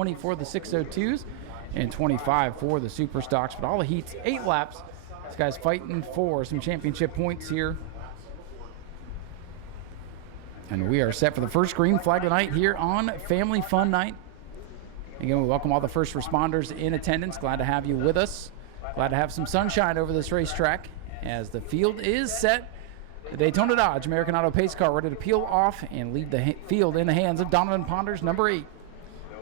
20 for the 602s, and 25 for the super stocks. But all the heats, 8 laps. This guy's fighting for some championship points here. And we are set for the first green flag tonight here on Family Fun Night. Again, we welcome all the first responders in attendance. Glad to have you with us. Glad to have some sunshine over this racetrack as the field is set. The Daytona Dodge American Auto Pace Car ready to peel off and leave the field in the hands of Donovan Ponders, number 8.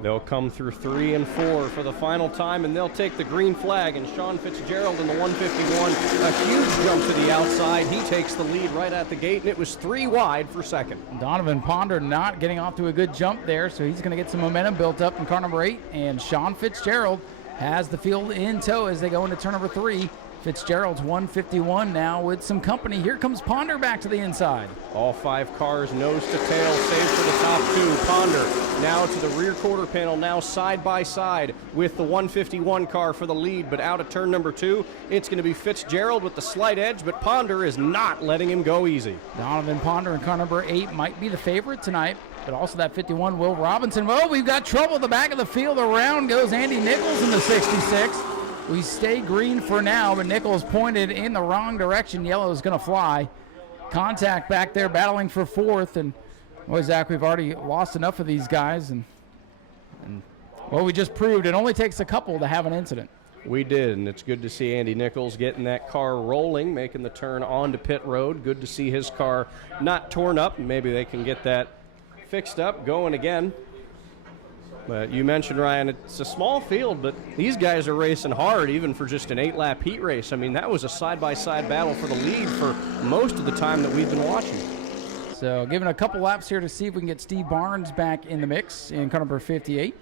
They'll come through 3 and 4 for the final time, and they'll take the green flag. And Sean Fitzgerald in the 151, a huge jump to the outside. He takes the lead right at the gate, and it was 3 wide for second. Donovan Ponder not getting off to a good jump there, so he's going to get some momentum built up in car number 8. And Sean Fitzgerald has the field in tow as they go into turn number 3. Fitzgerald's 151 now with some company. Here comes Ponder back to the inside. All 5 cars nose to tail, save for the top 2. Ponder now to the rear quarter panel, now side by side with the 151 car for the lead, but out of turn number 2, it's going to be Fitzgerald with the slight edge, but Ponder is not letting him go easy. Donovan Ponder in car number 8 might be the favorite tonight, but also that 51, Will Robinson. Well, we've got trouble at the back of the field. Around goes Andy Nichols in the 66. We stay green for now, but Nichols pointed in the wrong direction. Yellow is going to fly. Contact back there battling for 4th. And, boy, Zach, we've already lost enough of these guys. And well, we just proved it only takes a couple to have an incident. We did, and it's good to see Andy Nichols getting that car rolling, making the turn onto pit road. Good to see his car not torn up. Maybe they can get that fixed up, going again. But you mentioned, Ryan, it's a small field, but these guys are racing hard, even for just an 8-lap heat race. I mean, that was a side-by-side battle for the lead for most of the time that we've been watching. So giving a couple laps here to see if we can get Steve Barnes back in the mix in car number 58.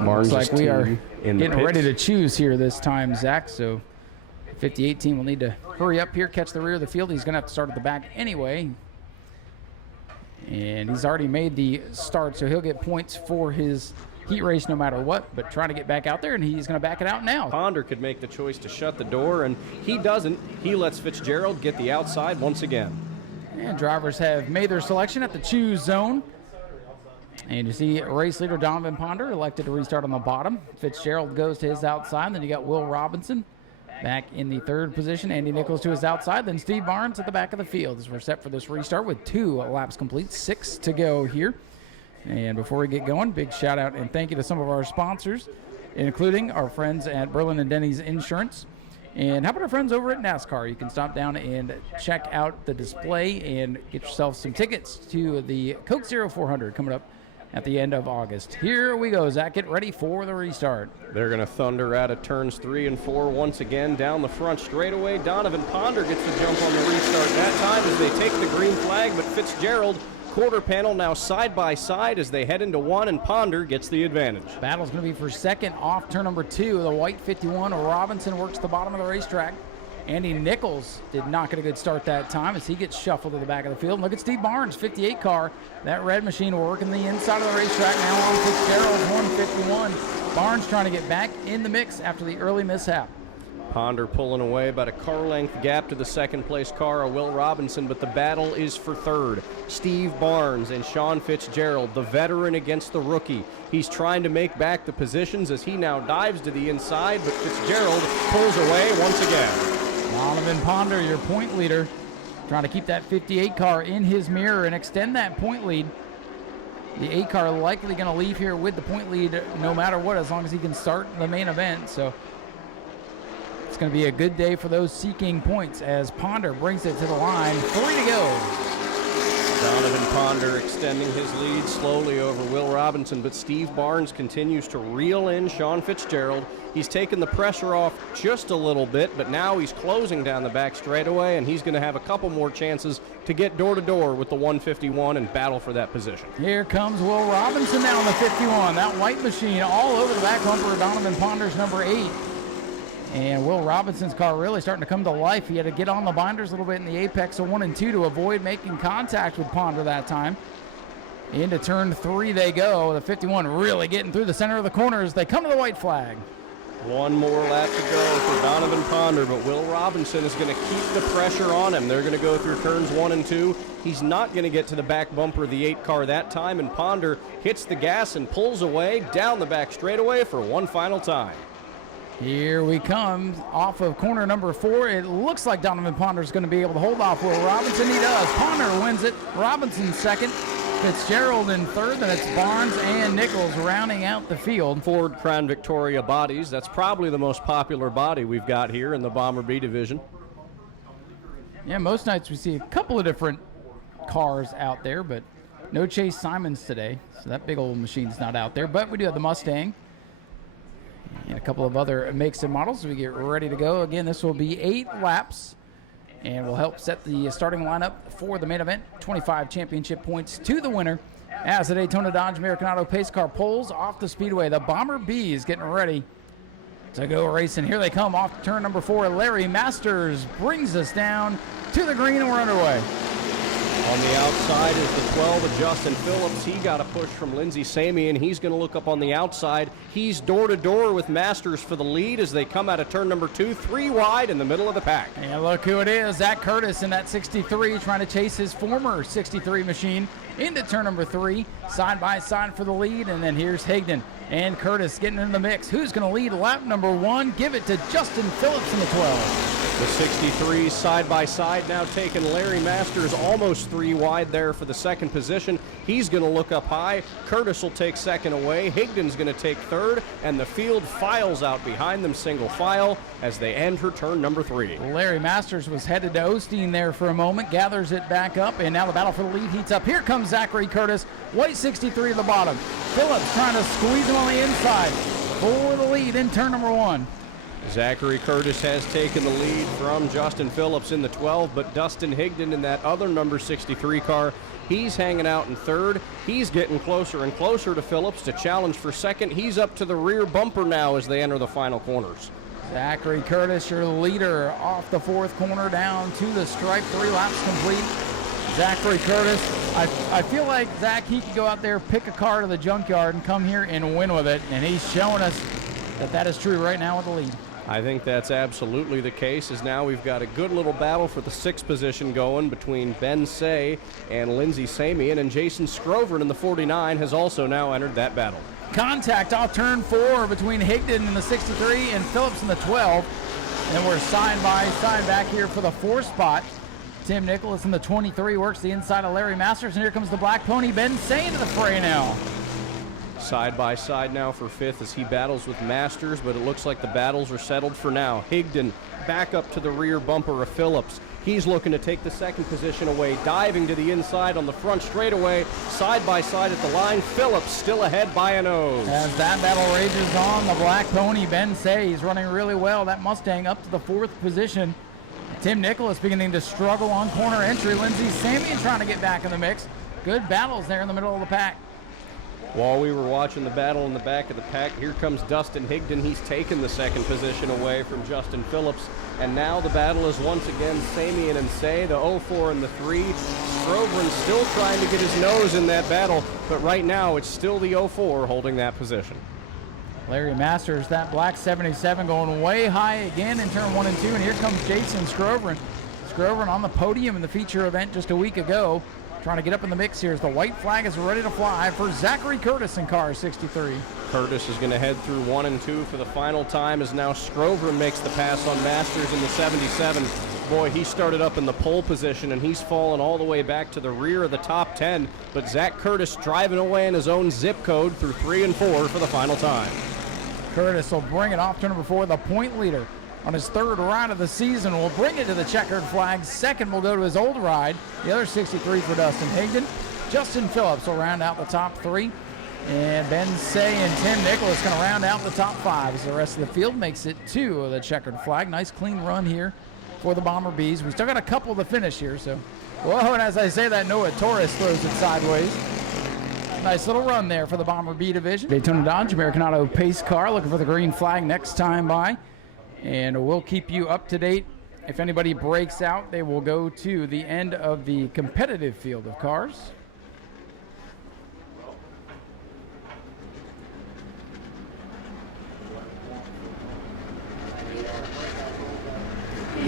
Looks like we are getting ready to choose here this time, Zach. So 58 team will need to hurry up here, catch the rear of the field. He's going to have to start at the back anyway. And he's already made the start, so he'll get points for his heat race no matter what, but trying to get back out there, and he's going to back it out now. Ponder could make the choice to shut the door, and he doesn't. He lets Fitzgerald get the outside once again. And drivers have made their selection at the choose zone. And you see race leader Donovan Ponder elected to restart on the bottom. Fitzgerald goes to his outside. Then you got Will Robinson back in the 3rd position. Andy Nichols to his outside. Then Steve Barnes at the back of the field as we're set for this restart with 2 laps complete. 6 to go here. And before we get going, big shout out and thank you to some of our sponsors, including our friends at Berlin and Denny's Insurance. And how about our friends over at NASCAR? You can stop down and check out the display and get yourself some tickets to the Coke Zero 400 coming up at the end of August. Here we go, Zach. Get ready for the restart. They're going to thunder out of turns 3 and 4 once again down the front straightaway. Donovan Ponder gets the jump on the restart that time as they take the green flag, but Fitzgerald, quarter panel now side by side as they head into 1, and Ponder gets the advantage. Battle's going to be for second off turn number 2. The white 51, Robinson works the bottom of the racetrack. Andy Nichols did not get a good start that time as he gets shuffled to the back of the field. And look at Steve Barnes, 58 car. That red machine working the inside of the racetrack now on Fitzgerald's 151. Barnes trying to get back in the mix after the early mishap. Ponder pulling away about a car length gap to the second place car, Will Robinson, but the battle is for 3rd. Steve Barnes and Sean Fitzgerald, the veteran against the rookie. He's trying to make back the positions as he now dives to the inside, but Fitzgerald pulls away once again. Donovan Ponder, your point leader, trying to keep that 58 car in his mirror and extend that point lead. The 8 car likely going to leave here with the point lead no matter what, as long as he can start the main event. So it's going to be a good day for those seeking points as Ponder brings it to the line. 3 to go. Donovan Ponder extending his lead slowly over Will Robinson, but Steve Barnes continues to reel in Sean Fitzgerald. He's taken the pressure off just a little bit, but now he's closing down the back straightaway, and he's going to have a couple more chances to get door-to-door with the 151 and battle for that position. Here comes Will Robinson now on the 51. That white machine all over the back bumper of Donovan Ponder's number 8. And Will Robinson's car really starting to come to life. He had to get on the binders a little bit in the apex of 1 and 2 to avoid making contact with Ponder that time. Into turn 3 they go. The 51 really getting through the center of the corners. They come to the white flag. One more lap to go for Donovan Ponder, but Will Robinson is going to keep the pressure on him. They're going to go through turns 1 and 2. He's not going to get to the back bumper of the 8 car that time, and Ponder hits the gas and pulls away down the back straightaway for one final time. Here we come off of corner number 4. It looks like Donovan Ponder is going to be able to hold off Will Robinson. He does. Ponder wins it. Robinson second. Fitzgerald in third. Then it's Barnes and Nichols rounding out the field. Ford Crown Victoria bodies. That's probably the most popular body we've got here in the Bomber B division. Yeah, most nights we see a couple of different cars out there, but no Chase Simons today. So that big old machine's not out there. But we do have the Mustang and a couple of other makes and models. We get ready to go. Again, this will be 8 laps and will help set the starting lineup for the main event. 25 championship points to the winner as the Daytona Dodge American Auto Pace Car pulls off the speedway. The Bomber B is getting ready to go racing. Here they come off turn number 4. Larry Masters brings us down to the green, and we're underway. On the outside is the 12 of Justin Phillips. He got a push from Lindsey Samian. He's going to look up on the outside. He's door-to-door with Masters for the lead as they come out of turn number 2, 3 wide in the middle of the pack. And look who it is, Zach Curtis in that 63, trying to chase his former 63 machine into turn number 3, side by side for the lead. And then here's Higdon and Curtis getting into the mix. Who's going to lead lap number 1? Give it to Justin Phillips in the 12. The 63 side by side now taking Larry Masters almost 3 wide there for the second position. He's going to look up high. Curtis will take second away. Higdon's going to take third, and the field files out behind them single file as they enter turn number 3. Larry Masters was headed to Osteen there for a moment, gathers it back up, and now the battle for the lead heats up. Here comes Zachary Curtis, white 63 at the bottom. Phillips trying to squeeze him on the inside for the lead in turn number 1. Zachary Curtis has taken the lead from Justin Phillips in the 12, but Dustin Higdon in that other number 63 car, he's hanging out in third. He's getting closer and closer to Phillips to challenge for second. He's up to the rear bumper now as they enter the final corners. Zachary Curtis, your leader, off the 4th corner down to the stripe. 3 laps complete. Zachary Curtis, I feel like Zach, he could go out there, pick a car to the junkyard and come here and win with it, and he's showing us that is true right now with the lead. I think that's absolutely the case, as now we've got a good little battle for the 6th position going between Ben Say and Lindsey Samian, and Jason Scrover in the 49 has also now entered that battle. Contact off turn 4 between Higdon in the 63 and Phillips in the 12. And we're side by side back here for the 4th spot. Tim Nicholas in the 23 works the inside of Larry Masters, and here comes the Black Pony, Ben Say, into the fray now. Side by side now for 5th as he battles with Masters, but it looks like the battles are settled for now. Higdon back up to the rear bumper of Phillips. He's looking to take the 2nd position away, diving to the inside on the front straightaway, side by side at the line. Phillips still ahead by a nose. As that battle rages on, the Black Pony, Ben Say, he's running really well. That Mustang up to the 4th position. Tim Nicholas beginning to struggle on corner entry. Lindsey Samian trying to get back in the mix. Good battles there in the middle of the pack. While we were watching the battle in the back of the pack, here comes Dustin Higdon. He's taken the 2nd position away from Justin Phillips. And now the battle is once again Samian and Say, the 04 and the 3. Scrover still trying to get his nose in that battle, but right now it's still the 04 holding that position. Larry Masters, that black 77 going way high again in turn 1 and 2. And here comes Jason Scrover. Scrover on the podium in the feature event just a week ago. Trying to get up in the mix here as the white flag is ready to fly for Zachary Curtis in car 63. Curtis is going to head through 1 and 2 for the final time as now Scrover makes the pass on Masters in the 77. Boy, he started up in the pole position and he's fallen all the way back to the rear of the top 10. But Zach Curtis driving away in his own zip code through 3 and 4 for the final time. Curtis will bring it off turn number 4, the point leader. On his 3rd ride of the season, will bring it to the checkered flag. 2nd will go to his old ride. The other 63 for Dustin Higdon. Justin Phillips will round out the top 3. And Ben Say and Tim Nicholas going to round out the top 5 as the rest of the field makes it to the checkered flag. Nice clean run here for the Bomber Bees. We still got a couple to finish here. So, whoa, and as I say that, Noah Torres throws it sideways. Nice little run there for the Bomber B division. Daytona Dodge American Auto Pace Car looking for the green flag next time by. And we'll keep you up to date. If anybody breaks out, they will go to the end of the competitive field of cars.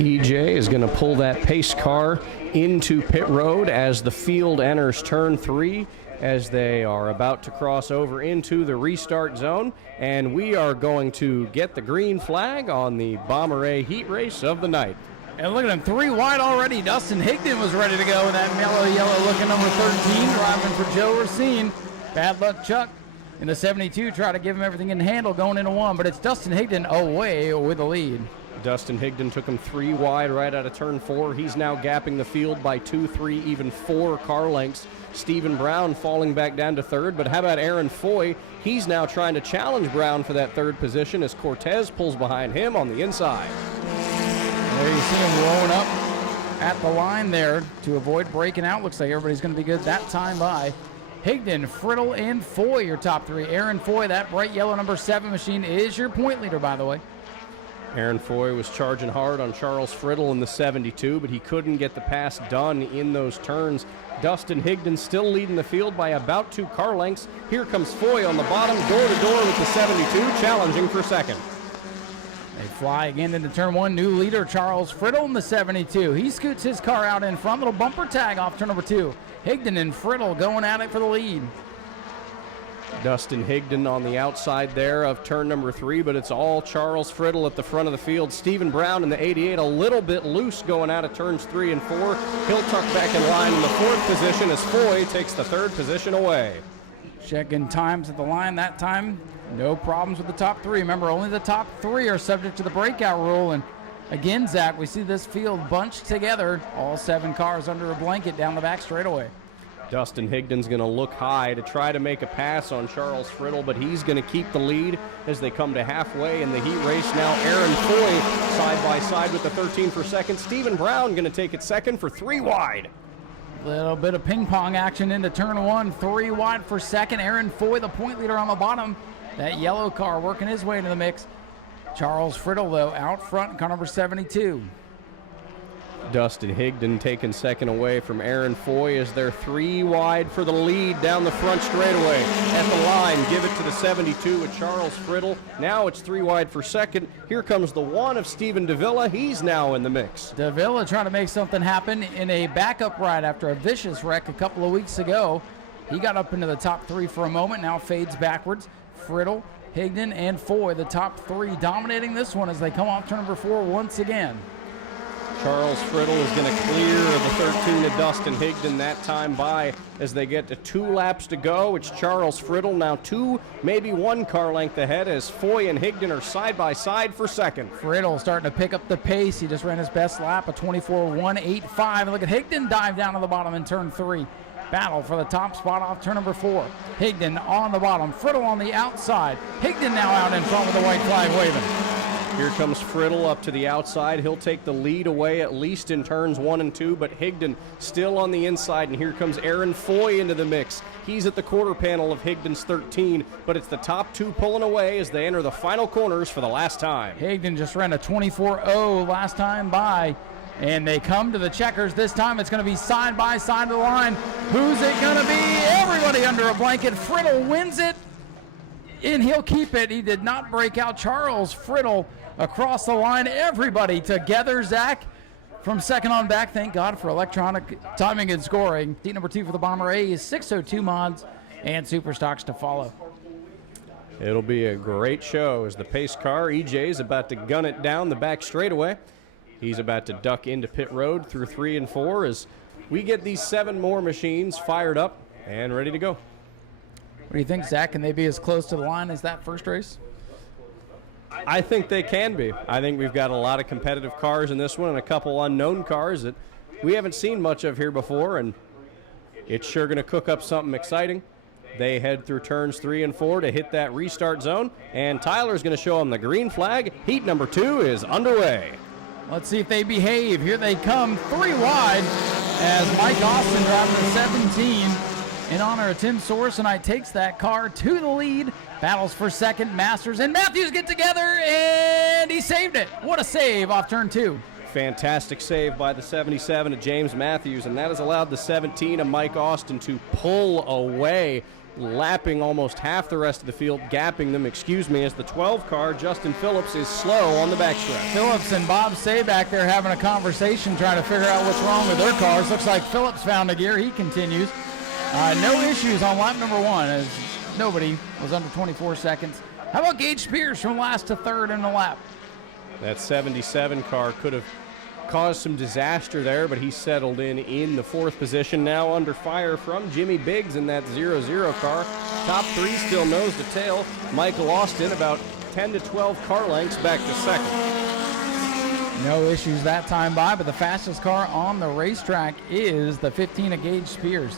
EJ is going to pull that pace car into pit road as the field enters turn 3, as they are about to cross over into the restart zone. And we are going to get the green flag on the Bomber A heat race of the night. And look at him, 3 wide already. Dustin Higdon was ready to go in that mellow yellow looking number 13, driving for Joe Racine. Bad luck Chuck in the 72, try to give him everything in handle going into 1, but it's Dustin Higdon away with the lead. Dustin Higdon took him 3 wide right out of turn 4. He's now gapping the field by 2, 3, even 4 car lengths. Stephen Brown falling back down to 3rd, but how about Aaron Foy? He's now trying to challenge Brown for that 3rd position as Cortez pulls behind him on the inside. There you see him rolling up at the line there to avoid breaking out. Looks like everybody's going to be good that time by. Higdon, Friddle, and Foy, your top 3. Aaron Foy, that bright yellow number 7 machine, is your point leader, by the way. Aaron Foy was charging hard on Charles Friddle in the 72, but he couldn't get the pass done in those turns. Dustin Higdon still leading the field by about 2 car lengths. Here comes Foy on the bottom, door-to-door with the 72, challenging for 2nd. They fly again into turn 1. New leader, Charles Friddle in the 72. He scoots his car out in front. Little bumper tag off turn number 2. Higdon and Friddle going at it for the lead. Dustin Higdon on the outside there of turn number 3, but it's all Charles Friddle at the front of the field. Stephen Brown in the 88 a little bit loose going out of turns 3 and 4. He'll tuck back in line in the 4th position as Foy takes the 3rd position away. Checking times at the line that time. No problems with the top 3. Remember, only the top 3 are subject to the breakout rule. And again, Zach, we see this field bunched together. All 7 cars under a blanket down the back straightaway. Dustin Higdon's going to look high to try to make a pass on Charles Friddle, but he's going to keep the lead as they come to halfway in the heat race. Now Aaron Foy side by side with the 13 for 2nd. Stephen Brown going to take it 2nd for 3 wide. Little bit of ping pong action into turn 1. 3 wide for 2nd. Aaron Foy, the point leader on the bottom. That yellow car working his way into the mix. Charles Friddle, though, out front, car number 72. Dustin Higdon taking 2nd away from Aaron Foy as they're 3 wide for the lead down the front straightaway. At the line, give it to the 72 with Charles Friddle. Now it's 3 wide for 2nd. Here comes the 1 of Steven Davila. He's now in the mix. Davila trying to make something happen in a backup ride after a vicious wreck a couple of weeks ago. He got up into the top 3 for a moment, now fades backwards. Friddle, Higdon, and Foy, the top 3 dominating this one as they come off turn number 4 once again. Charles Friddle is going to clear the 13 to Dustin Higdon that time by as they get to 2 laps to go. It's Charles Friddle now 2, maybe 1 car length ahead as Foy and Higdon are side by side for 2nd. Friddle starting to pick up the pace. He just ran his best lap, a 24.185. And look at Higdon dive down to the bottom in turn 3. Battle for the top spot off turn number 4. Higdon on the bottom, Friddle on the outside. Higdon now out in front with the white flag waving. Here comes Friddle up to the outside. He'll take the lead away at least in turns 1 and 2, but Higdon still on the inside, and here comes Aaron Foy into the mix. He's at the quarter panel of Higdon's 13, but it's the top 2 pulling away as they enter the final corners for the last time. Higdon just ran a 24.0 last time by, and they come to the checkers. This time it's going to be side by side of the line. Who's it going to be? Everybody under a blanket. Friddle wins it, and he'll keep it. He did not break out. Charles Friddle across the line. Everybody together, Zach, from 2nd on back. Thank God for electronic timing and scoring. Seat number 2 for the Bomber A is 602 mods and super stocks to follow. It'll be a great show as the pace car, EJ, is about to gun it down the back straightaway. He's about to duck into pit road through 3 and 4 as we get these 7 more machines fired up and ready to go. What do you think, Zach? Can they be as close to the line as that first race? I think they can be. I think we've got a lot of competitive cars in this one and a couple unknown cars that we haven't seen much of here before, and it's sure going to cook up something exciting. They head through turns 3 and 4 to hit that restart zone, and Tyler's going to show them the green flag. Heat number 2 is underway. Let's see if they behave. Here they come, 3 wide, as Mike Austin driving the 17 in honor of Tim Sorensen takes that car to the lead. Battles for 2nd. Masters and Matthews get together, and he saved it. What a save off turn 2. Fantastic save by the 77 of James Matthews, and that has allowed the 17 of Mike Austin to pull away lapping almost half the rest of the field, gapping them, as the 12 car, Justin Phillips, is slow on the backstretch. Phillips and Bob Say back there having a conversation trying to figure out what's wrong with their cars. Looks like Phillips found a gear. He continues. No issues on lap number 1 as nobody was under 24 seconds. How about Gage Spears from last to third in the lap? That 77 car could have caused some disaster there, but he settled in the 4th position. Now under fire from Jimmy Biggs in that 0-0 car. Top 3 still nose to tail. Michael Austin about 10 to 12 car lengths back to second. No issues that time by, but the fastest car on the racetrack is the 15 of Gage Spears.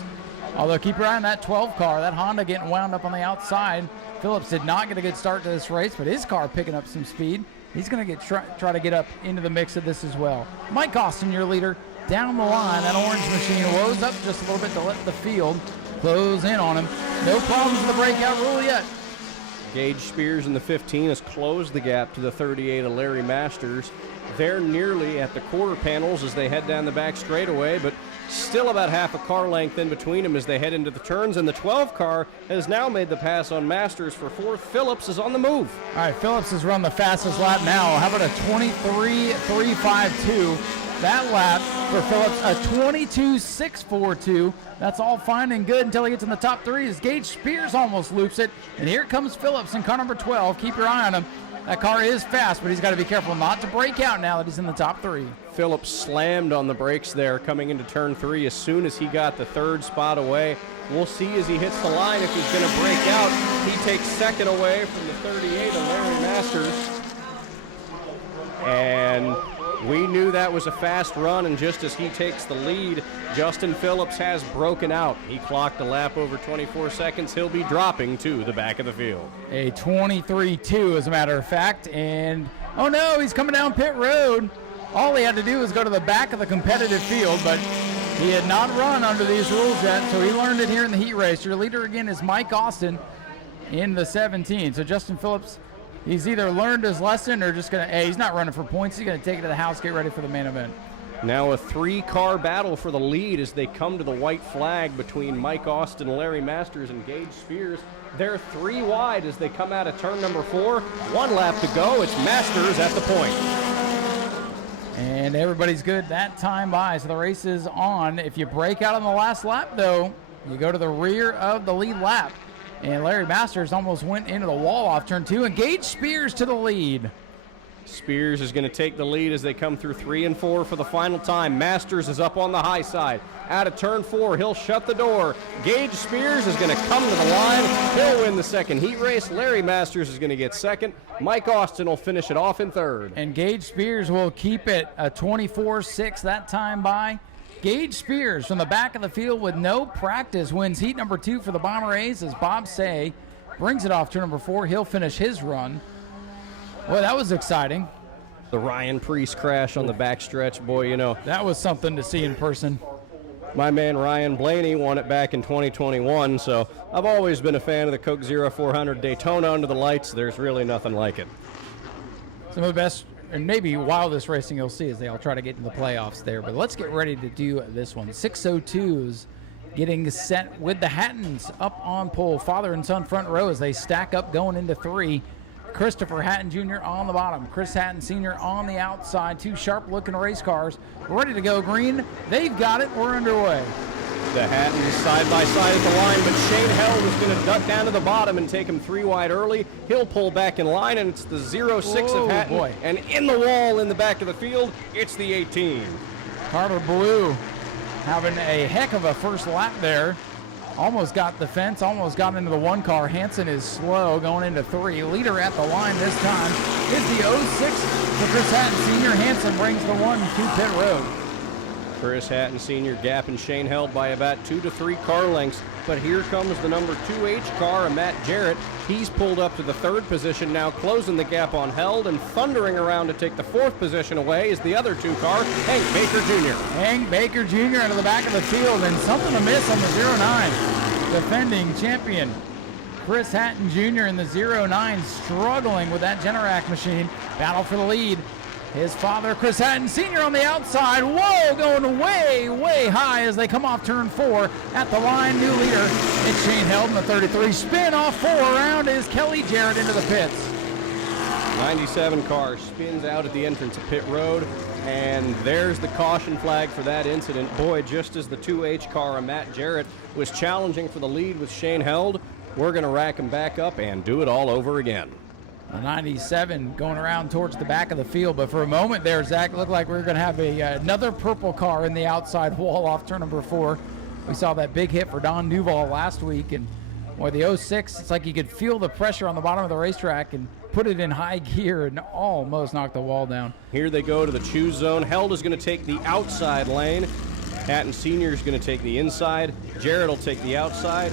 Although keep your eye on that 12 car, that Honda getting wound up on the outside. Phillips did not get a good start to this race, but his car picking up some speed. He's going to try to get up into the mix of this as well. Mike Austin, your leader, down the line. That orange machine woes up just a little bit to let the field close in on him. No problems with the breakout rule yet. Gage Spears in the 15 has closed the gap to the 38 of Larry Masters. They're nearly at the quarter panels as they head down the back straightaway, but still about half a car length in between them as they head into the turns, and the 12 car has now made the pass on Masters for 4th. Phillips is on the move. All right, Phillips has run the fastest lap now. How about a 23.352? That lap for Phillips, a 22.642. That's all fine and good until he gets in the top 3 as Gage Spears almost loops it. And here comes Phillips in car number 12. Keep your eye on him. That car is fast, but he's got to be careful not to break out now that he's in the top 3. Phillips slammed on the brakes there coming into turn 3 as soon as he got the 3rd spot away. We'll see as he hits the line if he's going to break out. He takes 2nd away from the 38 of Larry Masters. And we knew that was a fast run, and just as he takes the lead, Justin Phillips has broken out. He clocked a lap over 24 seconds. He'll be dropping to the back of the field. A 23.2 as a matter of fact, and oh no, he's coming down pit road. All he had to do was go to the back of the competitive field, but he had not run under these rules yet, so he learned it here in the heat race. Your leader again is Mike Austin in the 17. So Justin Phillips, he's either learned his lesson or just going to, he's not running for points. He's going to take it to the house, get ready for the main event. Now a 3-car battle for the lead as they come to the white flag between Mike Austin, Larry Masters, and Gage Spears. They're 3 wide as they come out of turn number 4. 1 lap to go. It's Masters at the point. And everybody's good that time by, so the race is on. If you break out on the last lap, though, you go to the rear of the lead lap. And Larry Masters almost went into the wall off turn 2, and Gage Spears to the lead. Spears is going to take the lead as they come through 3 and 4 for the final time. Masters is up on the high side. Out of turn 4, he'll shut the door. Gage Spears is going to come to the line. He'll win the second heat race. Larry Masters is going to get second. Mike Austin will finish it off in third. And Gage Spears will keep it a 24.6 that time by. Gage Spears from the back of the field with no practice wins heat number 2 for the Bomber A's as Bob Say brings it off turn number 4. He'll finish his run. Boy, that was exciting. The Ryan Priest crash on the backstretch, boy, you know. That was something to see in person. My man Ryan Blaney won it back in 2021, so I've always been a fan of the Coke Zero 400 Daytona under the lights. There's really nothing like it. Some of the best and maybe wildest racing you'll see as they all try to get into the playoffs there. But let's get ready to do this one. 602s getting set with the Hattons up on pole. Father and son front row as they stack up going into 3. Christopher Hatton Jr. on the bottom. Chris Hatton Sr. on the outside. 2 sharp-looking race cars ready to go green. They've got it. We're underway. The Hattons side by side at the line, but Shane Held is going to duck down to the bottom and take him 3 wide early. He'll pull back in line, and it's the 06 of Hatton. Boy. And in the wall in the back of the field, it's the 18. Carter Blue having a heck of a first lap there. Almost got the fence, almost got into the 1 car. Hansen is slow going into 3. Leader at the line this time is the 06 for Chris Hatton Sr. Hansen brings the 1 to pit road. Chris Hatton Sr. gapping Shane Held by about 2 to 3 car lengths. But here comes the number 2H car, Matt Jarrett. He's pulled up to the 3rd position now, closing the gap on Held, and thundering around to take the 4th position away is the other 2 car, Hank Baker Jr. Hank Baker Jr. into the back of the field, and something to miss on the 09. Defending champion Chris Hatton Jr. in the 09, struggling with that Generac machine. Battle for the lead. His father, Chris Hatton Sr. on the outside. Whoa, going way, way high as they come off turn 4 at the line. New leader, it's Shane Held in the 33. Spin off 4 around is Kelly Jarrett into the pits. 97 car spins out at the entrance of pit road, and there's the caution flag for that incident. Boy, just as the 2H car of Matt Jarrett was challenging for the lead with Shane Held, we're going to rack him back up and do it all over again. The 97 going around towards the back of the field, but for a moment there, Zach, it looked like we were going to have another purple car in the outside wall off turn number 4. We saw that big hit for Don Duval last week, and boy, the 06, it's like you could feel the pressure on the bottom of the racetrack and put it in high gear and almost knocked the wall down. Here they go to the choose zone. Held is going to take the outside lane. Hatton Sr. is going to take the inside. Jarrett will take the outside,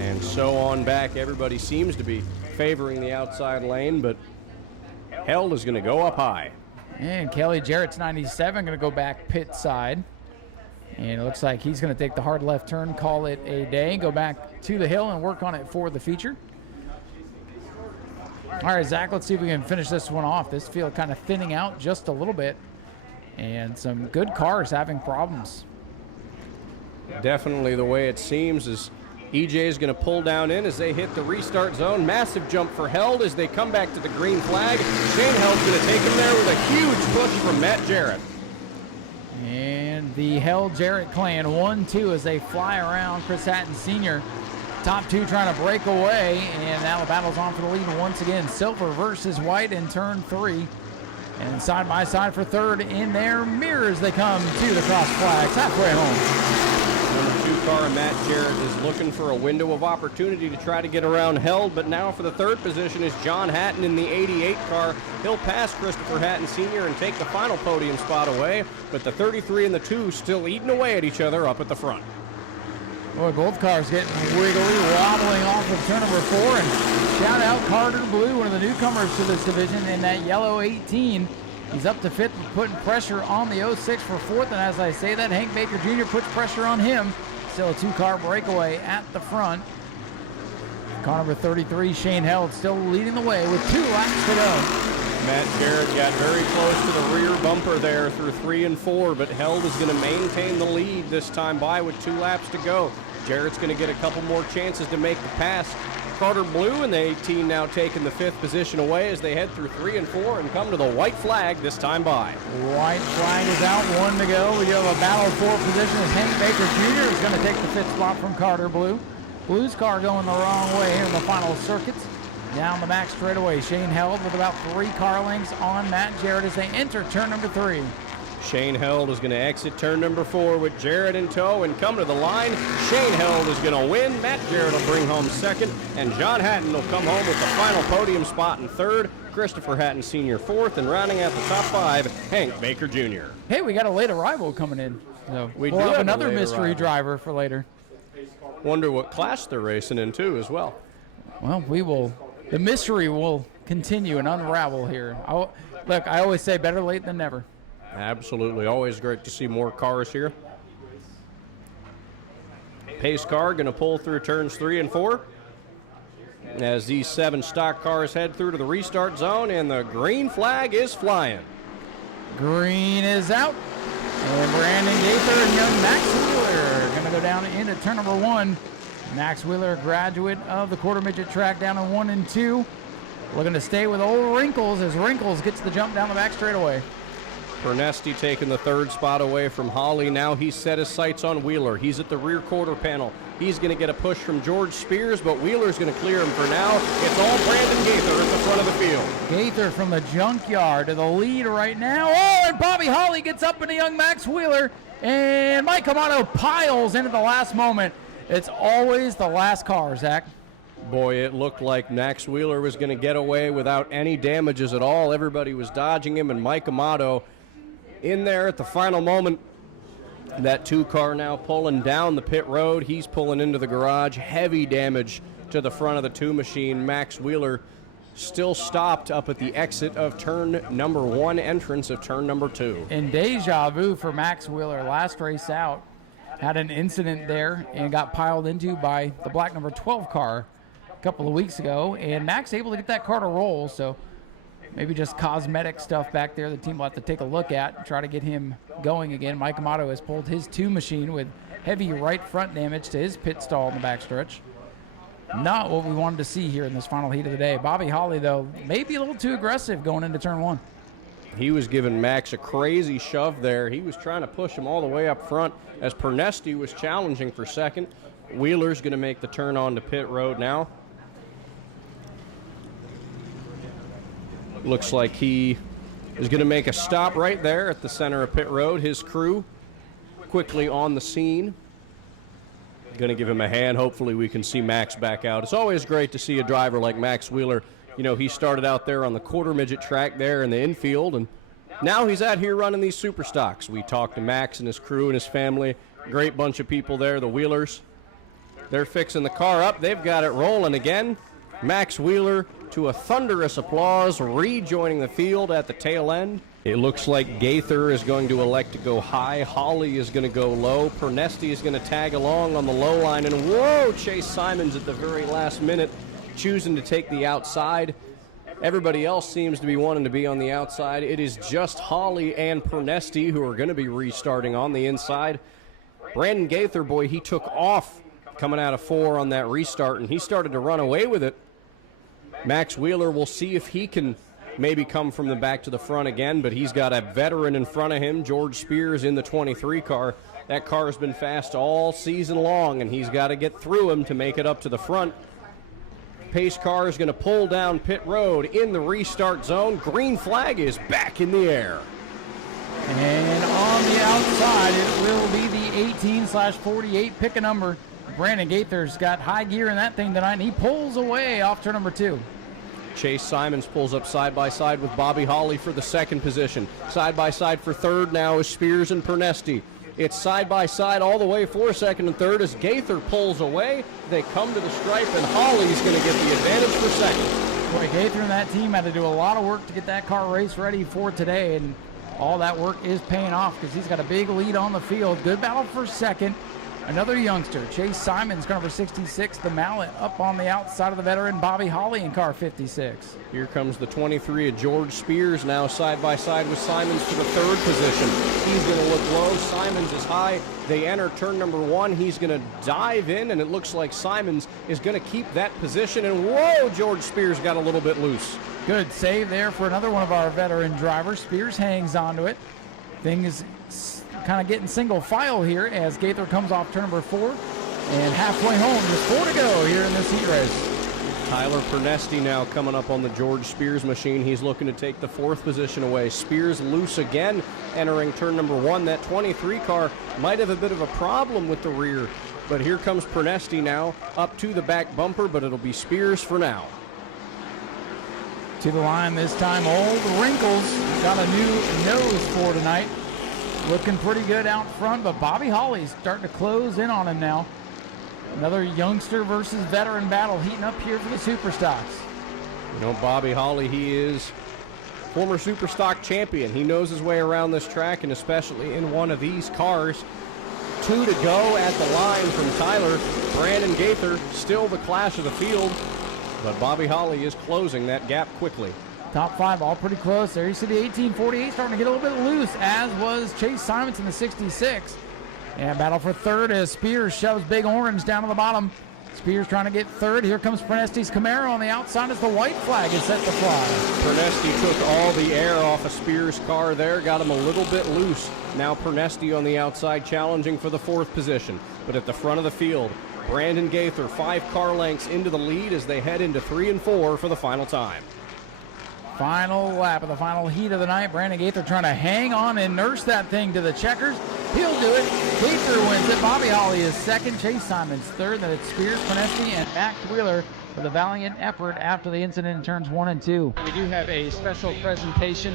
and so on back. Everybody seems to be favoring the outside lane, but Held is going to go up high. And Kelly Jarrett's 97 going to go back pit side. And it looks like he's going to take the hard left turn, call it a day, go back to the hill and work on it for the feature. All right, Zach, let's see if we can finish this one off. This field kind of thinning out just a little bit, and some good cars having problems. Definitely the way it seems is EJ is going to pull down in as they hit the restart zone. Massive jump for Held as they come back to the green flag. Shane Held's going to take him there with a huge push from Matt Jarrett. And the Held Jarrett clan 1-2 as they fly around Chris Hatton Sr. Top 2 trying to break away, and now the battle's on for the lead once again. Silver versus white in turn 3. And side by side for third in their mirrors they come to the cross flags halfway home. Number 2 car, Matt Jarrett, is looking for a window of opportunity to try to get around Held, but now for the third position is John Hatton in the 88 car. He'll pass Christopher Hatton Sr. and take the final podium spot away, but the 33 and the 2 still eating away at each other up at the front. Boy, both cars getting wiggly, wobbling off of turn number 4, and shout out Carter Blue, one of the newcomers to this division in that yellow 18. He's up to 5th, putting pressure on the 06 for 4th, and as I say that, Hank Baker Jr. puts pressure on him. Still a 2-car breakaway at the front. Car number 33, Shane Held, still leading the way with 2 laps to go. Matt Jarrett got very close to the rear bumper there through 3 and 4, but Held is going to maintain the lead this time by with 2 laps to go. Jarrett's going to get a couple more chances to make the pass. Carter Blue and the 18 now taking the 5th position away as they head through 3 and 4 and come to the white flag this time by. White flag is out, 1 to go. We have a battle for position as Hank Baker Jr. is going to take the 5th spot from Carter Blue. Blue's car going the wrong way here in the final circuits. Down the back straightaway, Shane Held with about 3 car lengths on Matt Jarrett as they enter turn number 3. Shane Held is going to exit turn number 4 with Jarrett in tow and come to the line. Shane Held is going to win. Matt Jarrett will bring home 2nd, and John Hatton will come home with the final podium spot in 3rd. Christopher Hatton Sr. 4th, and rounding out the top 5, Hank Baker Jr. Hey, we got a late arrival coming in. So we'll have another mystery driver for later. Wonder what class they're racing in too as well. Well, the mystery will continue and unravel here. Look, I always say better late than never. Absolutely. Always great to see more cars here. Pace car going to pull through turns 3 and 4 as these 7 stock cars head through to the restart zone, and the green flag is flying. Green is out. And Brandon Gaither and young Max Wheeler are going to go down into turn number 1. Max Wheeler, graduate of the quarter midget track, down in 1 and 2. Looking to stay with old Wrinkles as Wrinkles gets the jump down the back straightaway. Pernesti taking the 3rd spot away from Holly. Now he's set his sights on Wheeler. He's at the rear quarter panel. He's going to get a push from George Spears, but Wheeler's going to clear him for now. It's all Brandon Gaither at the front of the field. Gaither from the junkyard to the lead right now. Oh, and Bobby Holly gets up into young Max Wheeler, and Mike Amato piles into the last moment. It's always the last car, Zach. Boy, it looked like Max Wheeler was going to get away without any damages at all. Everybody was dodging him, and Mike Amato in there at the final moment. That 2-car now pulling down the pit road. He's pulling into the garage. Heavy damage to the front of the 2 machine. Max Wheeler still stopped up at the exit of turn number 1, entrance of turn number 2. And deja vu for Max Wheeler. Last race out, had an incident there and got piled into by the black number 12 car a couple of weeks ago. And Max able to get that car to roll. So maybe just cosmetic stuff back there the team will have to take a look at and try to get him going again. Mike Amato has pulled his 2 machine with heavy right front damage to his pit stall in the backstretch. Not what we wanted to see here in this final heat of the day. Bobby Holly, though, maybe a little too aggressive going into turn 1. He was giving Max a crazy shove there. He was trying to push him all the way up front as Pernesti was challenging for second. Wheeler's going to make the turn on to pit road now. Looks like he is going to make a stop right there at the center of pit road. His crew quickly on the scene. Going to give him a hand. Hopefully we can see Max back out. It's always great to see a driver like Max Wheeler. You know, he started out there on the quarter midget track there in the infield, and now he's out here running these super stocks. We talked to Max and his crew and his family. Great bunch of people there, the Wheelers. They're fixing the car up. They've got it rolling again. Max Wheeler, to a thunderous applause, rejoining the field at the tail end. It looks like Gaither is going to elect to go high. Holly is going to go low. Pernesti is going to tag along on the low line. And whoa, Chase Simons at the very last minute choosing to take the outside. Everybody else seems to be wanting to be on the outside. It is just Holly and Pernesti who are going to be restarting on the inside. Brandon Gaither, boy, he took off coming out of 4 on that restart, and he started to run away with it. Max Wheeler, we'll see if he can maybe come from the back to the front again, but he's got a veteran in front of him, George Spears, in the 23 car. That car has been fast all season long, and he's got to get through him to make it up to the front. Pace car is going to pull down pit road in the restart zone. Green flag is back in the air. And on the outside, it will be the 18/48. Pick a number. Brandon Gaither's got high gear in that thing tonight, and he pulls away off turn number 2. Chase Simons pulls up side by side with Bobby Holly for the second position. Side by side for third now is Spears and Pernesti. It's side by side all the way for second and third as Gaither pulls away. They come to the stripe, and Holly's going to get the advantage for second. Boy, Gaither and that team had to do a lot of work to get that car race ready for today, and all that work is paying off because he's got a big lead on the field. Good battle for second. Another youngster, Chase Simons, car number 66, the Mallet, up on the outside of the veteran Bobby Holly in car 56. Here comes the 23 of George Spears, now side by side with Simons for the third position. He's going to look low. Simons is high. They enter turn number 1. He's going to dive in, and it looks like Simons is going to keep that position. And whoa, George Spears got a little bit loose. Good save there for another one of our veteran drivers. Spears hangs onto it. Things kind of getting single file here as Gaither comes off turn number 4. And halfway home, there's 4 to go here in this heat race. Tyler Pernesti now coming up on the George Spears machine. He's looking to take the 4th position away. Spears loose again, entering turn number 1. That 23 car might have a bit of a problem with the rear. But here comes Pernesti now, up to the back bumper, but it'll be Spears for now. To the line this time, old Wrinkles got a new nose for tonight. Looking pretty good out front, but Bobby Holly's starting to close in on him now. Another youngster versus veteran battle heating up here for the Superstocks. You know, Bobby Holly, he is former Superstock champion. He knows his way around this track, and especially in one of these cars. 2 to go at the line from Tyler. Brandon Gaither, still the clash of the field, but Bobby Holly is closing that gap quickly. Top 5 all pretty close. There you see the 1848 starting to get a little bit loose, as was Chase Simons in the 66. And battle for third as Spears shoves Big Orange down to the bottom. Spears trying to get third. Here comes Pernesti's Camaro on the outside as the white flag is set to fly. Pernesti took all the air off of Spears' car there, got him a little bit loose. Now Pernesti on the outside challenging for the 4th position. But at the front of the field, Brandon Gaither 5 car lengths into the lead as they head into 3 and 4 for the final time. Final lap of the final heat of the night. Brandon Gaither trying to hang on and nurse that thing to the checkers. He'll do it. Gaither wins it. Bobby Holly is second. Chase Simons third. Then it's Spears, Pernesti, and Max Wheeler for the valiant effort after the incident in turns 1 and 2. We do have a special presentation.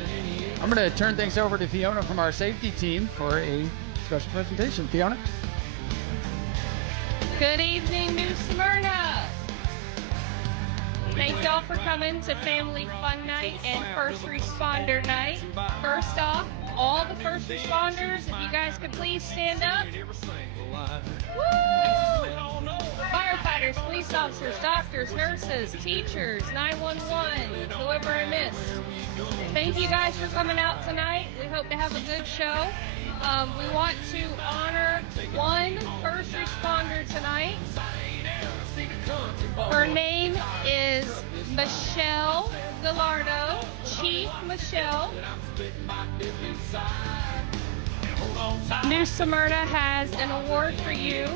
I'm going to turn things over to Fiona from our safety team for a special presentation. Fiona? Good evening, New Smyrna. Thank y'all for coming to Family Fun Night and First Responder Night. First off, all the first responders, if you guys could please stand up. Woo! Fire firefighters, police officers, doctors, nurses, teachers, 911, whoever I missed. Thank you guys for coming out tonight. We hope to have a good show. We want to honor one first responder tonight. Her name is Michelle Gallardo, Chief Michelle. New Smyrna has an award for you,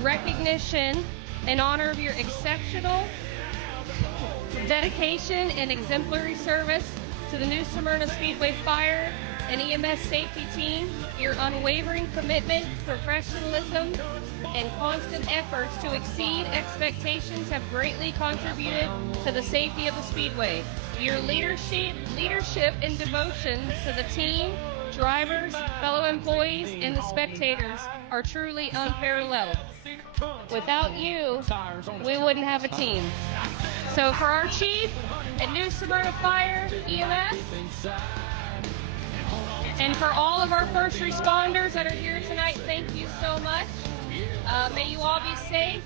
recognition in honor of your exceptional dedication and exemplary service to the New Smyrna Speedway Fire and EMS safety team. Your unwavering commitment, professionalism, and constant efforts to exceed expectations have greatly contributed to the safety of the Speedway. Your leadership and devotion to the team, drivers, fellow employees, and the spectators are truly unparalleled. Without you, we wouldn't have a team. So for our chief and New Smyrna Fire EMS, and for all of our first responders that are here tonight, thank you so much. May you all be safe,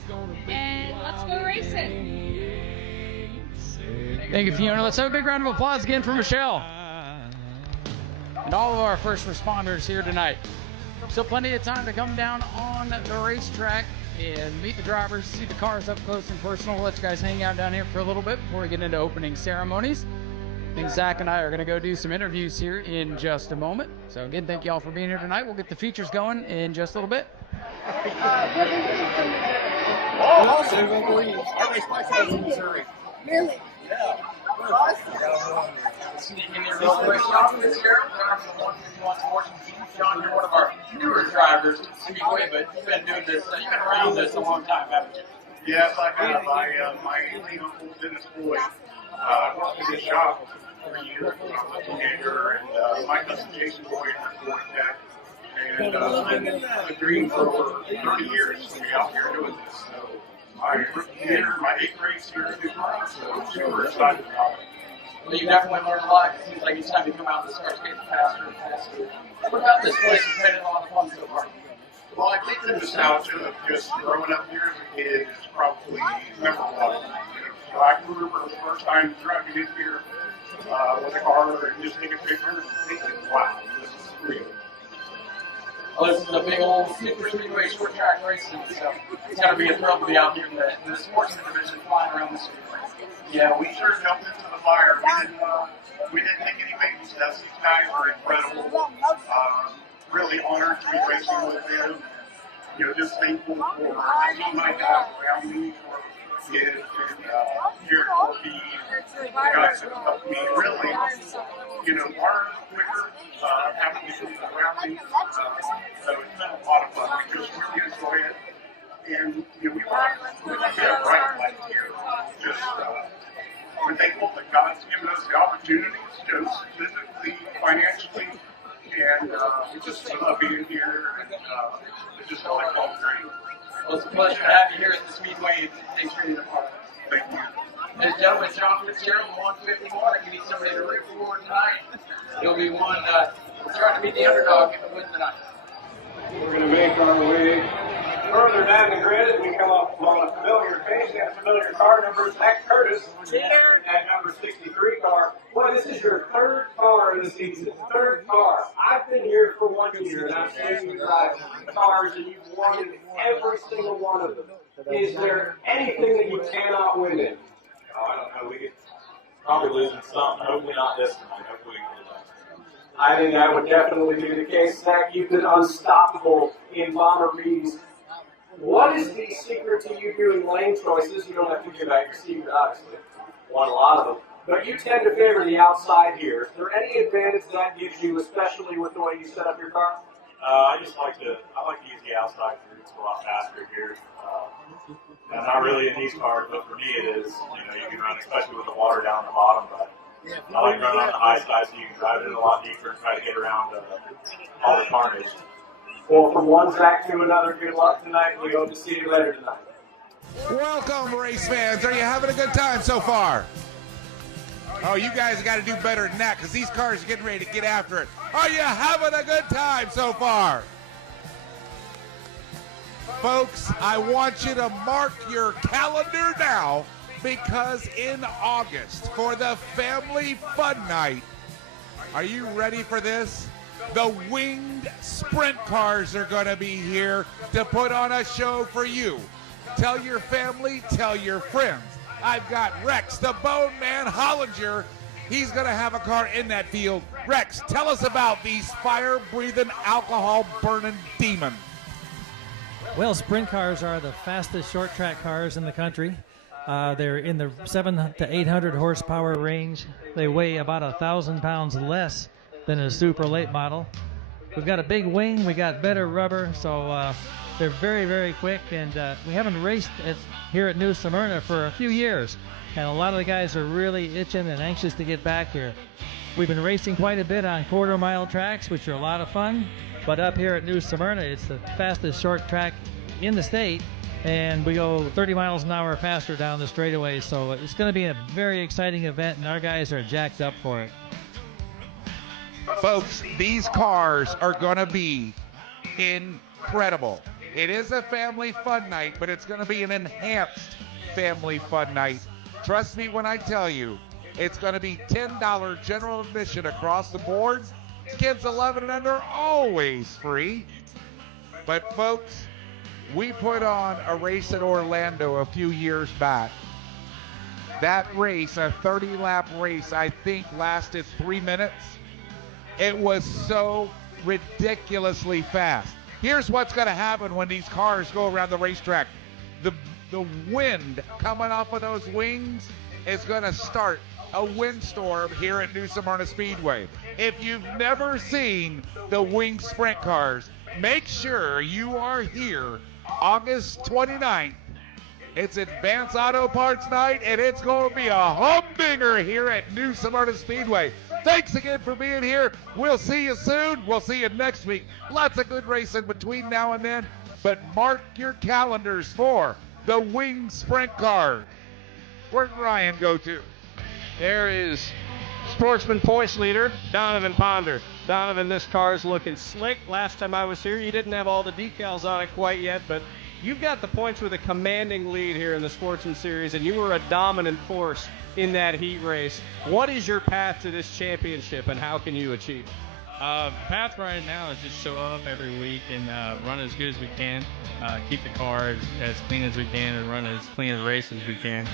and let's go racing. Thank you, Fiona. Let's have a big round of applause again for Michelle and all of our first responders here tonight. Still plenty of time to come down on the racetrack and meet the drivers, see the cars up close and personal. We'll let you guys hang out down here for a little bit before we get into opening ceremonies. I think Zach and I are going to go do some interviews here in just a moment. So again, thank you all for being here tonight. We'll get the features going in just a little bit. Really? Yeah. John, you're one of our newer drivers at Speedway, but you've been doing this, you've been around this a long time, haven't you? Yes, I have. My Indian uncle, Dennis Boyd, worked in his shop for years when I was a teenager, and my cousin Jason Boyd has Boyd Tech. And I've been a dream for over 30 years to be out here doing this. So I entered my 8th race here in Smyrna, so super excited about it. Well, you definitely learned a lot. It seems like each time you come out, the starts getting faster and faster. What about this place has been a lot of fun so far? Well, I think the nostalgia of just growing up here as a kid is probably memorable. So I can remember the first time driving in here with a car and just taking pictures and thinking, wow, this is real. Well, this is a big old super speedway short track racing, so it's got to be a thrill to be out here in the Sportsman division flying around the speedway. Yeah, we sure jumped into the fire. We didn't take any baby steps. These guys were incredible. Really honored to be racing with them. You know, just thankful for the team I have around me, for kids and here at Corky, the guys that helped me really, you know, learn quicker, having these people around me. So it's been a lot of fun. We just really enjoy it. And, you know, we get a bright light here. Just, we're thankful that God's given us the opportunities, just physically, financially, and we just love being here. And it's just all great. Well, it's a pleasure to have you here at the Speedway. Thanks for being a part of it. Thank you. Ladies and gentlemen, John Fitzgerald, 151. If you need somebody to root for tonight, he'll be one trying to be the underdog if it wins tonight. We're going to make our way further down the grid as we come up on a familiar face and familiar car number, Zach Curtis, at number 63 car. Boy, this is your third car of the season. Third car. I've been here for 1 year, and I've seen you drive cars, and you've won every single one of them. Is there anything that you cannot win in? Oh, I don't know. We could probably lose in some. Hopefully not this time. Hopefully we can do that. I think that would definitely be the case. Zach, you've been unstoppable in Bomber Bees. What is the secret to you doing lane choices? You don't have to give out your secret, obviously. Won a lot of them. But you tend to favor the outside here. Is there any advantage that gives you, especially with the way you set up your car? I like to use the outside through. It's a lot faster here. And not really in these cars, but for me it is. You know, you can run, especially with the water down the bottom, but I like running on the high side so you can drive it a lot deeper and try to get around all the carnage. Well, from one Zach to another, good luck tonight. We hope to see you later tonight. Welcome, race fans. Are you having a good time so far? Oh, you guys got to do better than that because these cars are getting ready to get after it. Are you having a good time so far? Folks, I want you to mark your calendar now, because in August, for the Family Fun Night, are you ready for this? The winged sprint cars are going to be here to put on a show for you. Tell your family, tell your friends. I've got Rex, the Bone Man Hollinger. He's going to have a car in that field. Rex, tell us about these fire-breathing, alcohol-burning demons. Well, sprint cars are the fastest short track cars in the country. They're in the 700 to 800 horsepower range. They weigh about 1,000 pounds less than a super late model. We've got a big wing. We got better rubber, so they're very, very quick. And we haven't raced here at New Smyrna for a few years, and a lot of the guys are really itching and anxious to get back here. We've been racing quite a bit on quarter-mile tracks, which are a lot of fun. But up here at New Smyrna, it's the fastest short track in the state, and we go 30 miles an hour faster down the straightaway. So it's going to be a very exciting event, and our guys are jacked up for it. Folks, these cars are going to be incredible. It is a family fun night, but it's going to be an enhanced family fun night. Trust me when I tell you, it's going to be $10 general admission across the board. Kids 11 and under, always free. But folks, we put on a race at Orlando a few years back. That race, a 30-lap race, I think lasted 3 minutes. It was so ridiculously fast. Here's what's going to happen when these cars go around the racetrack. The wind coming off of those wings is going to start a windstorm here at New Smyrna Speedway. If you've never seen the winged sprint cars, make sure you are here August 29th. It's Advanced Auto Parts Night, and it's going to be a humdinger here at New Smyrna Speedway. Thanks again for being here. We'll see you soon. We'll see you next week. Lots of good racing between now and then, but mark your calendars for the winged sprint car. Where'd Ryan go to? There is Sportsman points leader, Donovan Ponder. Donovan, this car's looking slick. Last time I was here, you didn't have all the decals on it quite yet, but you've got the points with a commanding lead here in the Sportsman Series, and you were a dominant force in that heat race. What is your path to this championship, and how can you achieve it? Path right now is just show up every week and run as good as we can, keep the car as clean as we can, and run as clean a race as we can.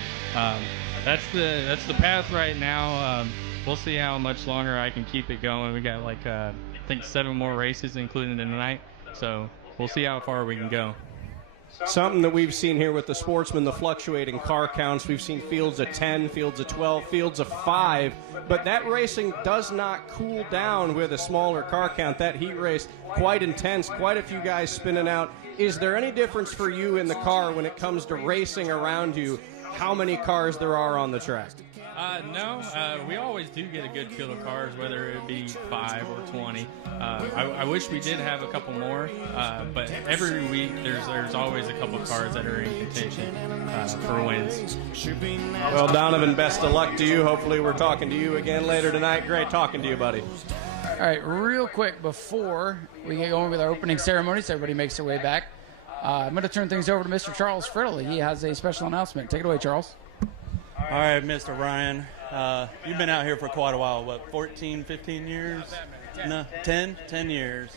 That's the path right now. We'll see how much longer I can keep it going. We got like I think 7 more races, including tonight, so we'll see how far we can go. Something that we've seen here with the Sportsman, the fluctuating car counts. We've seen fields of 10, fields of 12, fields of 5, but that racing does not cool down with a smaller car count. That heat race, quite intense, quite a few guys spinning out. Is there any difference for you in the car when it comes to racing around you, how many cars there are on the track? No, we always do get a good field of cars, whether it be 5 or 20. I wish we did have a couple more, but every week there's always a couple cars that are in contention for wins. Well, Donovan, best of luck to you. Hopefully we're talking to you again later tonight. Great talking to you, buddy. All right, real quick before we get going with our opening ceremony, so everybody makes their way back, I'm going to turn things over to Mr. Charles Friddle. He has a special announcement. Take it away, Charles. All right, Mr. Ryan, you've been out here for quite a while, what, 14, 15 years? No, 10 years.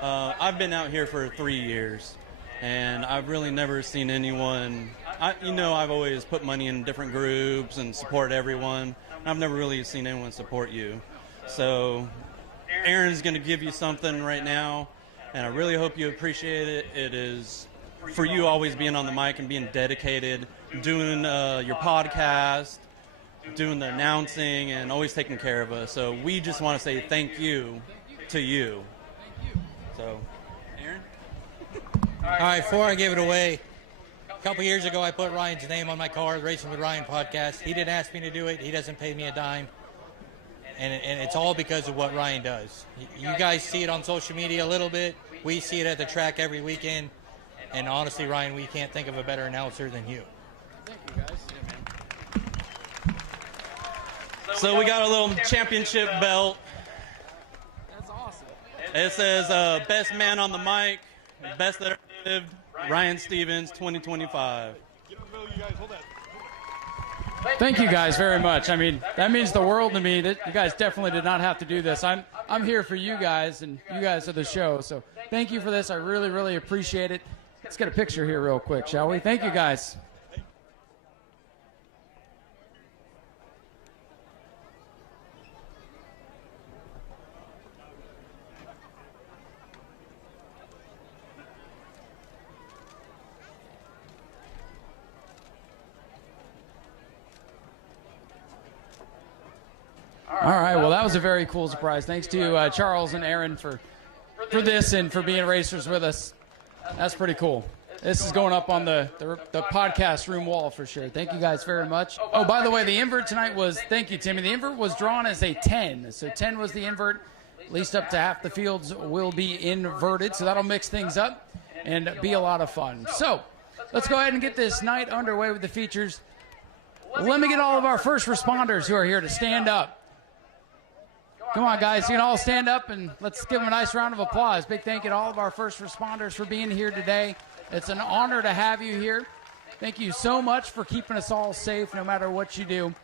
I've been out here for 3 years, and I've really never seen anyone, I've always put money in different groups and support everyone. I've never really seen anyone support you. So Aaron's going to give you something right now, and I really hope you appreciate it. It is for you always being on the mic and being dedicated, doing your podcast, doing the announcing, and always taking care of us. So we just want to say thank you to you. So, Aaron? All right, before I give it away, a couple years ago I put Ryan's name on my car, Racing with Ryan podcast. He didn't ask me to do it. He doesn't pay me a dime. And it's all because of what Ryan does. You guys see it on social media a little bit. We see it at the track every weekend. And honestly, Ryan, we can't think of a better announcer than you. Thank you, guys. So we got a little championship belt. That's awesome. It says best man on the mic, best that ever lived, Ryan Stevens, 2025. Thank you guys very much. I mean, that means the world to me. That you guys definitely did not have to do this. I'm here for you guys, and you guys are the show. So thank you for this. I really, really appreciate it. Let's get a picture here real quick, shall we? Thank you guys. All right, well, that was a very cool surprise. Thanks to Charles and Aaron for this and for being racers with us. That's pretty cool. This is going up on the podcast room wall for sure. Thank you guys very much. Oh, by the way, the invert tonight was, thank you, Timmy. The invert was drawn as a 10. So 10 was the invert. At least up to half the fields will be inverted. So that'll mix things up and be a lot of fun. So let's go ahead and get this night underway with the features. Let me get all of our first responders who are here to stand up. Come on, guys. You can all stand up, and let's give them a nice round of applause. Big thank you to all of our first responders for being here today. It's an honor to have you here. Thank you so much for keeping us all safe no matter what you do.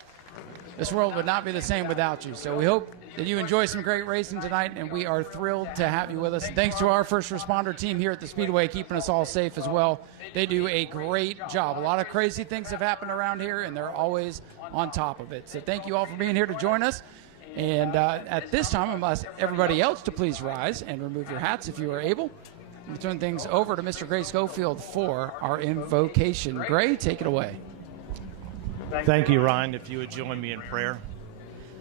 This world would not be the same without you. So we hope that you enjoy some great racing tonight, and we are thrilled to have you with us. Thanks to our first responder team here at the Speedway keeping us all safe as well. They do a great job. A lot of crazy things have happened around here, and they're always on top of it. So thank you all for being here to join us. And at this time, I'm going to ask everybody else to please rise and remove your hats if you are able. We'll turn things over to Mr. Gray Schofield for our invocation. Gray, take it away. Thank you, Ryan. If you would join me in prayer.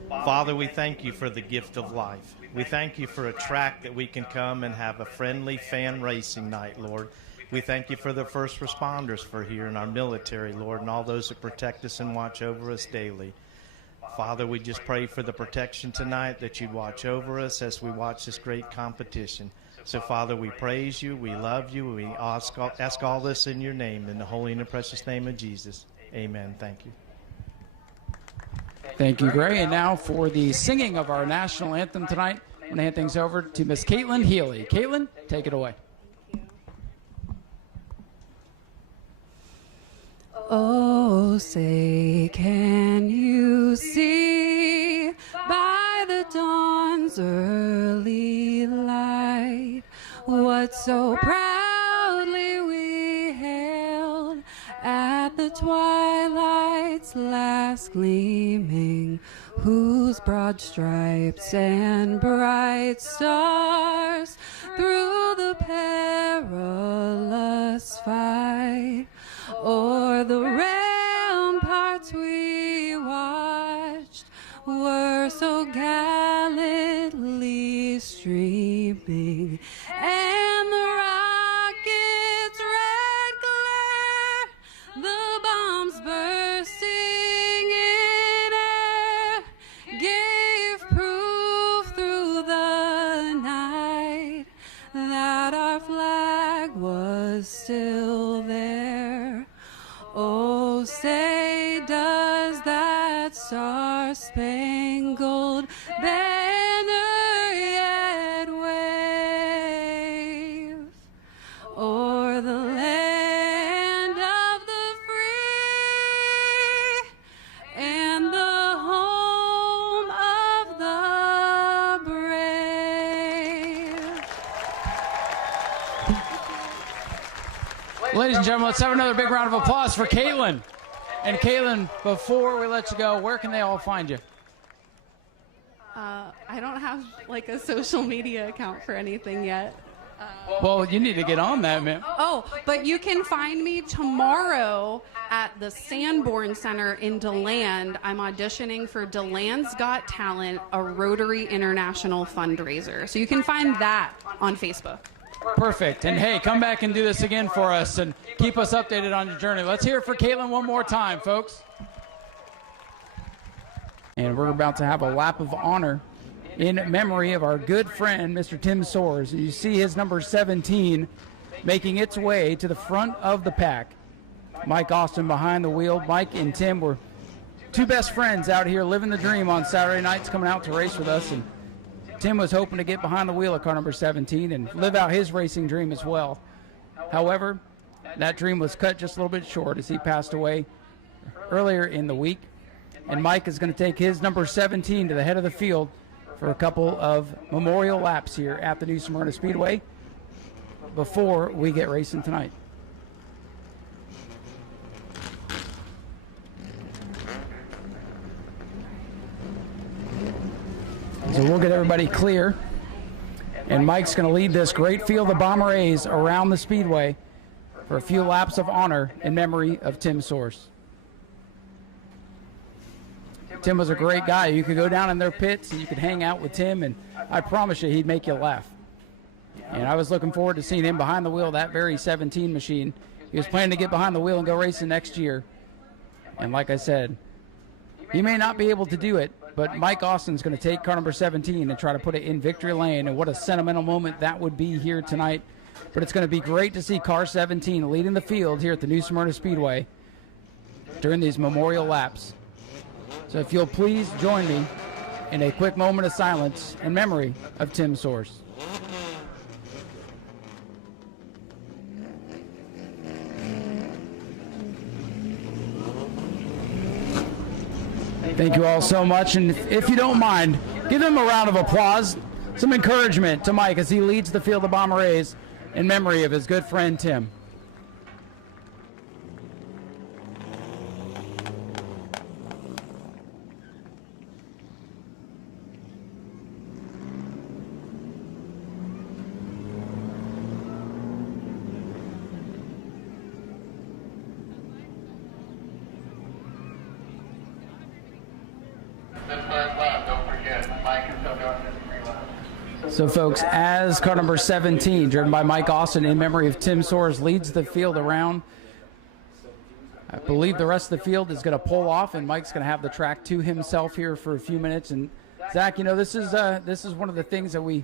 Father, we thank you for the gift of life. We thank you for a track that we can come and have a friendly fan racing night, Lord. We thank you for the first responders for here in our military, Lord, and all those that protect us and watch over us daily. Father, we just pray for the protection tonight, that you'd watch over us as we watch this great competition. So, Father, we praise you, we love you, we ask all this in your name, in the holy and the precious name of Jesus. Amen. Thank you. Thank you, Gray. And now for the singing of our national anthem tonight, I'm going to hand things over to Miss Caitlin Healy. Caitlin, take it away. Oh, say, can you see by the dawn's early light what so proudly we hailed at the twilight's last gleaming, whose broad stripes and bright stars through the perilous fight o'er the ramparts we watched were so gallantly streaming, and the rocket's red glare, the bombs bursting in air, gave proof through the night that our flag was still there. Oh, say, does that star-spangled banner yet wave o'er the land of the free and the home of the brave? Ladies and gentlemen, let's have another big round of applause for Caitlin. And Caitlin, before we let you go, where can they all find you? I don't have like a social media account for anything yet. Well, you need to get on that, man. Oh, but you can find me tomorrow at the Sanborn Center in DeLand. I'm auditioning for DeLand's Got Talent, a Rotary International fundraiser. So you can find that on Facebook. Perfect. And hey, come back and do this again for us and keep us updated on your journey. Let's hear it for Caitlin one more time, folks. And we're about to have a lap of honor in memory of our good friend, Mr. Tim Soares. You see his number 17 making its way to the front of the pack. Mike Austin behind the wheel. Mike and Tim were two best friends out here living the dream on Saturday nights, coming out to race with us. And Tim was hoping to get behind the wheel of car number 17 and live out his racing dream as well. However, that dream was cut just a little bit short as he passed away earlier in the week. And Mike is going to take his number 17 to the head of the field for a couple of memorial laps here at the New Smyrna Speedway before we get racing tonight. So we'll get everybody clear. And Mike's going to lead this great field of Bomber A's around the Speedway for a few laps of honor in memory of Tim Source. Tim was a great guy. You could go down in their pits and you could hang out with Tim, and I promise you he'd make you laugh. And I was looking forward to seeing him behind the wheel of that very 17 machine. He was planning to get behind the wheel and go racing next year. And like I said, he may not be able to do it, but Mike Austin's going to take car number 17 and try to put it in victory lane, and what a sentimental moment that would be here tonight. But it's going to be great to see car 17 leading the field here at the New Smyrna Speedway during these memorial laps. So if you'll please join me in a quick moment of silence in memory of Tim Source. Thank you all so much, and if you don't mind, give him a round of applause, some encouragement to Mike as he leads the field of Bomber A's in memory of his good friend Tim. So, folks, as car number 17, driven by Mike Austin in memory of Tim Source, leads the field around, I believe the rest of the field is going to pull off, and Mike's going to have the track to himself here for a few minutes. And, Zach, you know, this is one of the things that we,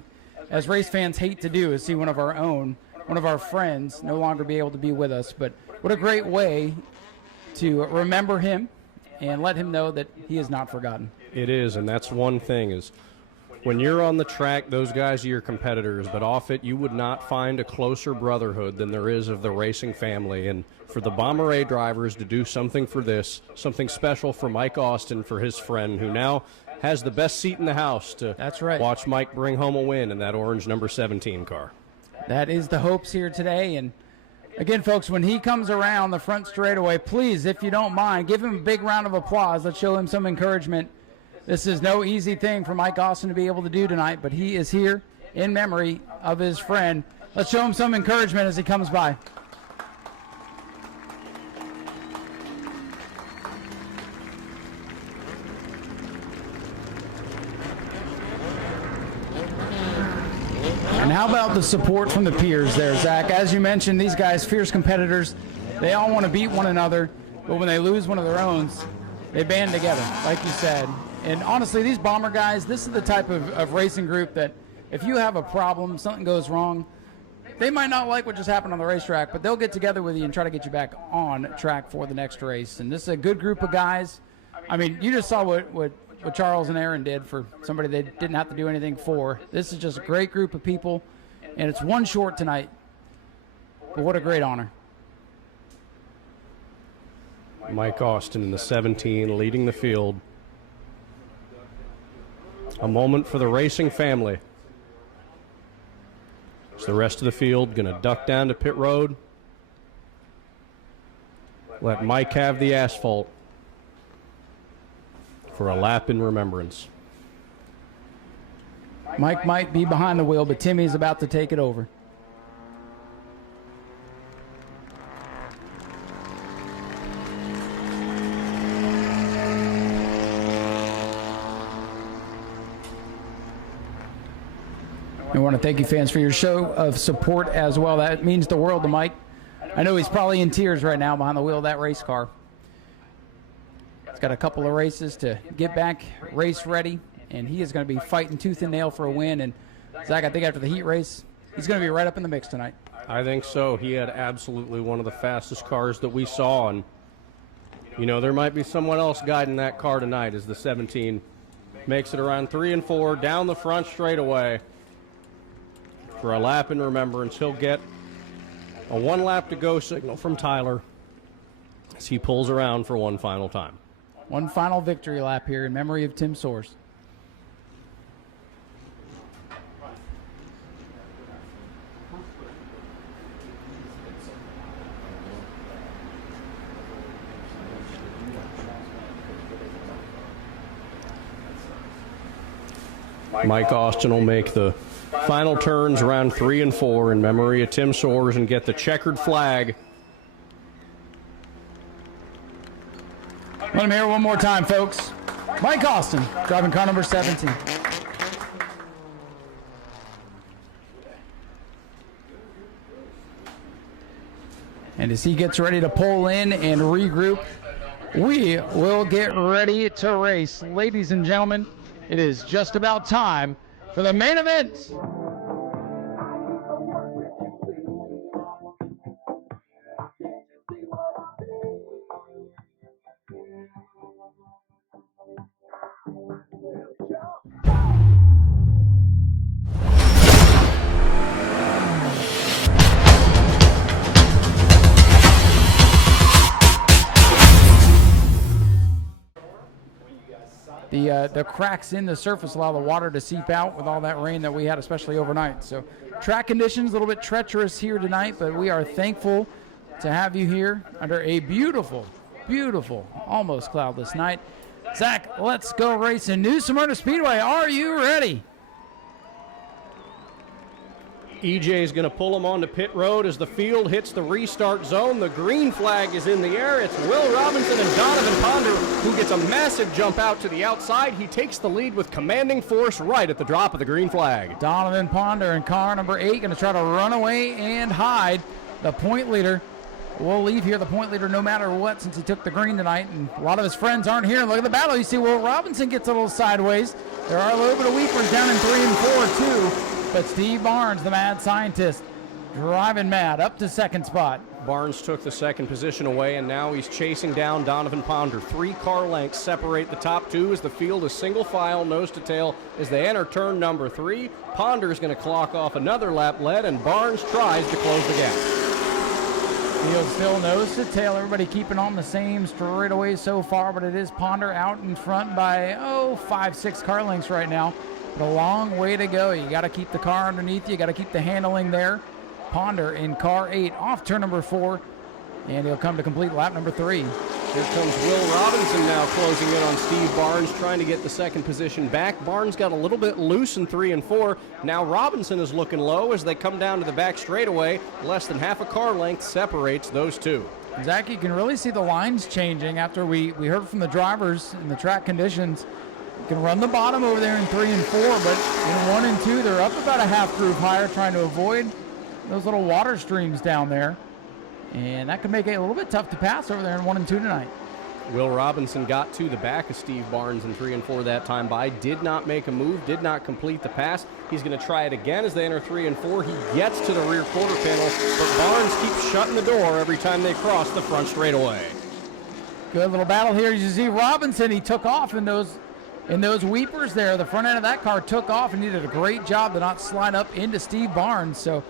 as race fans, hate to do, is see one of our own, one of our friends, no longer be able to be with us. But what a great way to remember him and let him know that he is not forgotten. It is, and that's one thing is, when you're on the track, those guys are your competitors, but off it, you would not find a closer brotherhood than there is of the racing family. And for the Bomber A drivers to do something for this, something special for Mike Austin, for his friend, who now has the best seat in the house to watch Mike bring home a win in that orange number 17 car. That is the hopes here today. And again, folks, when he comes around the front straightaway, please, if you don't mind, give him a big round of applause. Let's show him some encouragement. This is no easy thing for Mike Austin to be able to do tonight, but he is here in memory of his friend. Let's show him some encouragement as he comes by. And how about the support from the peers there, Zach? As you mentioned, these guys, fierce competitors, they all want to beat one another, but when they lose one of their own, they band together, like you said. And honestly, these Bomber guys, this is the type of racing group that if you have a problem, something goes wrong, they might not like what just happened on the racetrack, but they'll get together with you and try to get you back on track for the next race. And this is a good group of guys. I mean, you just saw what Charles and Aaron did for somebody they didn't have to do anything for. This is just a great group of people, and it's one short tonight, but what a great honor. Mike Austin in the 17 leading the field. A moment for the racing family. As the rest of the field going to duck down to pit road. Let Mike have the asphalt for a lap in remembrance. Mike might be behind the wheel, but Timmy's about to take it over. I want to thank you, fans, for your show of support as well. That means the world to Mike. I know he's probably in tears right now behind the wheel of that race car. He's got a couple of races to get back race ready, and he is going to be fighting tooth and nail for a win. And, Zach, I think after the heat race, he's going to be right up in the mix tonight. I think so. He had absolutely one of the fastest cars that we saw. And, you know, there might be someone else guiding that car tonight as the 17 makes it around 3 and 4 down the front straightaway. For a lap in remembrance, he'll get A 1 lap to go signal from Tyler as he pulls around for one final time. One final victory lap here in memory of Tim Soares. Mike Austin will make the final turns around 3 and 4 in memory of Tim Soares and get the checkered flag. Let him hear it one more time, folks. Mike Austin, driving car number 17. And as he gets ready to pull in and regroup, we will get ready to race. Ladies and gentlemen, it is just about time for the main event. The cracks in the surface allow the water to seep out with all that rain that we had, especially overnight. So track conditions a little bit treacherous here tonight, but we are thankful to have you here under a beautiful, beautiful, almost cloudless night. Zach, let's go racing. New Smyrna Speedway, are you ready? EJ is going to pull him onto pit road as the field hits the restart zone. The green flag is in the air. It's Will Robinson and Donovan Ponder who gets a massive jump out to the outside. He takes the lead with commanding force right at the drop of the green flag. Donovan Ponder in car number 8 going to try to run away and hide. The point leader will leave here, the point leader, no matter what, since he took the green tonight, and a lot of his friends aren't here. Look at the battle. You see Will Robinson gets a little sideways. There are a little bit of weepers down in 3 and 4 too. But Steve Barnes, the mad scientist, driving mad up to second spot. Barnes took the second position away, and now he's chasing down Donovan Ponder. 3 car lengths separate the top 2 as the field is single file, nose to tail, as they enter turn number 3. Ponder is going to clock off another lap lead, and Barnes tries to close the gap. Field still nose to tail. Everybody keeping on the same straightaway so far, but it is Ponder out in front by, 5-6 car lengths right now. But a long way to go. You got to keep the car underneath you. You got to keep the handling there. Ponder in car 8 off turn number 4, and he'll come to complete lap number 3. Here comes Will Robinson now closing in on Steve Barnes, trying to get the second position back. Barnes got a little bit loose in 3 and 4. Now Robinson is looking low as they come down to the back straightaway. Less than half a car length separates those two. Zach, you can really see the lines changing after we heard from the drivers in the track conditions. You can run the bottom over there in 3 and 4, but in 1 and 2, they're up about a half groove higher, trying to avoid those little water streams down there. And that could make it a little bit tough to pass over there in 1 and 2 tonight. Will Robinson got to the back of Steve Barnes in 3 and 4 that time by. Did not make a move, did not complete the pass. He's going to try it again as they enter 3 and 4. He gets to the rear quarter panel, but Barnes keeps shutting the door every time they cross the front straightaway. Good little battle here. You see Robinson, he took off in those weepers there. The front end of that car took off, and he did a great job to not slide up into Steve Barnes. So,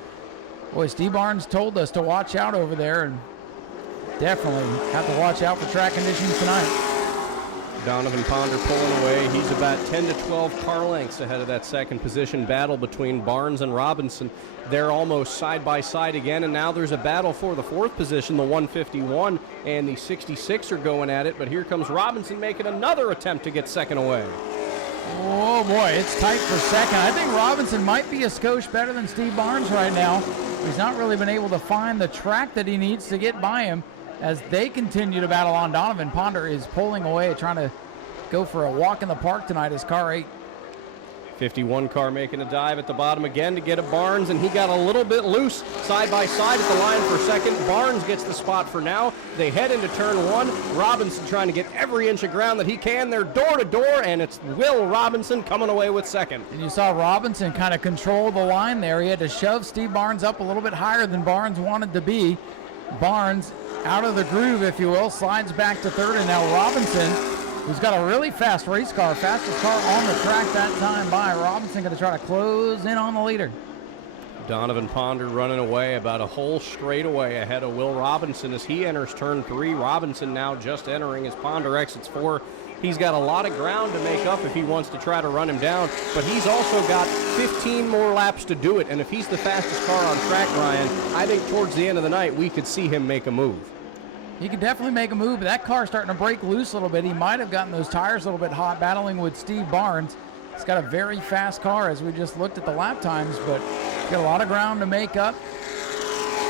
boy, Steve Barnes told us to watch out over there, and definitely have to watch out for track conditions tonight. Donovan Ponder pulling away. He's about 10 to 12 car lengths ahead of that second position battle between Barnes and Robinson. They're almost side by side again, and now there's a battle for the 4th position. The 151 and the 66 are going at it, but here comes Robinson making another attempt to get second away. Oh boy, it's tight for second. I think Robinson might be a skosh better than Steve Barnes right now. He's not really been able to find the track that he needs to get by him. As they continue to battle on, Donovan Ponder is pulling away, trying to go for a walk in the park tonight as car 8. 51 car making a dive at the bottom again to get a Barnes, and he got a little bit loose side by side at the line for second. Barnes gets the spot for now. They head into turn 1. Robinson trying to get every inch of ground that he can. They're door to door, and it's Will Robinson coming away with second. And you saw Robinson kind of control the line there. He had to shove Steve Barnes up a little bit higher than Barnes wanted to be. Barnes out of the groove, if you will, slides back to third, and now Robinson, who's got a really fast race car, fastest car on the track that time by. Robinson going to try to close in on the leader. Donovan Ponder running away about a whole straightaway ahead of Will Robinson as he enters turn 3. Robinson now just entering as Ponder exits 4. He's got a lot of ground to make up if he wants to try to run him down, but he's also got 15 more laps to do it, and if he's the fastest car on track, Ryan, I think towards the end of the night we could see him make a move. He could definitely make a move, but that car's starting to break loose a little bit. He might have gotten those tires a little bit hot battling with Steve Barnes. He's got a very fast car as we just looked at the lap times, but he's got a lot of ground to make up.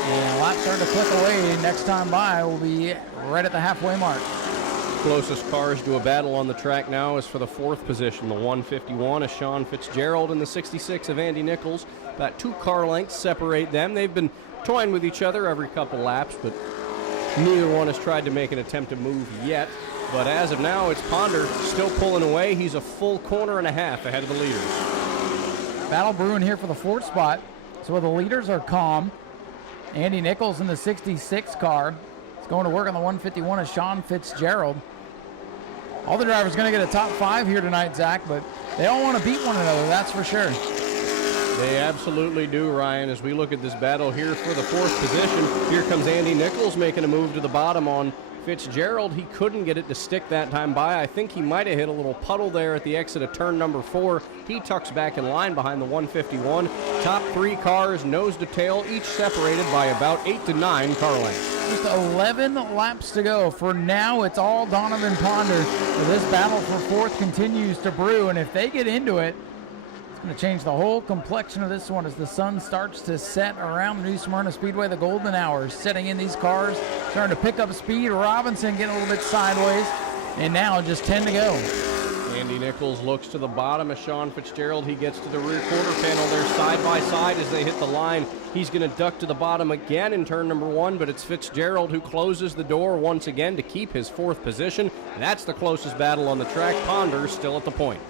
And laps starting to click away. Next time by will be right at the halfway mark. Closest cars to a battle on the track now is for the 4th position. The 151 is Sean Fitzgerald and the 66 of Andy Nichols. About 2 car lengths separate them. They've been toying with each other every couple laps, but neither one has tried to make an attempt to move yet. But as of now, it's Ponder still pulling away. He's a full corner and a half ahead of the leaders. Battle brewing here for the 4th spot. So the leaders are calm. Andy Nichols in the 66 car. He's going to work on the 151 is Sean Fitzgerald. All the drivers going to get a top 5 here tonight, Zach, but they all want to beat one another, that's for sure. They absolutely do, Ryan. As we look at this battle here for the 4th position, here comes Andy Nichols making a move to the bottom on Fitzgerald. He couldn't get it to stick that time by. I think he might have hit a little puddle there at the exit of turn number 4. He tucks back in line behind the 151. Top 3 cars, nose to tail, each separated by about 8 to 9 car lengths. Just 11 laps to go. For now, it's all Donovan Ponder. So this battle for 4th continues to brew, and if they get into it, it's going to change the whole complexion of this one as the sun starts to set around the new Smyrna Speedway. The golden hour is setting in these cars, starting to pick up speed. Robinson getting a little bit sideways, and now just 10 to go. Andy Nichols looks to the bottom of Sean Fitzgerald. He gets to the rear quarter panel there side by side as they hit the line. He's going to duck to the bottom again in turn number 1, but it's Fitzgerald who closes the door once again to keep his 4th position. That's the closest battle on the track. Ponder still at the point.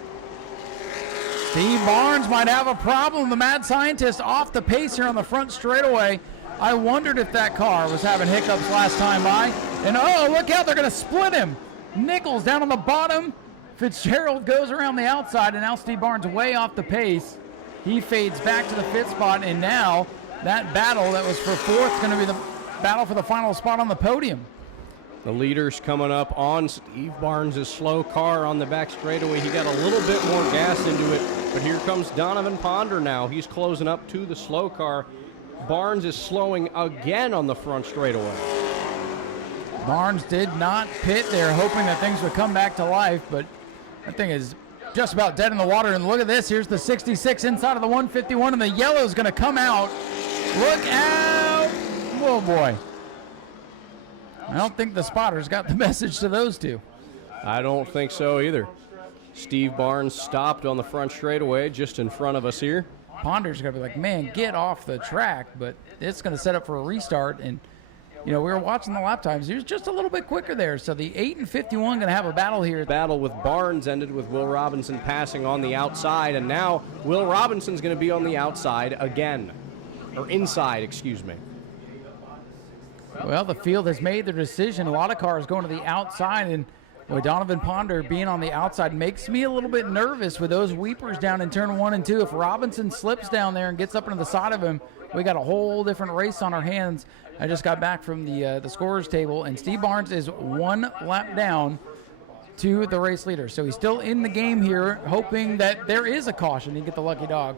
Steve Barnes might have a problem. The mad scientist off the pace here on the front straightaway. I wondered if that car was having hiccups last time by. And oh, look out, they're going to split him. Nichols down on the bottom. Fitzgerald goes around the outside, and now Steve Barnes way off the pace. He fades back to the 5th spot, and now that battle that was for 4th is going to be the battle for the final spot on the podium. The leaders coming up on Steve Barnes' slow car on the back straightaway. He got a little bit more gas into it, but here comes Donovan Ponder now. He's closing up to the slow car. Barnes is slowing again on the front straightaway. Barnes did not pit there, hoping that things would come back to life, but that thing is just about dead in the water. And look at this. Here's the 66 inside of the 151, and the yellow is going to come out. Look out. Oh, boy. I don't think the spotters got the message to those two. I don't think so either. Steve Barnes stopped on the front straightaway just in front of us here. Ponder's going to be like, man, get off the track, but it's going to set up for a restart. And, you know, we were watching the lap times. He was just a little bit quicker there. So the 8 and 51 going to have a battle here. Battle with Barnes ended with Will Robinson passing on the outside, and now Will Robinson's going to be on the outside again. Or inside, excuse me. Well, the field has made their decision. A lot of cars going to the outside, and with Donovan Ponder being on the outside makes me a little bit nervous with those weepers down in turn 1 and 2. If Robinson slips down there and gets up into the side of him, we got a whole different race on our hands. I just got back from the scorers table, and Steve Barnes is 1 lap down to the race leader. So he's still in the game here, hoping that there is a caution. He get the lucky dog.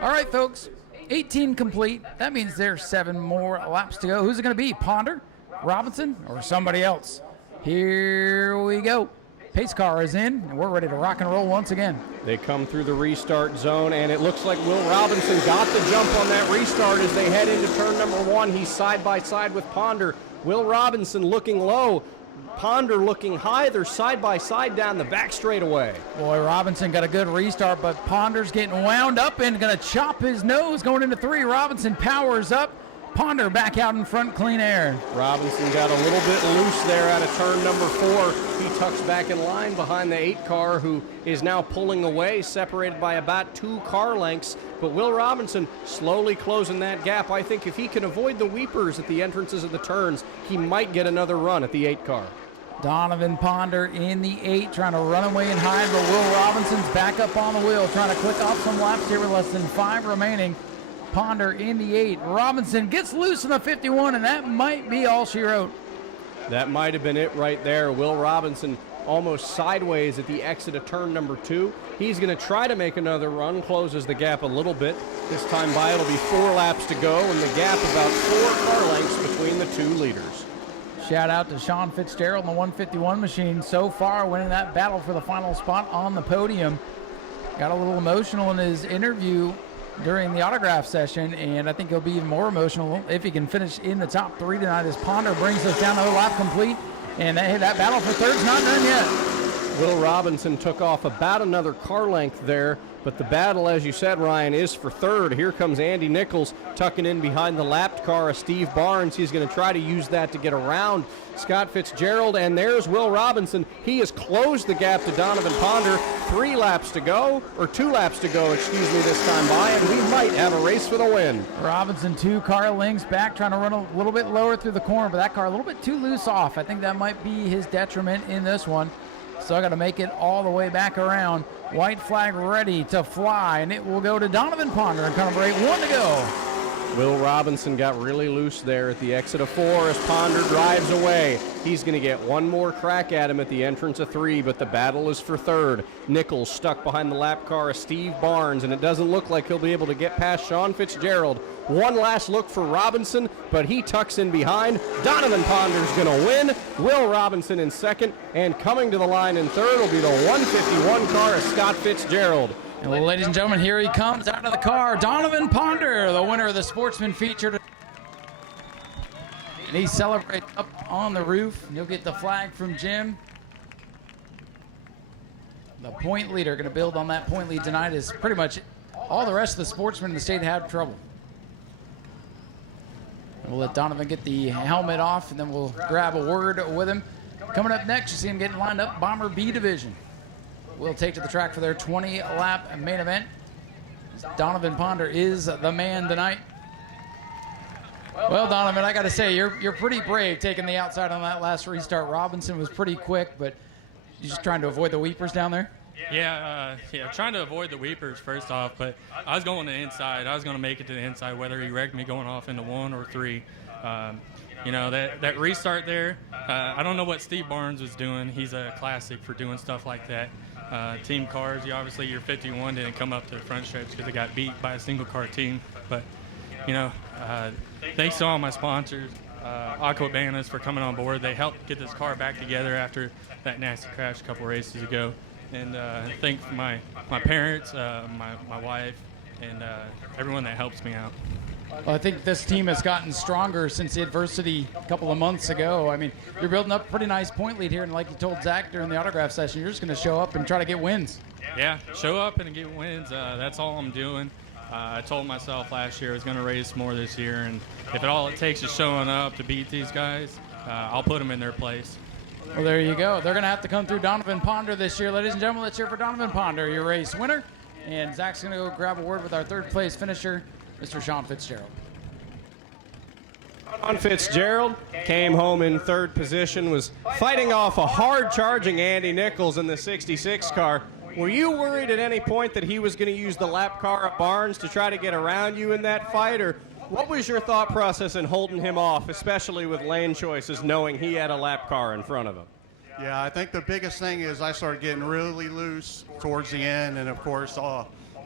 All right, folks. 18 complete. That means there's 7 more laps to go. Who's it going to be? Ponder, Robinson, or somebody else? Here we go. Pace car is in, and we're ready to rock and roll once again. They come through the restart zone, and it looks like Will Robinson got the jump on that restart as they head into turn number 1. He's side by side with Ponder. Will Robinson looking low. Ponder looking high. They're side by side down the back straightaway. Boy, Robinson got a good restart, but Ponder's getting wound up and going to chop his nose going into 3. Robinson powers up. Ponder back out in front, clean air. Robinson got a little bit loose there out of turn number 4. He tucks back in line behind the 8 car, who is now pulling away, separated by about 2 car lengths. But Will Robinson slowly closing that gap. I think if he can avoid the weepers at the entrances of the turns, he might get another run at the 8 car. Donovan Ponder in the 8, trying to run away and hide, but Will Robinson's back up on the wheel, trying to click off some laps here with less than 5 remaining. Ponder in the 8. Robinson gets loose in the 51, and that might be all she wrote. That might have been it right there. Will Robinson almost sideways at the exit of turn number 2. He's going to try to make another run, closes the gap a little bit. This time by, it'll be 4 laps to go, and the gap about 4 car lengths between the 2 leaders. Shout out to Sean Fitzgerald in the 151 machine. So far, winning that battle for the final spot on the podium. Got a little emotional in his interview during the autograph session, and I think he'll be even more emotional if he can finish in the top 3 tonight as Ponder brings us down to the lap complete. And that battle for third's not done yet. Will Robinson took off about another car length there, but the battle, as you said, Ryan, is for third. Here comes Andy Nichols tucking in behind the lapped car of Steve Barnes. He's going to try to use that to get around Scott Fitzgerald, and there's Will Robinson. He has closed the gap to Donovan Ponder. 2 laps to go, this time by, and we might have a race for the win. Robinson 2 car lengths back, trying to run a little bit lower through the corner, but that car a little bit too loose off. I think that might be his detriment in this one. So I got to make it all the way back around. White flag ready to fly, and it will go to Donovan Ponder and car number 8, 1 to go. Will Robinson got really loose there at the exit of 4 as Ponder drives away. He's going to get one more crack at him at the entrance of 3, but the battle is for third. Nichols stuck behind the lap car of Steve Barnes, and it doesn't look like he'll be able to get past Sean Fitzgerald. One last look for Robinson, but he tucks in behind. Donovan Ponder's going to win. Will Robinson in second, and coming to the line in third will be the 151 car of Scott Fitzgerald. And ladies and gentlemen, here he comes out of the car. Donovan Ponder, the winner of the Sportsman feature. And he celebrates up on the roof. And you'll get the flag from Jim. The point leader, going to build on that point lead tonight, is pretty much all the rest of the sportsmen in the state have trouble. We'll let Donovan get the helmet off, and then we'll grab a word with him. Coming up next, you see him getting lined up, Bomber B Division. We'll take to the track for their 20-lap main event. Donovan Ponder is the man tonight. Well, Donovan, I got to say, you're pretty brave taking the outside on that last restart. Robinson was pretty quick, but you're just trying to avoid the weepers down there? Yeah, trying to avoid the weepers first off, but I was going to the inside. I was going to make it to the inside, whether he wrecked me going off into 1 or 3. That restart there, I don't know what Steve Barnes was doing. He's a classic for doing stuff like that. Team cars, obviously your 51 didn't come up to the front stretch because they got beat by a single car team. But, thanks to all my sponsors, Aqua Bananas, for coming on board. They helped get this car back together after that nasty crash a couple races ago. And thank my parents, my wife, and everyone that helps me out. Well, I think this team has gotten stronger since the adversity a couple of months ago. I mean, you're building up a pretty nice point lead here, and like you told Zach during the autograph session, you're just going to show up and try to get wins. Yeah, show up and get wins. That's all I'm doing. I told myself last year I was going to race more this year, and if all it takes is showing up to beat these guys, I'll put them in their place. Well, there you go. They're going to have to come through Donovan Ponder this year. Ladies and gentlemen, let's hear for Donovan Ponder, your race winner. And Zach's going to go grab a word with our third-place finisher, Mr. Sean Fitzgerald. Sean Fitzgerald came home in third position, was fighting off a hard-charging Andy Nichols in the 66 car. Were you worried at any point that he was going to use the lap car at Barnes to try to get around you in that fight, or what was your thought process in holding him off, especially with lane choices, knowing he had a lap car in front of him? Yeah, I think the biggest thing is I started getting really loose towards the end, and of course,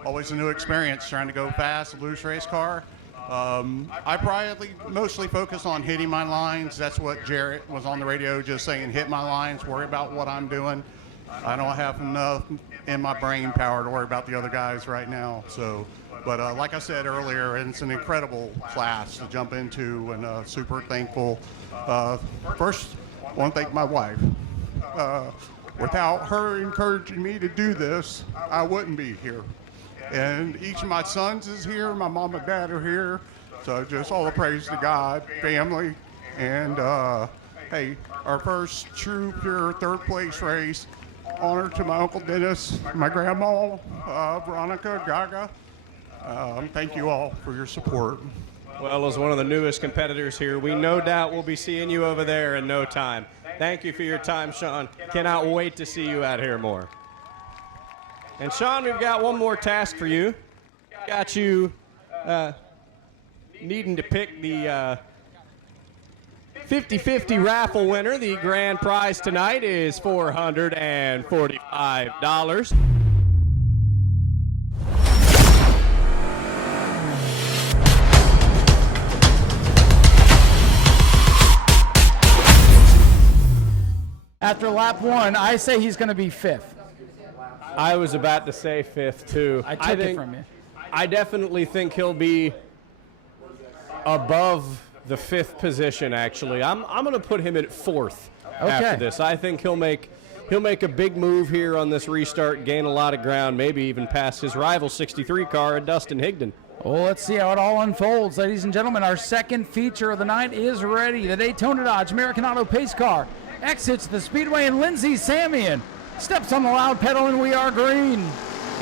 always a new experience trying to go fast, a loose race car. I probably mostly focus on hitting my lines. That's what Jarrett was on the radio just saying, hit my lines, worry about what I'm doing. I don't have enough in my brain power to worry about the other guys right now. So, but like I said earlier, it's an incredible class to jump into, and super thankful. First, I want to thank my wife. Without her encouraging me to do this, I wouldn't be here. And each of my sons is here. My mom and dad are here. So just all the praise to God, family. And hey, our first true pure third place race. Honor to my Uncle Dennis, my grandma, Veronica, Gaga. Thank you all for your support. Well, as one of the newest competitors here, we no doubt will be seeing you over there in no time. Thank you for your time, Sean. Cannot wait to see you out here more. And Sean, we've got one more task for you. Got you needing to pick the 50-50 raffle winner. The grand prize tonight is $445. After lap 1, I say he's going to be 5th. I was about to say 5th, too. I took it from you. I definitely think he'll be above the 5th position, actually. I'm going to put him at 4th after this. I think he'll make a big move here on this restart, gain a lot of ground, maybe even pass his rival 63 car, Dustin Higdon. Well, let's see how it all unfolds. Ladies and gentlemen, our second feature of the night is ready. The Daytona Dodge American Auto Pace Car exits the Speedway, and Lindsey Samian steps on the loud pedal, and we are green.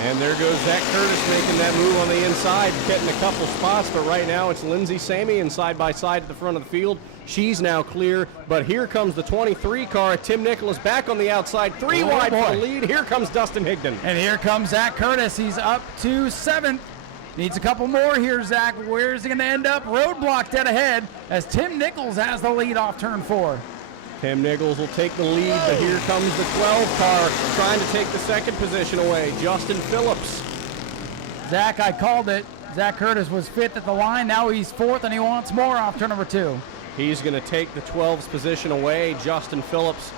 And there goes Zach Curtis making that move on the inside, getting a couple spots, but right now it's Lindsey Samian side by side at the front of the field. She's now clear, but here comes the 23 car. Tim Nicholas back on the outside, three wide for the lead. Here comes Dustin Higdon. And here comes Zach Curtis. He's up to 7th. Needs a couple more here, Zach. Where's he going to end up? Roadblock dead ahead as Tim Nichols has the lead off turn 4. Tim Nichols will take the lead, but here comes the 12 car trying to take the second position away. Justin Phillips. Zach, I called it. Zach Curtis was 5th at the line. Now he's 4th, and he wants more off turn number 2. He's going to take the 12's position away. Justin Phillips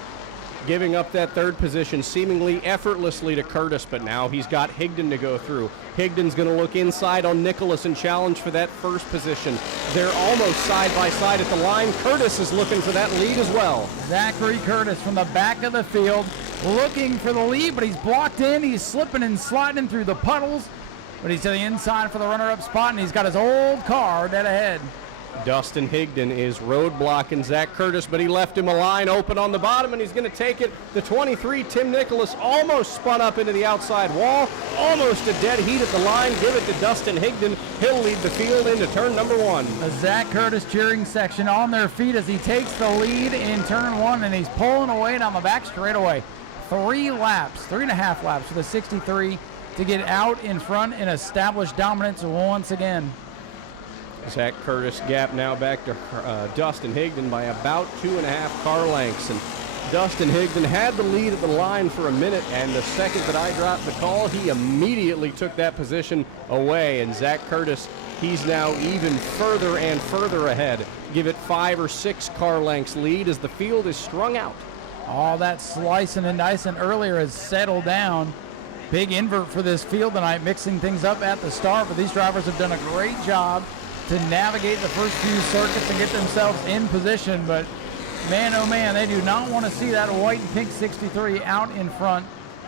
giving up that 3rd position seemingly effortlessly to Curtis, but now he's got Higdon to go through. Higdon's going to look inside on Nicholas and challenge for that 1st position. They're almost side by side at the line. Curtis is looking for that lead as well. Zachary Curtis from the back of the field looking for the lead, but he's blocked in. He's slipping and sliding through the puddles, but he's to the inside for the runner-up spot, and he's got his old car dead ahead. Dustin Higdon is roadblocking Zach Curtis, but he left him a line open on the bottom, and he's going to take it. The 23, Tim Nicholas, almost spun up into the outside wall, almost a dead heat at the line. Give it to Dustin Higdon. He'll lead the field into turn number 1. The Zach Curtis cheering section on their feet as he takes the lead in turn 1, and he's pulling away down the back straightaway. 3.5 laps for the 63 to get out in front and establish dominance once again. Zach Curtis gap now back to Dustin Higdon by about 2.5 car lengths. And Dustin Higdon had the lead at the line for a minute, and the second that I dropped the call, he immediately took that position away. And Zach Curtis, he's now even further and further ahead. Give it 5 or 6 car lengths lead as the field is strung out. All that slicing and dicing earlier has settled down. Big invert for this field tonight, mixing things up at the start, but these drivers have done a great job to navigate the first few circuits and get themselves in position, but man, oh man, they do not want to see that white and pink 63 out in front.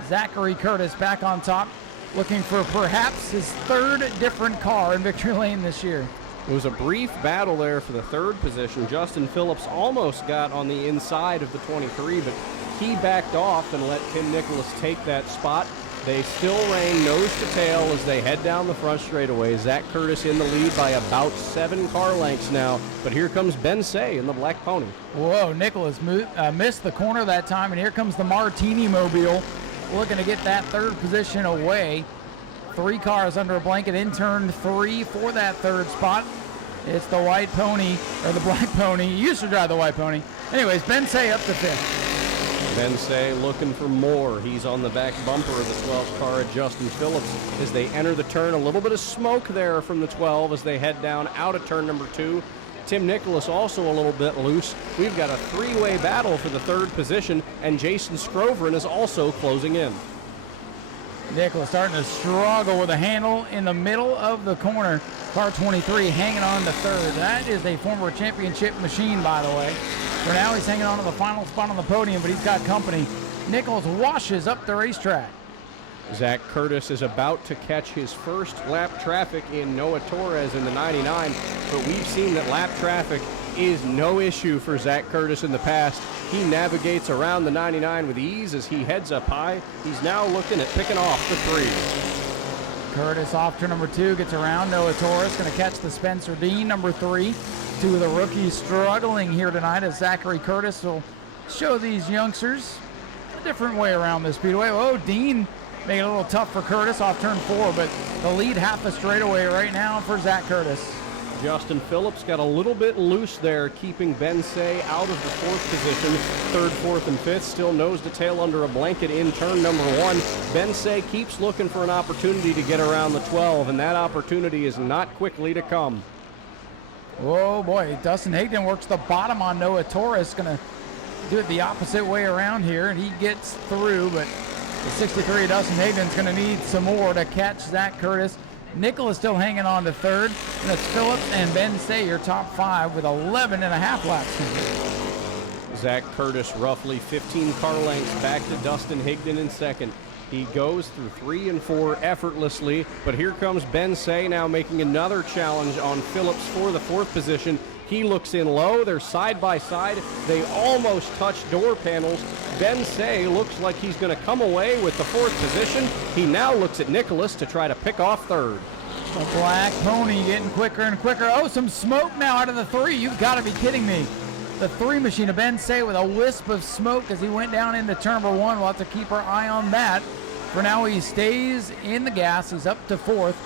Zachary Curtis back on top, looking for perhaps his 3rd different car in victory lane this year. It was a brief battle there for the 3rd position. Justin Phillips almost got on the inside of the 23, but he backed off and let Tim Nicholas take that spot. They still reign nose to tail as they head down the front straightaway. Zach Curtis in the lead by about 7 car lengths now. But here comes Ben Say in the black pony. Whoa, Nicholas missed the corner that time, and here comes the Martini Mobile looking to get that 3rd position away. 3 cars under a blanket in turn 3 for that 3rd spot. It's the white pony, or the black pony. He used to drive the white pony. Anyways, Ben Say up to 5th. Ben Say looking for more. He's on the back bumper of the 12th car at Justin Phillips as they enter the turn. A little bit of smoke there from the 12 as they head down out of turn number 2. Tim Nicholas also a little bit loose. We've got a 3-way battle for the 3rd position, and Jason Scrovern is also closing in. Nicholas starting to struggle with a handle in the middle of the corner. Car 23 hanging on to 3rd. That is a former championship machine, by the way. For now, he's hanging on to the final spot on the podium, but he's got company. Nichols washes up the racetrack. Zach Curtis is about to catch his first lap traffic in Noah Torres in the 99, but we've seen that lap traffic is no issue for Zach Curtis in the past. He navigates around the 99 with ease as he heads up high. He's now looking at picking off the 3. Curtis off turn number 2, gets around Noah Torres, going to catch the Spencer Dean, number 3. 2 of the rookies struggling here tonight as Zachary Curtis will show these youngsters a different way around the speedway. Oh, Dean making it a little tough for Curtis off turn 4, but the lead half a straightaway right now for Zach Curtis. Justin Phillips got a little bit loose there, keeping Ben Say out of the fourth position. Third, fourth, and fifth, still nose to tail under a blanket in turn number one. Ben Say keeps looking for an opportunity to get around the 12, and that opportunity is not quickly to come. Oh boy, Dustin Higdon works the bottom on Noah Torres. Going to do it the opposite way around here, and he gets through, but the 63 Dustin Higdon's going to need some more to catch Zach Curtis. Nicholas still hanging on to third. And that's Phillips and Ben Say, your top five, with 11 and a half laps complete. Zach Curtis roughly 15 car lengths back to Dustin Higdon in second. He goes through 3 and 4 effortlessly, but here comes Ben Say now making another challenge on Phillips for the fourth position. He looks in low. They're side by side. They almost touch door panels. Ben Say looks like he's going to come away with the fourth position. He now looks at Nicholas to try to pick off third. The Black Pony getting quicker and quicker. Oh, some smoke now out of the 3. You've got to be kidding me. The 3 machine of Ben Say with a wisp of smoke as he went down into turn number 1. We'll have to keep our eye on that. For now, he stays in the gas. He's up to fourth.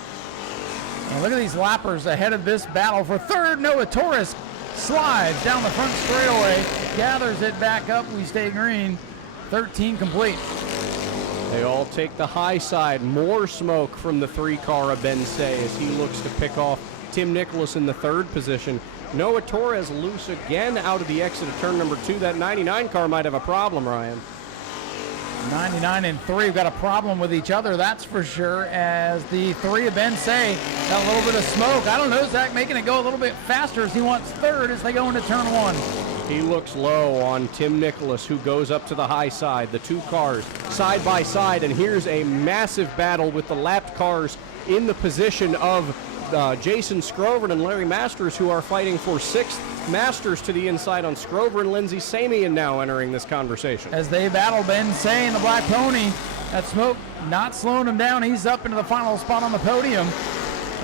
And look at these lappers ahead of this battle. For third, Noah Torres slides down the front straightaway, gathers it back up. We stay green. 13 complete. They all take the high side. More smoke from the 3 car of Ben Say as he looks to pick off Tim Nicholas in the third position. Noah Torres loose again out of the exit of turn number 2. That 99 car might have a problem, Ryan. 99 and 3 have got a problem with each other, that's for sure, as the 3 of Ben Say got a little bit of smoke. I don't know, Zach making it go a little bit faster as he wants third as they go into turn 1. He looks low on Tim Nicholas, who goes up to the high side. The 2 cars side by side, and here's a massive battle with the lapped cars in the position of Jason Scrover and Larry Masters, who are fighting for 6th. Masters to the inside on Scrover and Lindsey Samian now entering this conversation. As they battle Ben Say and the Black Pony, that smoke not slowing him down. He's up into the final spot on the podium.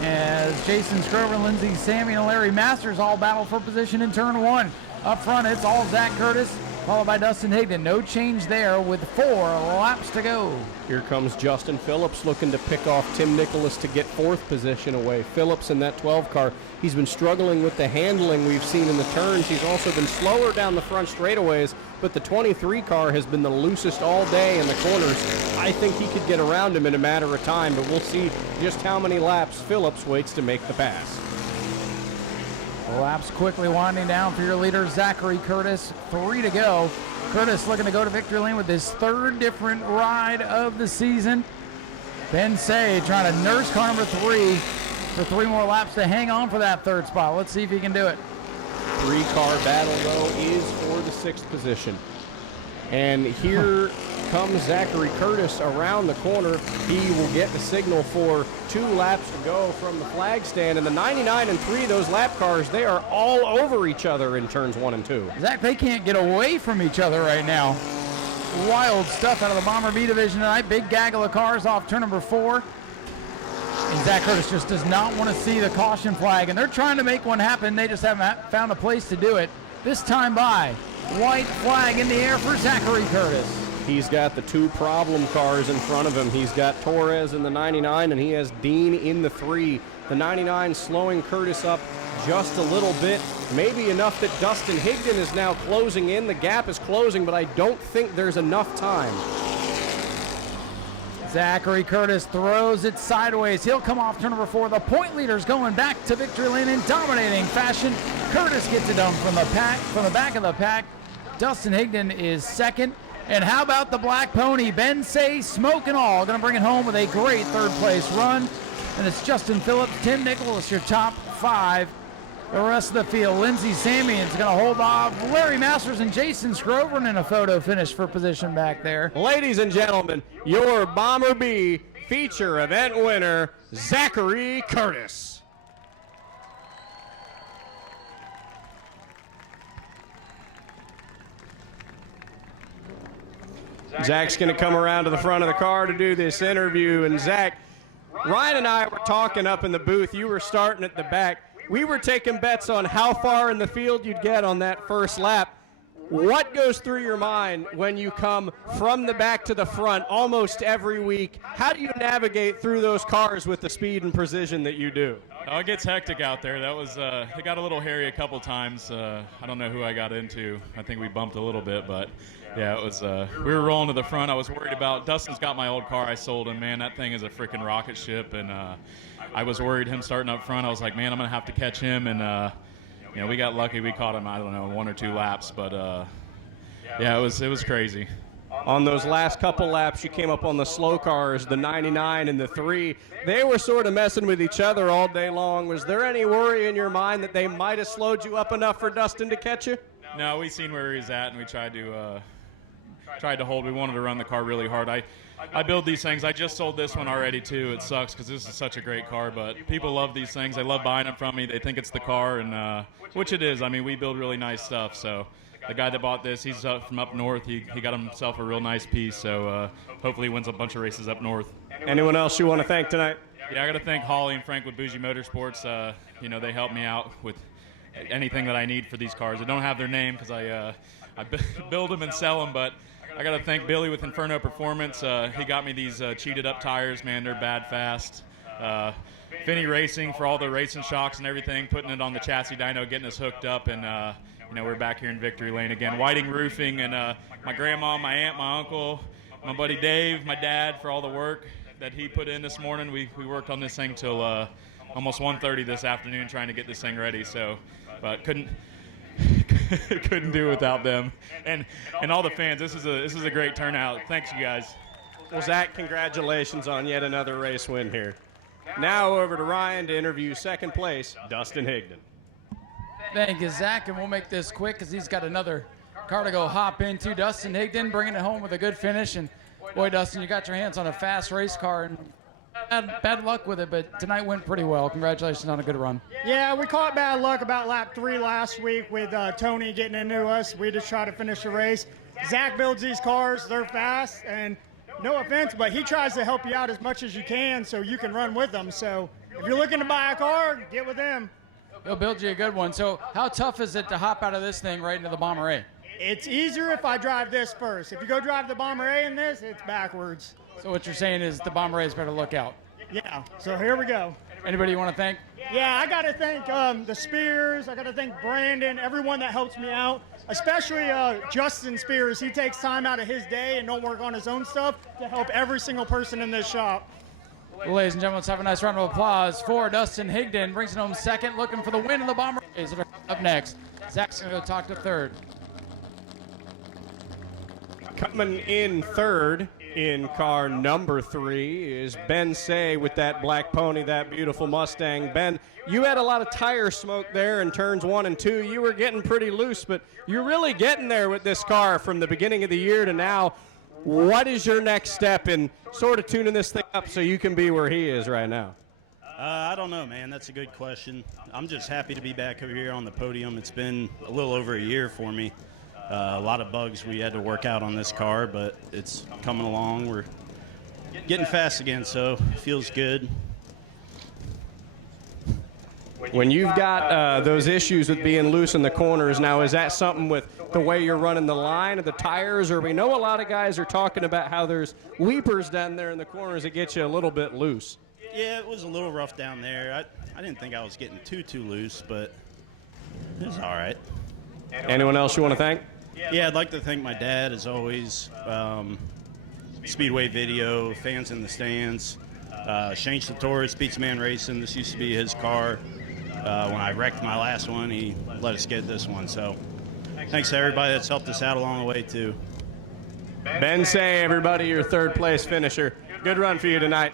As Jason Scrover, Lindsey Samian, and Larry Masters all battle for position in turn 1. Up front, it's all Zach Curtis, followed by Dustin Higdon. No change there with 4 laps to go. Here comes Justin Phillips looking to pick off Tim Nicholas to get 4th position away. Phillips in that 12 car. He's been struggling with the handling we've seen in the turns. He's also been slower down the front straightaways, but the 23 car has been the loosest all day in the corners. I think he could get around him in a matter of time, but we'll see just how many laps Phillips waits to make the pass. Laps quickly winding down for your leader, Zachary Curtis. 3 to go. Curtis looking to go to victory lane with his 3rd different ride of the season. Ben Say trying to nurse car number 3 for 3 more laps to hang on for that 3rd spot. Let's see if he can do it. 3-car battle, though, is for the 6th position. And here comes Zachary Curtis around the corner. He will get the signal for 2 laps to go from the flag stand. And the 99 and 3, those lap cars, they are all over each other in turns 1 and 2. Zach, they can't get away from each other right now. Wild stuff out of the Bomber B division tonight. Big gaggle of cars off turn number 4. And Zach Curtis just does not want to see the caution flag. And they're trying to make one happen. They just haven't found a place to do it. This time by. White flag in the air for Zachary Curtis. He's got the 2 problem cars in front of him. He's got Torres in the 99, and he has Dean in the 3. The 99 slowing Curtis up just a little bit, maybe enough that Dustin Higdon is now closing in. The gap is closing, but I don't think there's enough time. Zachary Curtis throws it sideways. He'll come off turn number 4. The point leader's going back to victory lane in dominating fashion. Curtis gets it done from the back of the pack. Dustin Higdon is 2nd. And how about the Black Pony? Ben Say, smoke and all, going to bring it home with a great 3rd place run. And it's Justin Phillips, Tim Nicholas, your top 5. The rest of the field, Lindsey Samian's going to hold off Larry Masters and Jason Scrover in a photo finish for position back there. Ladies and gentlemen, your Bomber B feature event winner, Zachary Curtis. Zach's going to come around to the front of the car to do this interview. And Zach, Ryan and I were talking up in the booth. You were starting at the back. We were taking bets on how far in the field you'd get on that first lap. What goes through your mind when you come from the back to the front almost every week? How do you navigate through those cars with the speed and precision that you do? Oh, it gets hectic out there. That was it got a little hairy a couple times. I don't know who I got into. I think we bumped a little bit, but yeah, it was. We were rolling to the front. I was worried about. Dustin's got my old car I sold him. Man, that thing is a freaking rocket ship, and I was worried him starting up front. I was like, man, I'm gonna have to catch him, and we got lucky. We caught him. I don't know, 1 or 2 laps, but yeah, it was crazy. On those last couple laps, you came up on the slow cars, the 99 and the 3. They were sort of messing with each other all day long. Was there any worry in your mind that they might have slowed you up enough for Dustin to catch you? No, we seen where he was at, and we tried to hold. We wanted to run the car really hard. I build these things. I just sold this one already, too. It sucks because this is such a great car, but people love these things. They love buying them from me. They think it's the car, and which it is. I mean, we build really nice stuff, so the guy that bought this, he's from up north. He got himself a real nice piece, so hopefully he wins a bunch of races up north. Anyone else you want to thank tonight? Yeah, I got to thank Holly and Frank with Bougie Motorsports. They help me out with anything that I need for these cars. I don't have their name because I build them and sell them, but I got to thank Billy with Inferno Performance. He got me these cheated up tires, man. They're bad fast. Finney Racing for all the racing shocks and everything, putting it on the chassis dyno, getting us hooked up, and we're back here in Victory Lane again. Whiting Roofing, and my grandma, my aunt, my uncle, my buddy Dave, my dad, for all the work that he put in this morning. We worked on this thing till almost 1:30 this afternoon trying to get this thing ready, but couldn't do without them. And all the fans. This is a great turnout. Thanks, you guys. Well, Zach, congratulations on yet another race win here. Now over to Ryan to interview second place, Dustin Higdon. Thank you, Zach, and we'll make this quick because he's got another car to go hop into. Dustin Higdon bringing it home with a good finish, and boy, Dustin, you got your hands on a fast race car, and bad luck with it, but tonight went pretty well. Congratulations on a good run. Yeah, we caught bad luck about lap 3 last week with Tony getting into us. We just try to finish the race. Zach builds these cars. They're fast, and no offense, but he tries to help you out as much as you can so you can run with them. So if you're looking to buy a car, get with him. He'll build you a good one. So how tough is it to hop out of this thing right into the Bomber A? It's easier if I drive this first. If you go drive the Bomber A in this, it's backwards. So what you're saying is the Bomber A's better look out. Yeah, so here we go. Anybody you want to thank? Yeah, I got to thank the Spears. I got to thank Brandon, everyone that helps me out, especially Justin Spears. He takes time out of his day and don't work on his own stuff to help every single person in this shop. Well, ladies and gentlemen, let's have a nice round of applause for Dustin Higdon. Brings it home second, looking for the win in the Bomber A's. Up next, Zach's going to go talk to third. Coming in third in car number 3 is Ben Say with that black pony, that beautiful Mustang. Ben, you had a lot of tire smoke there in turns 1 and 2. You were getting pretty loose, but you're really getting there with this car from the beginning of the year to now. What is your next step in sort of tuning this thing up so you can be where he is right now? I don't know, man. That's a good question. I'm just happy to be back over here on the podium. It's been a little over a year for me. A lot of bugs we had to work out on this car, but it's coming along. We're getting fast again, so it feels good. When you've got those issues with being loose in the corners now, is that something with the way you're running the line of the tires, or we know a lot of guys are talking about how there's weepers down there in the corners that get you a little bit loose? Yeah, it was a little rough down there. I didn't think I was getting too loose, but it was all right. Anyone else you want to thank? Yeah, I'd like to thank my dad, as always. Speedway Video, Fans in the Stands. Shane Satori, Speedsman Racing. This used to be his car. When I wrecked my last one, he let us get this one. So thanks to everybody that's helped us out along the way, too. Ben Say, everybody, your third place finisher. Good run for you tonight.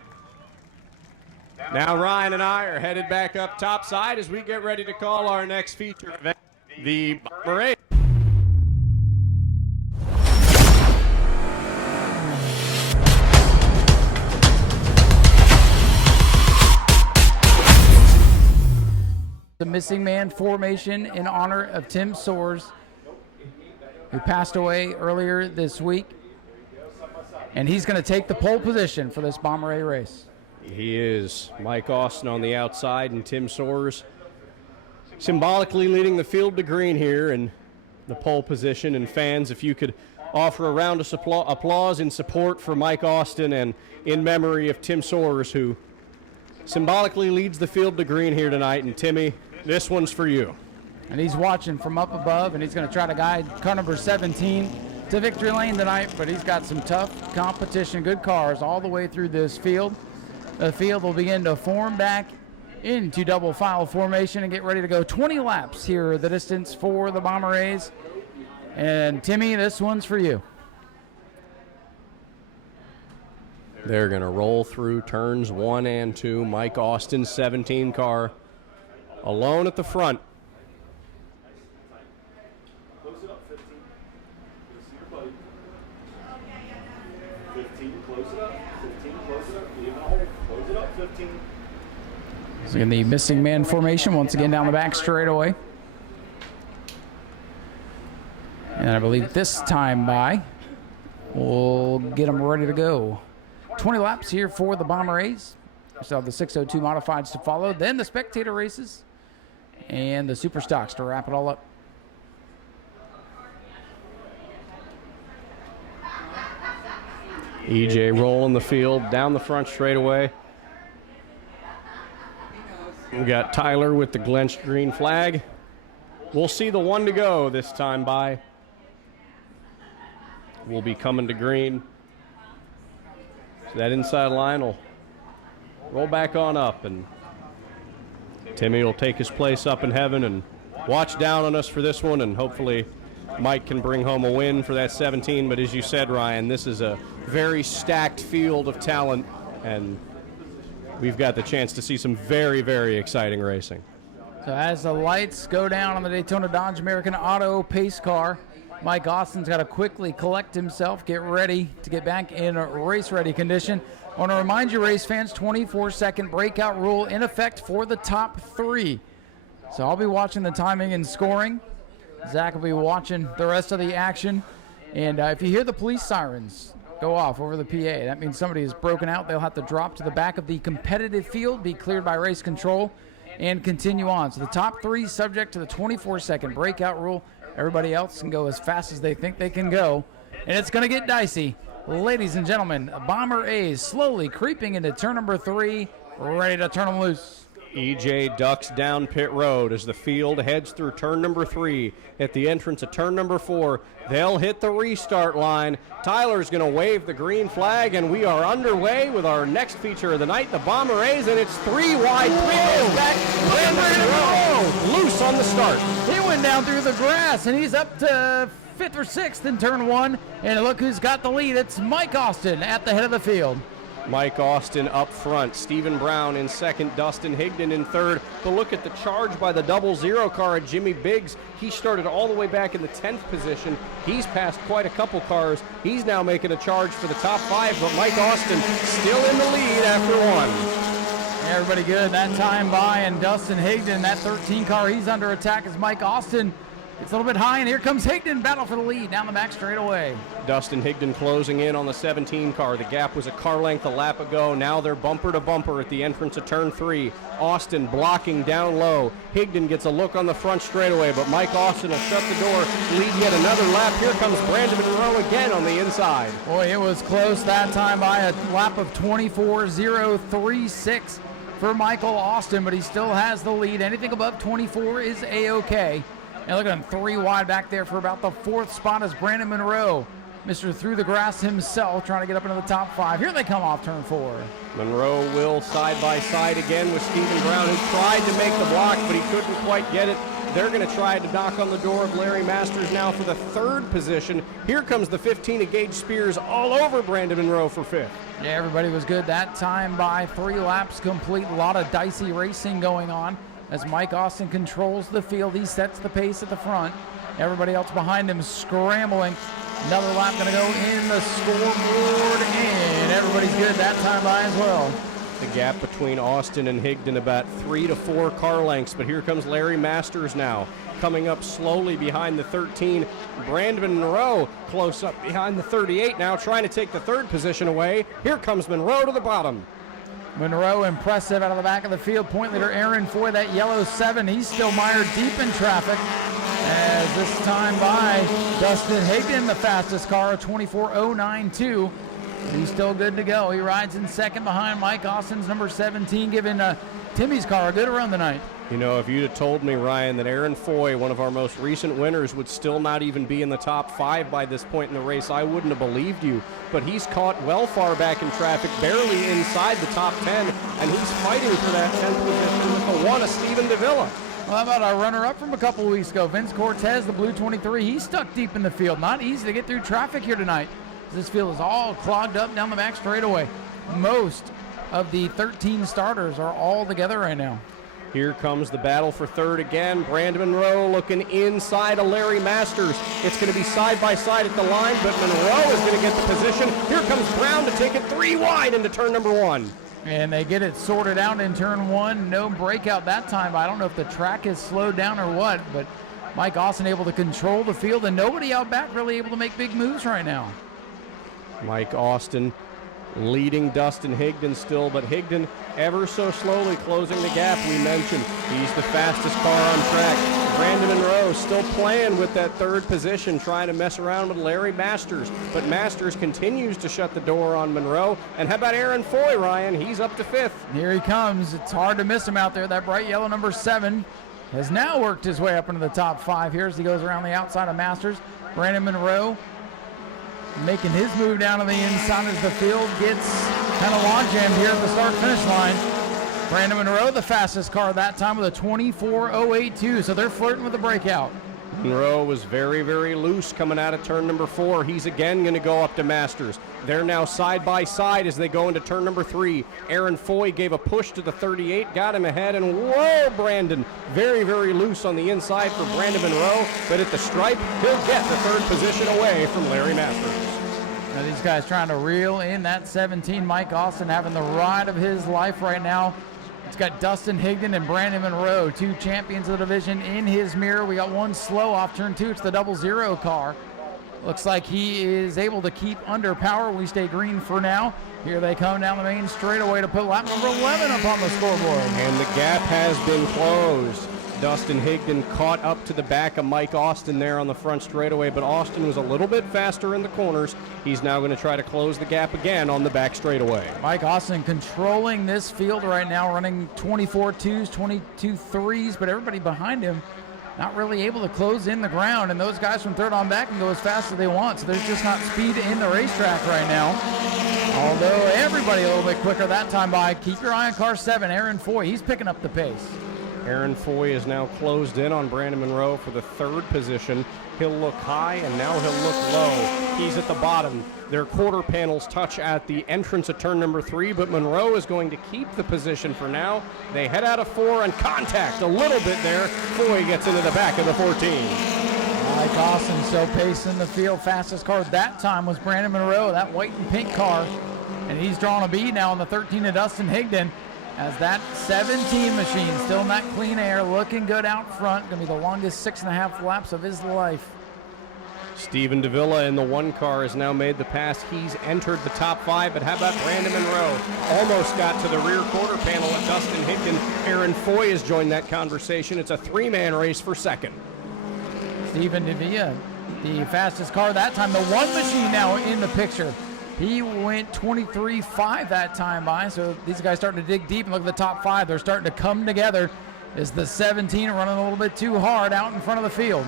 Now Ryan and I are headed back up topside as we get ready to call our next feature event, the Bomber A. The Missing Man formation in honor of Tim Soares, who passed away earlier this week. And he's going to take the pole position for this Bomber A race. He is. Mike Austin on the outside and Tim Soares symbolically leading the field to green here. And the pole position. And fans, if you could offer a round of applause in support for Mike Austin and in memory of Tim Soares, who symbolically leads the field to green here tonight. And Timmy, this one's for you. And he's watching from up above, and he's going to try to guide car number 17 to victory lane tonight, but he's got some tough competition, good cars all the way through this field. The field will begin to form back into double file formation and get ready to go 20 laps here, the distance for the Bomber A's. And Timmy, this one's for you. They're going to roll through turns 1 and 2. Mike Austin's 17 car alone at the front. So in the missing man formation once again down the back straightaway. And I believe this time by we'll get them ready to go. 20 laps here for the Bomber A's. We still have the 602 modifieds to follow, then the Spectator races and the Super Stocks to wrap it all up. EJ rolling the field down the front straightaway. We got Tyler with the Glenched green flag. We'll see the 1 to go this time by. We'll be coming to green. So that inside line will roll back on up, and Timmy will take his place up in heaven and watch down on us for this one, and hopefully Mike can bring home a win for that 17. But as you said, Ryan, this is a very stacked field of talent, and we've got the chance to see some very, very exciting racing. So as the lights go down on the Daytona Dodge American Auto pace car, Mike Austin's got to quickly collect himself, get ready to get back in a race-ready condition. I want to remind you, race fans, 24-second breakout rule in effect for the top 3. So I'll be watching the timing and scoring. Zach will be watching the rest of the action. And if you hear the police sirens go off over the PA, that means somebody is broken out. They'll have to drop to the back of the competitive field, be cleared by race control, and continue on. So the top 3 subject to the 24-second breakout rule. Everybody else can go as fast as they think they can go. And it's going to get dicey. Ladies and gentlemen, Bomber A's slowly creeping into turn number 3, ready to turn them loose. EJ ducks down pit road as the field heads through turn number 3. At the entrance of turn number 4, they'll hit the restart line. Tyler's going to wave the green flag, and we are underway with our next feature of the night, the Bomber A's, and it's 3 wide. Back. Loose on the start. He went down through the grass, and he's up to 5th or 6th in turn 1. And look who's got the lead. It's Mike Austin at the head of the field. Mike Austin up front, Stephen Brown in second, Dustin Higdon in third. But look at the charge by the 00 car at Jimmy Biggs. He started all the way back in the 10th position. He's passed quite a couple cars. He's now making a charge for the top 5, but Mike Austin still in the lead after 1. Everybody good that time by, and Dustin Higdon, that 13 car, he's under attack as Mike Austin. It's a little bit high, and here comes Higdon, battle for the lead down the back straightaway. Dustin Higdon closing in on the 17 car. The gap was a car length a lap ago. Now they're bumper to bumper at the entrance of turn 3. Austin blocking down low. Higdon gets a look on the front straightaway, but Mike Austin will shut the door, lead yet another lap. Here comes Brandon Monroe again on the inside. Boy, it was close that time by a lap of 24.036 for Michael Austin, but he still has the lead. Anything above 24 is A-OK. And look at him, 3 wide back there for about the 4th spot is Brandon Monroe. Mr. Through the Grass himself trying to get up into the top 5. Here they come off turn 4. Monroe will side by side again with Stephen Brown, who tried to make the block, but he couldn't quite get it. They're going to try to knock on the door of Larry Masters now for the 3rd position. Here comes the 15 of Gage Spears all over Brandon Monroe for 5th. Yeah, everybody was good that time by 3 laps complete. A lot of dicey racing going on. As Mike Austin controls the field, he sets the pace at the front. Everybody else behind him scrambling. Another lap going to go in the scoreboard, and everybody's good that time by as well. The gap between Austin and Higdon about 3 to 4 car lengths, but here comes Larry Masters now, coming up slowly behind the 13. Brandon Monroe close up behind the 38 now, trying to take the 3rd position away. Here comes Monroe to the bottom. Monroe impressive out of the back of the field. Point leader Aaron Foy, that yellow 7. He's still mired deep in traffic. As this time by Dustin Higdon, the fastest car, 24.092. He's still good to go. He rides in second behind Mike Austin's number 17, giving Timmy's car a good run tonight. You know, if you'd have told me, Ryan, that Aaron Foy, one of our most recent winners, would still not even be in the top 5 by this point in the race, I wouldn't have believed you. But he's caught well far back in traffic, barely inside the top 10, and he's fighting for that 10th position with the one of Steven Davila. Well, how about our runner-up from a couple of weeks ago, Vince Cortez, the blue 23. He's stuck deep in the field. Not easy to get through traffic here tonight. This field is all clogged up down the back straightaway. Most of the 13 starters are all together right now. Here comes the battle for third again. Brandon Monroe looking inside of Larry Masters. It's going to be side by side at the line, but Monroe is going to get the position. Here comes Brown to take it 3 wide into turn number 1. And they get it sorted out in turn 1. No breakout that time. I don't know if the track is slowed down or what, but Mike Austin able to control the field, and nobody out back really able to make big moves right now. Mike Austin leading Dustin Higdon still, but Higdon ever so slowly closing the gap. We mentioned he's the fastest car on track. Brandon Monroe still playing with that third position, trying to mess around with Larry Masters, but Masters continues to shut the door on Monroe. And how about Aaron Foy, Ryan? He's up to 5th. Here he comes. It's hard to miss him out there. That bright yellow number 7 has now worked his way up into the top 5 here as he goes around the outside of Masters. Brandon Monroe making his move down to the inside as the field gets kind of log-jammed here at the start-finish line. Brandon Monroe, the fastest car that time with a 24.082, so they're flirting with the breakout. Monroe was very, very loose coming out of turn number 4. He's again going to go up to Masters. They're now side by side as they go into turn number 3. Aaron Foy gave a push to the 38, got him ahead, and whoa, Brandon, very, very loose on the inside for Brandon Monroe, but at the stripe, he'll get the third position away from Larry Masters. Now these guys trying to reel in that 17. Mike Austin having the ride of his life right now. It's got Dustin Higdon and Brandon Monroe, 2 champions of the division in his mirror. We got one slow off turn 2. It's the 00 car. Looks like he is able to keep under power. We stay green for now. Here they come down the main straightaway to put lap number 11 up on the scoreboard. And the gap has been closed. Dustin Higdon caught up to the back of Mike Austin there on the front straightaway, but Austin was a little bit faster in the corners. He's now going to try to close the gap again on the back straightaway. Mike Austin controlling this field right now, running 24.2s, 22.3s, but everybody behind him not really able to close in the ground, and those guys from third on back can go as fast as they want, so there's just not speed in the racetrack right now. Although everybody a little bit quicker that time by. Keep your eye on car 7, Aaron Foy. He's picking up the pace. Aaron Foy is now closed in on Brandon Monroe for the third position. He'll look high and now he'll look low. He's at the bottom. Their quarter panels touch at the entrance of turn number 3, but Monroe is going to keep the position for now. They head out of 4 and contact a little bit there. Foy gets into the back of the 14. Mike Austin still pacing the field. Fastest car that time was Brandon Monroe, that white and pink car. And he's drawing a bead now on the 13 of Dustin Higdon. As that 17 machine still in that clean air, looking good out front. Going to be the longest 6.5 laps of his life. Steven Davila in the 1 car has now made the pass. He's entered the top 5, but how about Brandon Monroe? Almost got to the rear quarter panel at Dustin Higdon. Aaron Foy has joined that conversation. It's a 3-man race for second. Steven Davila, the fastest car that time. The 1 machine now in the picture. He went 23.5 that time by, so these guys starting to dig deep and look at the top 5. They're starting to come together as the 17 running a little bit too hard out in front of the field.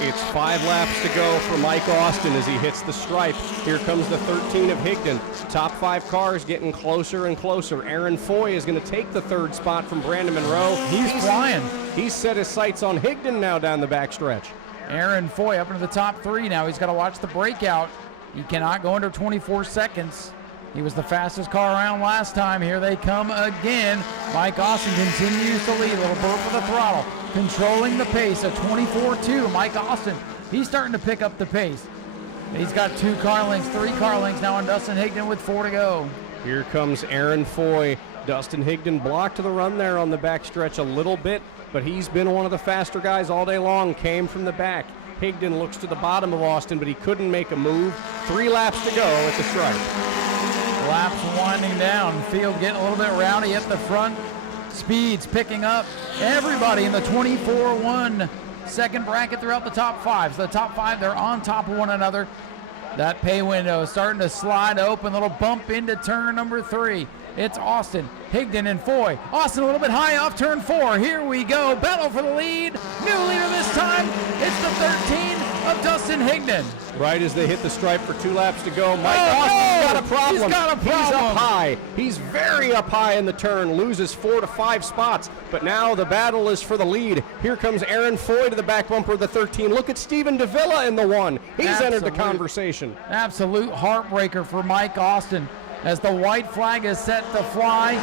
It's 5 laps to go for Mike Austin as he hits the stripe. Here comes the 13 of Higdon. Top 5 cars getting closer and closer. Aaron Foy is going to take the 3rd spot from Brandon Monroe. He's flying. He's set his sights on Higdon now down the backstretch. Aaron Foy up into the top 3 now. He's got to watch the breakout. He cannot go under 24 seconds. He was the fastest car around last time. Here they come again. Mike Austin continues to lead. A little burp of the throttle. Controlling the pace at 24.2. Mike Austin, he's starting to pick up the pace. He's got 2 car lengths, 3 car lengths now on Dustin Higdon with 4 to go. Here comes Aaron Foy. Dustin Higdon blocked the run there on the backstretch a little bit, but he's been one of the faster guys all day long. Came from the back. Higdon looks to the bottom of Austin, but he couldn't make a move. 3 laps to go at the stripe. Laps winding down. Field getting a little bit rowdy at the front. Speeds picking up. Everybody in the 24.1 second bracket throughout the top 5. So the top 5, they're on top of one another. That pay window is starting to slide open. Little bump into turn number 3. It's Austin, Higdon, and Foy. Austin a little bit high off turn 4. Here we go. Battle for the lead. New leader this time. It's the 13 of Dustin Higdon. Right as they hit the stripe for 2 laps to go, Mike Austin's got a problem. He's got a problem. He's up high. He's very up high in the turn, loses 4 to 5 spots. But now the battle is for the lead. Here comes Aaron Foy to the back bumper of the 13. Look at Steven Davila in the 1. He's entered the conversation. Absolute heartbreaker for Mike Austin. As the white flag is set to fly,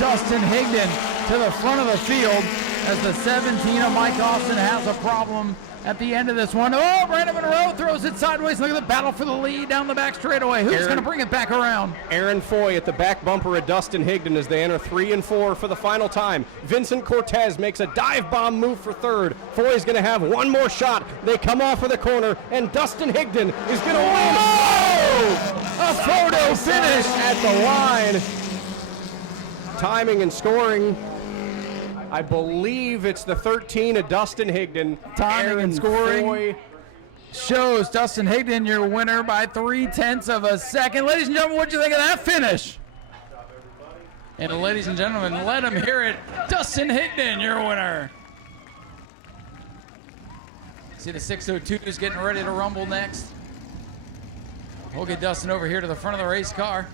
Dustin Higdon to the front of the field as the 17 of Mike Austin has a problem at the end of this one. Oh, Brandon Monroe throws it sideways. Look at the battle for the lead down the back straightaway. Who's going to bring it back around? Aaron Foy at the back bumper of Dustin Higdon as they enter 3 and 4 for the final time. Vincent Cortez makes a dive bomb move for third. Foy's going to have one more shot. They come off of the corner, and Dustin Higdon is going to win. Oh! A photo finish at the line. Timing and scoring. I believe it's the 13 of Dustin Higdon. Timing and scoring shows Dustin Higdon your winner by 0.3 of a second. Ladies and gentlemen, what do you think of that finish? And ladies and gentlemen, let them hear it. Dustin Higdon, your winner. See the 602s getting ready to rumble next. We'll get Dustin over here to the front of the race car.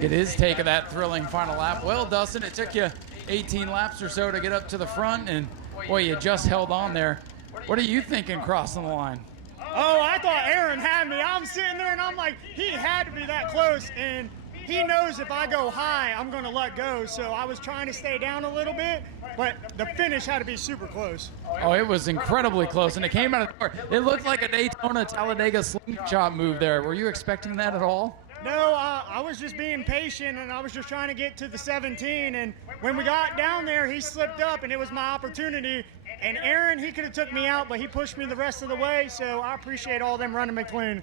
Get his take of that thrilling final lap. Well, Dustin, it took you 18 laps or so to get up to the front, and boy, you just held on there. What are you thinking crossing the line? Oh, I thought Aaron had me. I'm sitting there and I'm like, he had to be that close, and he knows if I go high, I'm going to let go. So I was trying to stay down a little bit, but the finish had to be super close. Oh, it was incredibly close, and it came out of the door. It looked like a Daytona Talladega slingshot move there. Were you expecting that at all? No, I was just being patient, and I was just trying to get to the 17, and when we got down there, he slipped up, and it was my opportunity. And Aaron, he could have took me out, but he pushed me the rest of the way, so I appreciate all them running me clean.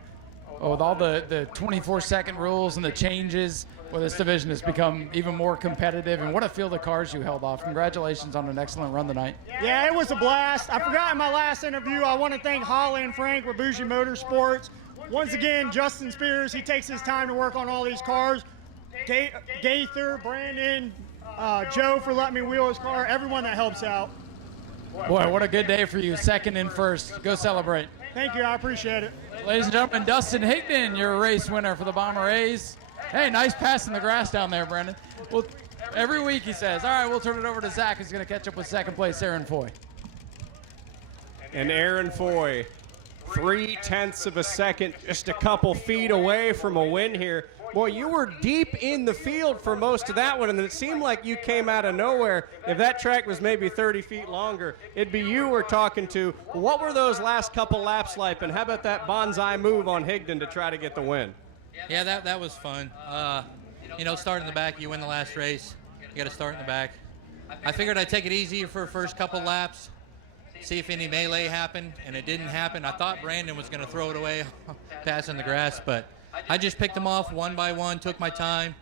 Oh, with all the 24-second rules and the changes, well, this division has become even more competitive, and what a field of cars you held off. Congratulations on an excellent run tonight. Yeah, it was a blast. I forgot in my last interview, I want to thank Holly and Frank with Bougie Motorsports. Once again, Justin Spears, he takes his time to work on all these cars. Gaither, Brandon, Joe for letting me wheel his car, everyone that helps out. Boy, what a good day for you. Second and first. Go celebrate. Thank you, I appreciate it. Ladies and gentlemen, Dustin Higdon, your race winner for the Bomber A's. Hey, nice pass in the grass down there, Brandon. Well, every week he says, all right, we'll turn it over to Zach, who's going to catch up with second place, Aaron Foy. And Aaron Foy, 0.3 of a second, just a couple feet away from a win here. Boy, you were deep in the field for most of that one, and it seemed like you came out of nowhere. If that track was maybe 30 feet longer, it'd be you we're talking to. What were those last couple laps like, and how about that bonsai move on Higdon to try to get the win? Yeah, that was fun. You know, start in the back, you win the last race. You got to start in the back. I figured I'd take it easy for the first couple laps, see if any melee happened, and it didn't happen. I thought Brandon was going to throw it away, passing the grass, but I just picked them off one by one, took my time,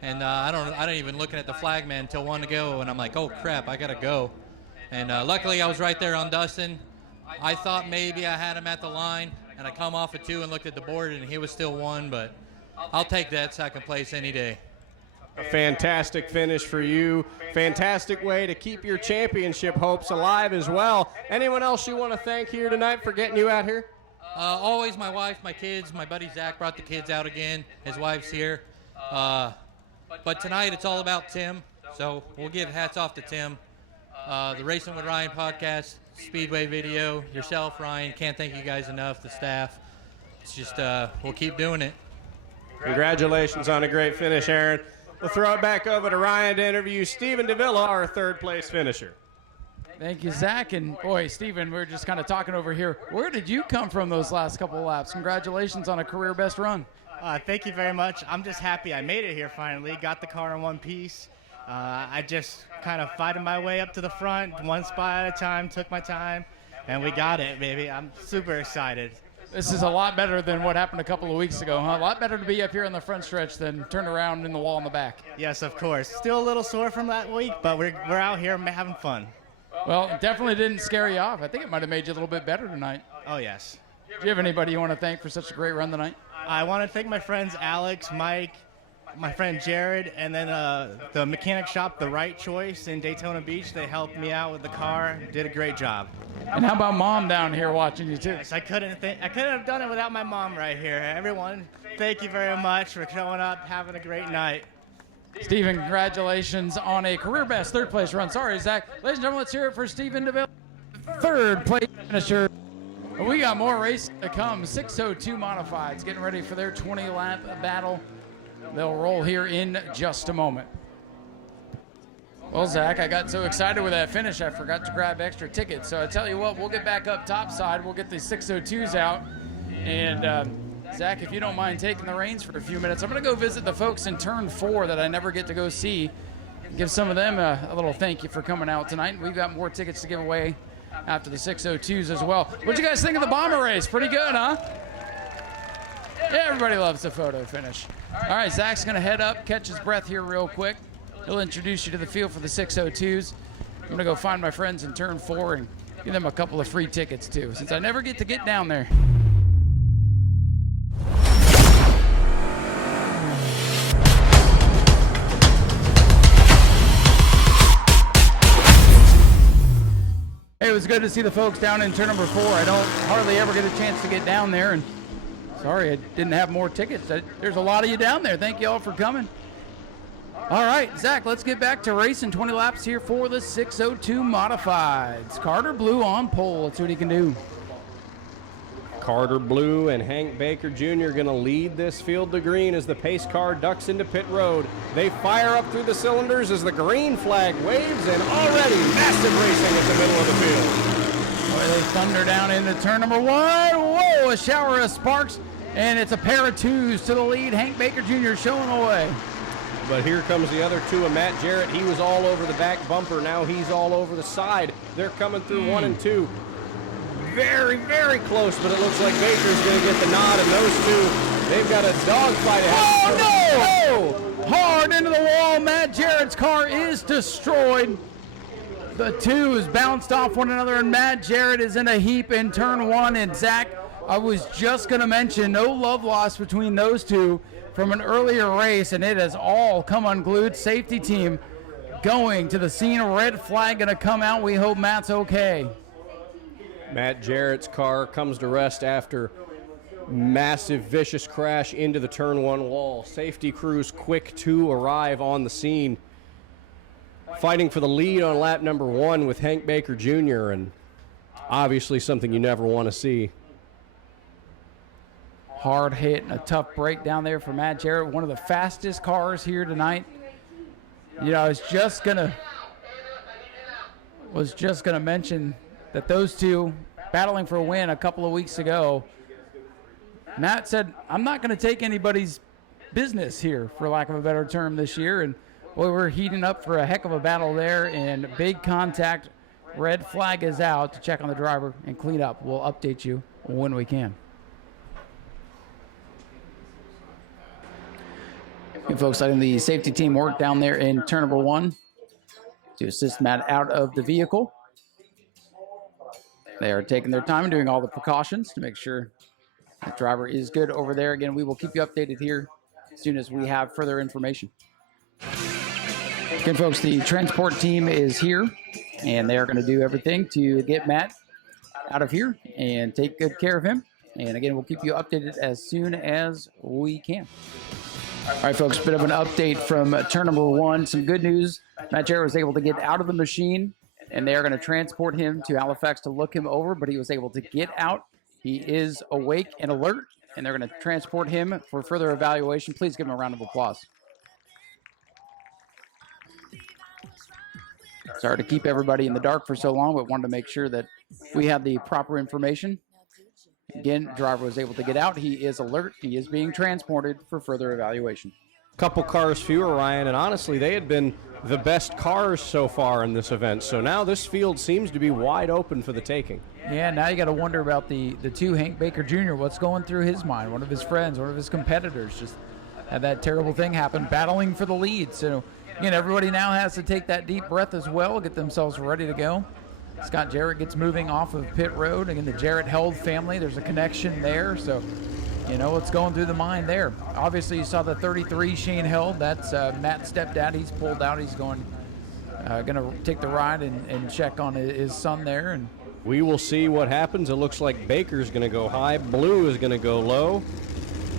and I don't even looking at the flagman until one to go, and I'm like, oh crap, I gotta go. And luckily I was right there on Dustin. I thought maybe I had him at the line, and I come off of 2 and looked at the board, and he was still 1, but I'll take that second place any day. A fantastic finish for you. Fantastic way to keep your championship hopes alive as well. Anyone else you want to thank here tonight for getting you out here? Always my wife, my kids, my buddy Zach brought the kids out again. His wife's here. But tonight it's all about Tim, so we'll give hats off to Tim. The Racing with Ryan podcast, Speedway video, yourself, Ryan. Can't thank you guys enough, the staff. It's just, we'll keep doing it. Congratulations on a great finish, Aaron. We'll throw it back over to Ryan to interview Steven Davila, our third place finisher. Thank you, Zach. And boy, Steven, we were just kind of talking over here. Where did you come from those last couple of laps? Congratulations on a career best run. Thank you very much. I'm just happy I made it here finally. Got the car in one piece. I just kind of fighting my way up to the front, one spot at a time, took my time, and we got it, baby. I'm super excited. This is a lot better than what happened a couple of weeks ago, huh? A lot better to be up here on the front stretch than turn around in the wall in the back. Yes, of course. Still a little sore from that week, but we're out here having fun. Well, it definitely didn't scare you off. I think it might have made you a little bit better tonight. Oh, yes. Do you have anybody you want to thank for such a great run tonight? I want to thank my friends Alex, Mike, my friend Jared, and then the mechanic shop, The Right Choice in Daytona Beach. They helped me out with the car. Did a great job. And how about Mom down here watching you too? Yes, I couldn't have done it without my mom right here. Everyone, thank you very much for showing up, having a great night. Stephen, congratulations on a career best third place run. Sorry, Zach. Ladies and gentlemen, let's hear it for Stephen DeVille, third place finisher. And we got more race to come. 602 Modifieds getting ready for their 20-lap battle. They'll roll here in just a moment. Well, Zach, I got so excited with that finish, I forgot to grab extra tickets. So I tell you what, we'll get back up topside. We'll get the 602s out. And Zach, if you don't mind taking the reins for a few minutes, I'm going to go visit the folks in Turn 4 that I never get to go see. Give some of them a little thank you for coming out tonight. We've got more tickets to give away after the 602s as well. What'd you guys think of the bomber race? Pretty good, huh? Yeah, everybody loves the photo finish. All right, Zach's going to head up, catch his breath here real quick. He'll introduce you to the field for the 602s. I'm going to go find my friends in Turn 4 and give them a couple of free tickets, too, since I never get to get down there. Hey, it was good to see the folks down in turn number 4. I don't hardly ever get a chance to get down there, and sorry I didn't have more tickets. There's a lot of you down there. Thank you all for coming. All right, Zach, let's get back to racing. 20 laps here for the 602 Modifieds. Carter Blue on pole. Let's see what he can do. Carter Blue and Hank Baker Jr. going to lead this field to green as the pace car ducks into pit road. They fire up through the cylinders as the green flag waves, and already massive racing at the middle of the field. Boy, they thunder down into turn number 1. Whoa, a shower of sparks, and it's a pair of 2s to the lead. Hank Baker Jr. showing the way. But here comes the other 2 of Matt Jarrett. He was all over the back bumper. Now he's all over the side. They're coming through 1 and 2. Very, very close, but it looks like Baker's going to get the nod, and those 2, they've got a dogfight ahead. Oh, no! Hard into the wall. Matt Jarrett's car is destroyed. The 2s bounced off one another, and Matt Jarrett is in a heap in turn 1. And Zach, I was just going to mention no love lost between those 2 from an earlier race, and it has all come unglued. Safety team going to the scene. A red flag going to come out. We hope Matt's okay. Matt Jarrett's car comes to rest after massive, vicious crash into the turn 1 wall. Safety crews quick to arrive on the scene. Fighting for the lead on lap number 1 with Hank Baker Jr., and obviously something you never want to see. Hard hit and a tough break down there for Matt Jarrett. One of the fastest cars here tonight. You know, I was just gonna mention that those 2 battling for a win a couple of weeks ago. Matt said, I'm not going to take anybody's business here, for lack of a better term, this year. And boy, we're heating up for a heck of a battle there. And big contact, red flag is out to check on the driver and clean up. We'll update you when we can. You folks letting the safety team work down there in turn number 1 to assist Matt out of the vehicle. They are taking their time and doing all the precautions to make sure the driver is good over there. Again, we will keep you updated here as soon as we have further information. Again, folks, the transport team is here, and they are going to do everything to get Matt out of here and take good care of him. And again, we'll keep you updated as soon as we can. All right, folks, a bit of an update from turn number 1. Some good news. Matt Jarrett was able to get out of the machine, and they are going to transport him to Halifax to look him over, but he was able to get out. He is awake and alert, and they're going to transport him for further evaluation. Please give him a round of applause. Sorry to keep everybody in the dark for so long, but wanted to make sure that we had the proper information. Again, driver was able to get out. He is alert. He is being transported for further evaluation. Couple cars fewer, Ryan, and honestly, they had been the best cars so far in this event. So now this field seems to be wide open for the taking. Yeah, now you got to wonder about the 2, Hank Baker Jr., what's going through his mind. One of his friends, one of his competitors just had that terrible thing happen, battling for the lead. So, again, everybody now has to take that deep breath as well, get themselves ready to go. Scott Jarrett gets moving off of pit road. Again, the Jarrett Held family, there's a connection there. So, you know what's going through the mind there. Obviously, you saw the 33 Shane Held. That's Matt's stepdad. He's pulled out. He's going to take the ride and check on his son there. And we will see what happens. It looks like Baker's going to go high. Blue is going to go low.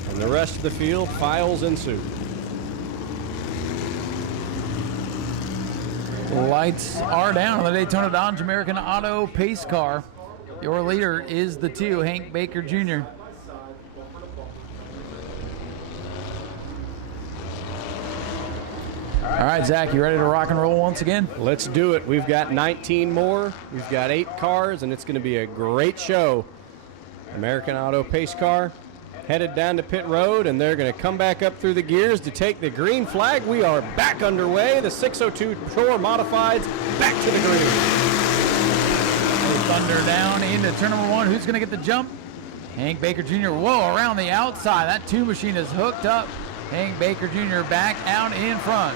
And the rest of the field files in suit. Lights are down on the Daytona Dodge American Auto pace car. Your leader is the 2, Hank Baker Jr. All right, Zach, you ready to rock and roll once again? Let's do it. We've got 19 more. We've got 8 cars, and it's going to be a great show. American Auto pace car headed down to pit road, and they're going to come back up through the gears to take the green flag. We are back underway. The 602 Tour Modifieds back to the green. Thunder down into turn number 1. Who's going to get the jump? Hank Baker Jr. Whoa, around the outside. That 2 machine is hooked up. Hank Baker Jr. back out in front.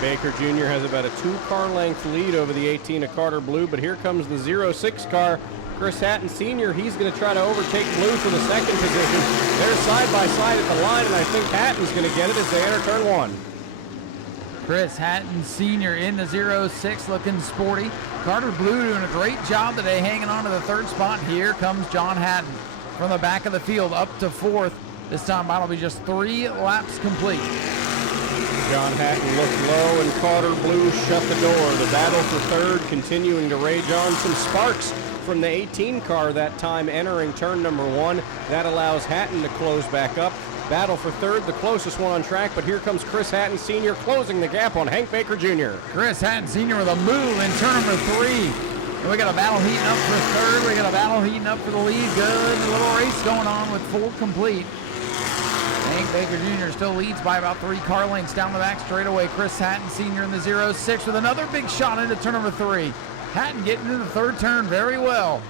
Baker Jr. has about a 2-car length lead over the 18 of Carter Blue, but here comes the 06 car. Chris Hatton Sr., he's going to try to overtake Blue for the 2nd position. They're side by side at the line, and I think Hatton's going to get it as they enter turn 1. Chris Hatton Sr. in the 06, looking sporty. Carter Blue doing a great job today, hanging on to the 3rd spot. Here comes John Hatton from the back of the field up to 4th. This time that'll be just 3 laps complete. John Hatton looked low, and Carter Blue shut the door. The battle for 3rd continuing to rage on. Some sparks from the 18 car that time entering turn number 1. That allows Hatton to close back up. Battle for 3rd, the closest one on track, but here comes Chris Hatton Sr. closing the gap on Hank Baker Jr. Chris Hatton Sr. with a move in turn number 3. And we got a battle heating up for 3rd. We got a battle heating up for the lead. Good little race going on with 4 complete. Hank Baker Jr. still leads by about 3 car lengths down the back straightaway. Chris Hatton Sr. in the 06 with another big shot into turn number 3. Hatton getting into the 3rd turn very well.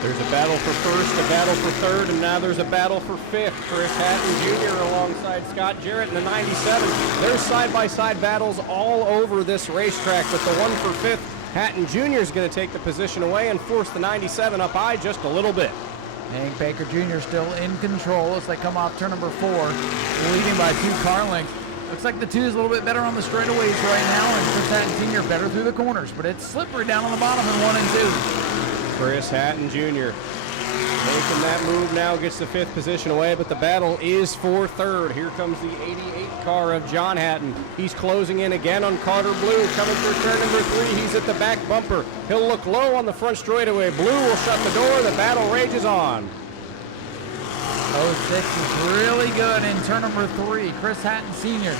There's a battle for 1st, a battle for 3rd, and now there's a battle for 5th. Chris Hatton Jr. alongside Scott Jarrett in the 97. There's side-by-side battles all over this racetrack, but the one for 5th, Hatton Jr. is going to take the position away and force the 97 up high just a little bit. Hank Baker Jr. still in control as they come off turn number 4, leading by 2 car lengths. Looks like the 2 is a little bit better on the straightaways right now, and Chris Hatton Sr. better through the corners, but it's slippery down on the bottom in 1 and 2. Chris Hatton Jr. making that move now, gets the 5th position away, but the battle is for 3rd. Here comes the 88 car of John Hatton. He's closing in again on Carter Blue, coming through turn number 3. He's at the back bumper. He'll look low on the front straightaway. Blue will shut the door. The battle rages on. 06 is really good in turn number 3. Chris Hatton Sr.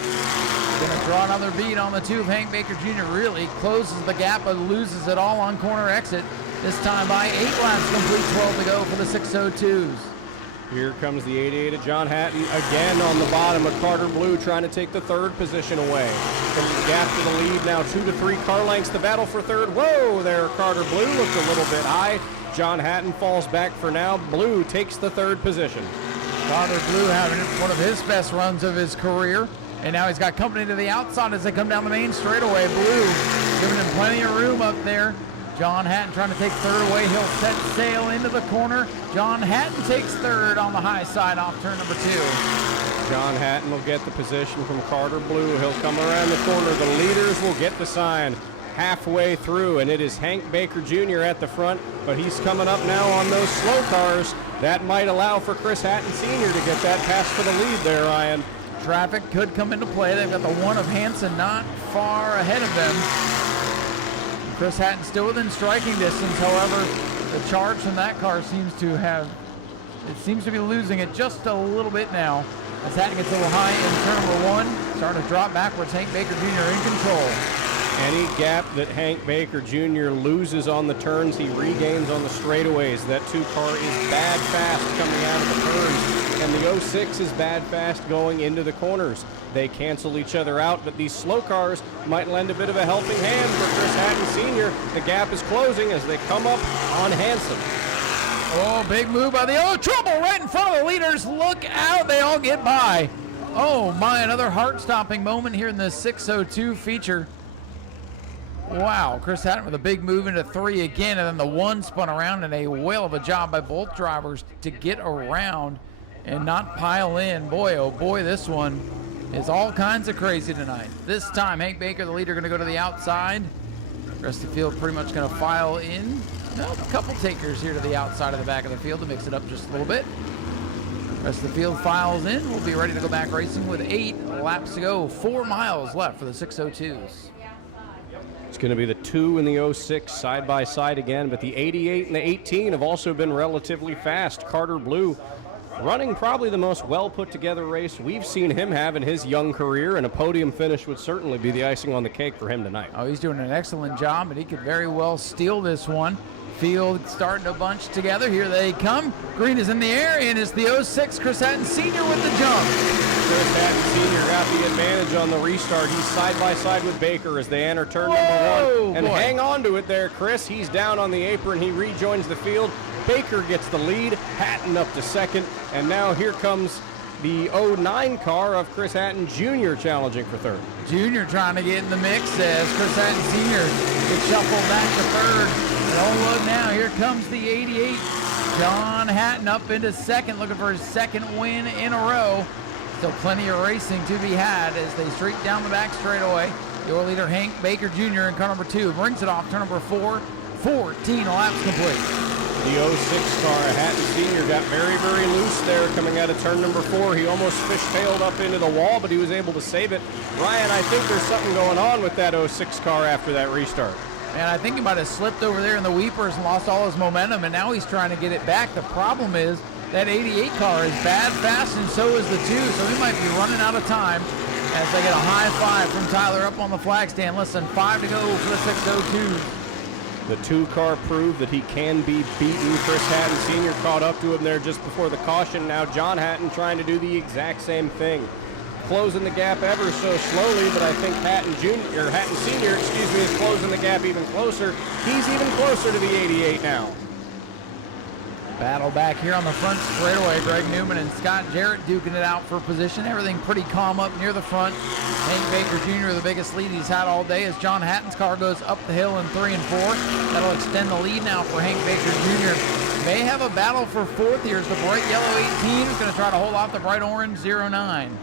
going to draw another beat on the 2 of Hank Baker Jr. Really closes the gap but loses it all on corner exit. This time by 8 laps complete, 12 to go for the 602s. Here comes the 88 of John Hatton again on the bottom of Carter Blue, trying to take the 3rd position away. From the gap to the lead now, 2 to 3 car lengths. The battle for 3rd. Whoa, there Carter Blue looked a little bit high. John Hatton falls back for now. Blue takes the 3rd position. Carter Blue having one of his best runs of his career. And now he's got company to the outside as they come down the main straightaway. Blue giving him plenty of room up there. John Hatton trying to take 3rd away. He'll set sail into the corner. John Hatton takes 3rd on the high side off turn number 2. John Hatton will get the position from Carter Blue. He'll come around the corner. The leaders will get the sign halfway through, and it is Hank Baker Jr. at the front, but he's coming up now on those slow cars. That might allow for Chris Hatton Sr. to get that pass for the lead there, Ryan. Traffic could come into play. They've got the 1 of Hansen not far ahead of them. Chris Hatton still within striking distance. However, the charge from that car seems to be losing it just a little bit now. As Hatton gets a little high in turn number 1, starting to drop backwards. Hank Baker Jr. in control. Any gap that Hank Baker Jr. loses on the turns, he regains on the straightaways. That 2 car is bad fast coming out of the turns, and the 06 is bad fast going into the corners. They cancel each other out, but these slow cars might lend a bit of a helping hand for Chris Hatton Sr. The gap is closing as they come up on Hansen. Oh, big move by the trouble right in front of the leaders. Look out, they all get by. Oh my, another heart-stopping moment here in the 602 feature. Wow, Chris Hatton with a big move into 3 again, and then the 1 spun around, and a whale of a job by both drivers to get around and not pile in. Boy, oh boy, this one is all kinds of crazy tonight. This time, Hank Baker, the leader, going to go to the outside. The rest of the field pretty much going to file in. No, a couple takers here to the outside of the back of the field to mix it up just a little bit. The rest of the field files in. We'll be ready to go back racing with 8 laps to go. 4 miles left for the 602s. It's going to be the 2 and the 06 side by side again, but the 88 and the 18 have also been relatively fast. Carter Blue running probably the most well put together race we've seen him have in his young career, and a podium finish would certainly be the icing on the cake for him tonight. Oh, he's doing an excellent job, and he could very well steal this one. Field starting to bunch together. Here they come. Green is in the air, and it's the 06 Chris Hatton Sr. with the jump. Chris Hatton Sr. got the advantage on the restart. He's side by side with Baker as they enter turn number 1. And boy. hang on to it there, Chris. He's down on the apron. He rejoins the field. Baker gets the lead. Hatton up to second. And now here comes the 09 car of Chris Hatton Jr. challenging for third. Junior trying to get in the mix as Chris Hatton Sr. gets shuffled back to third. Oh, look now, here comes the 88. John Hatton up into second, looking for his second win in a row. Still plenty of racing to be had as they streak down the back straightaway. Your leader, Hank Baker Jr. in car number 2, brings it off turn number 4. 14 laps complete. The 06 car, Hatton Sr. got very, very loose there coming out of turn number 4. He almost fishtailed up into the wall, but he was able to save it. Ryan, I think there's something going on with that 06 car after that restart. And I think he might have slipped over there in the weepers and lost all his momentum, and now he's trying to get it back. The problem is that 88 car is bad fast, and so is the 2, so he might be running out of time as they get a high five from Tyler up on the flag stand. Less than 5 to go for the 602. The 2 car proved that he can be beaten. Chris Hatton Sr. caught up to him there just before the caution. Now John Hatton trying to do the exact same thing. Closing the gap ever so slowly, but I think Hatton Sr. is closing the gap even closer. He's even closer to the 88 now. Battle back here on the front straightaway. Greg Newman and Scott Jarrett duking it out for position. Everything pretty calm up near the front. Hank Baker Jr. the biggest lead he's had all day as John Hatton's car goes up the hill in 3 and 4. That'll extend the lead now for Hank Baker Jr. May have a battle for 4th here as the bright yellow 18 is going to try to hold off the bright orange 09.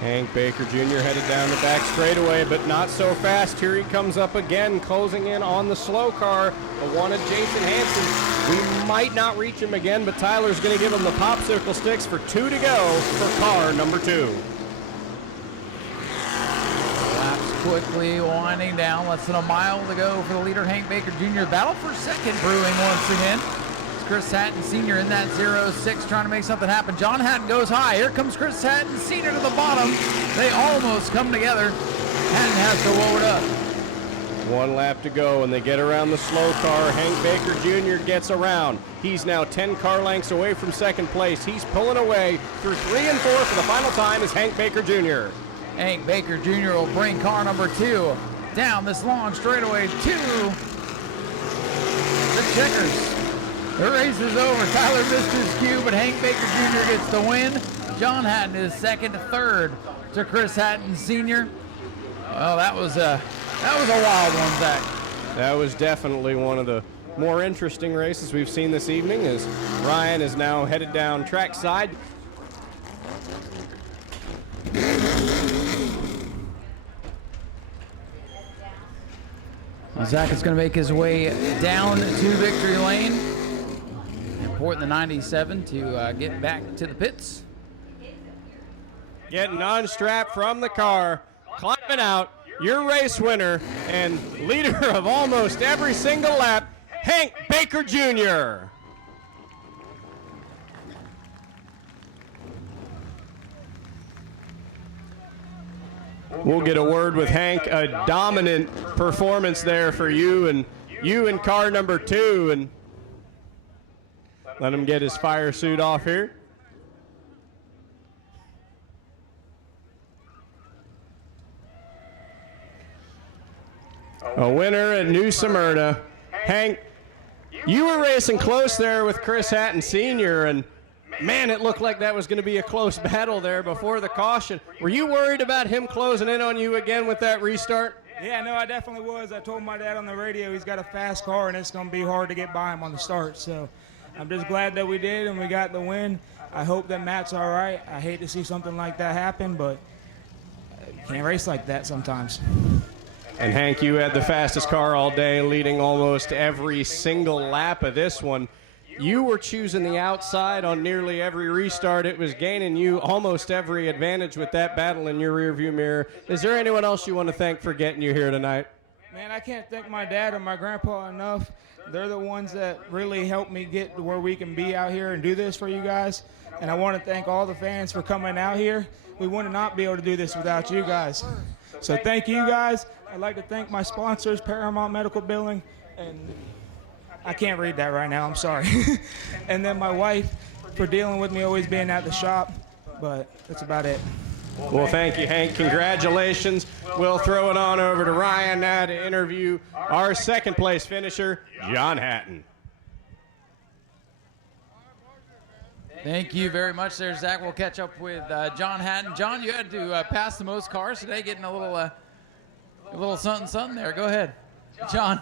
Hank Baker Jr. headed down the back straightaway, but not so fast. Here he comes up again, closing in on the slow car, the one of Jason Hansen. We might not reach him again, but Tyler's going to give him the popsicle sticks for 2 to go for car number 2. Laps quickly winding down. Less than a mile to go for the leader, Hank Baker Jr. Battle for second brewing once again. Chris Hatton Sr. in that 06 trying to make something happen. John Hatton goes high. Here comes Chris Hatton Sr. to the bottom. They almost come together. Hatton has to load up. 1 lap to go, and they get around the slow car. Hank Baker Jr. gets around. He's now 10 car lengths away from second place. He's pulling away through 3 and 4 for the final time as Hank Baker Jr. Hank Baker Jr. will bring car number 2 down this long straightaway to the checkers. The race is over. Tyler missed his cue, but Hank Baker Jr. gets the win. John Hatton is second, third to Chris Hatton Sr. Well, that was a wild one, Zach. That was definitely one of the more interesting races we've seen this evening as Ryan is now headed down trackside. Zach is going to make his way down to victory lane. Important the 97 to get back to the pits. Getting unstrapped from the car, climbing out, your race winner and leader of almost every single lap, Hank Baker Jr. We'll get a word with Hank. A dominant performance there for you and in car number 2, and let him get his fire suit off here. A winner at New Smyrna. Hank, you were racing close there with Chris Hatton Sr., and man, it looked like that was going to be a close battle there before the caution. Were you worried about him closing in on you again with that restart? Yeah, no, I definitely was. I told my dad on the radio he's got a fast car and it's going to be hard to get by him on the start. So I'm just glad that we did and we got the win. I hope that Matt's all right. I hate to see something like that happen, but you can't race like that sometimes. And Hank, you had the fastest car all day, leading almost every single lap of this one. You were choosing the outside on nearly every restart. It was gaining you almost every advantage with that battle in your rearview mirror. Is there anyone else you want to thank for getting you here tonight? Man, I can't thank my dad or my grandpa enough. They're the ones that really helped me get to where we can be out here and do this for you guys. And I want to thank all the fans for coming out here. We would not be able to do this without you guys. So thank you guys. I'd like to thank my sponsors, Paramount Medical Billing, and I can't read that right now, I'm sorry. And then my wife for dealing with me always being at the shop, but that's about it. Well, thank you, Hank. Congratulations. We'll throw it on over to Ryan now to interview our second place finisher, John Hatton. Thank you very much there, Zach. We'll catch up with John Hatton. John, you had to pass the most cars today, getting a little something there. Go ahead, John.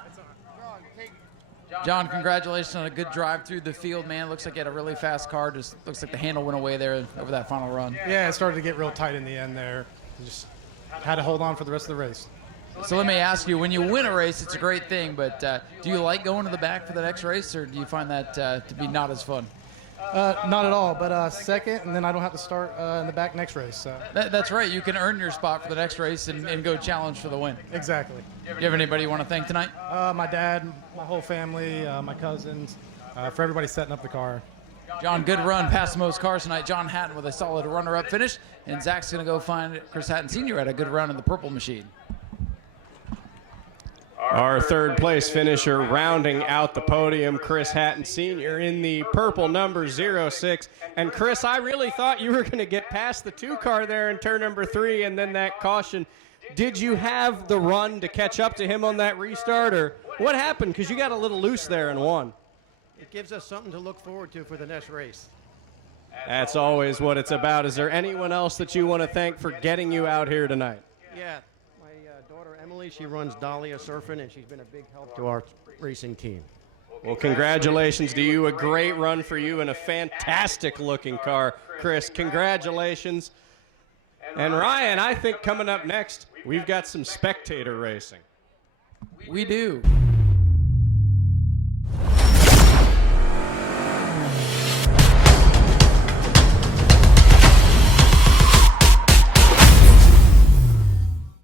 John, congratulations on a good drive through the field, man. Looks like you had a really fast car. Just looks like the handle went away there over that final run. Yeah, it started to get real tight in the end there. Just had to hold on for the rest of the race. So let me ask you, when you win a race, it's a great thing, but do you like going to the back for the next race, or do you find that to be not as fun? Not at all, but second, and then I don't have to start in the back next race. So. That's right. You can earn your spot for the next race and go challenge for the win. Exactly. Do you have anybody you want to thank tonight? My dad, my whole family, my cousins, for everybody setting up the car. John, good run. Past the most cars tonight. John Hatton with a solid runner-up finish, and Zach's going to go find Chris Hatton Sr. at a good run in the purple machine. Our third place finisher rounding out the podium, Chris Hatton Sr. in the purple number 06. And Chris, I really thought you were going to get past the 2 car there in turn number 3 and then that caution. Did you have the run to catch up to him on that restart, or what happened? Because you got a little loose there and won. It gives us something to look forward to for the next race. That's always what it's about. Is there anyone else that you want to thank for getting you out here tonight? Yeah, my daughter Emily, she runs Dahlia Surfing, and she's been a big help to our racing team. Well, congratulations to you. A great run for you and a fantastic-looking car. Chris, congratulations. And Ryan, I think coming up next, we've got some Spectator racing. We do.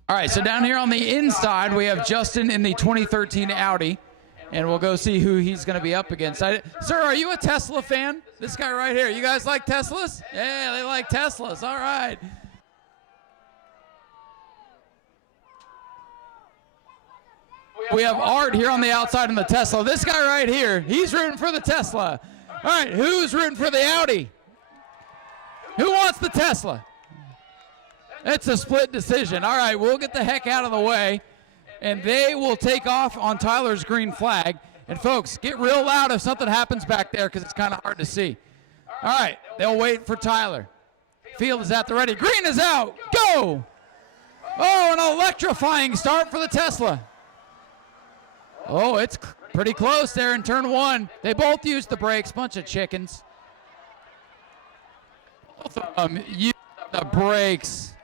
All right, so down here on the inside, we have Justin in the 2013 Audi, and we'll go see who he's going to be up against. Sir, are you a Tesla fan? This guy right here. You guys like Teslas? Yeah, they like Teslas. All right. We have Art here on the outside in the Tesla. This guy right here, he's rooting for the Tesla. All right, who's rooting for the Audi? Who wants the Tesla? It's a split decision. All right, we'll get the heck out of the way, and they will take off on Tyler's green flag. And, folks, get real loud if something happens back there because it's kind of hard to see. All right, they'll wait for Tyler. Field is at the ready. Green is out. Go! Oh, an electrifying start for the Tesla. Oh, it's pretty close there in turn 1. They both used the brakes. Bunch of chickens. Both of them used the brakes.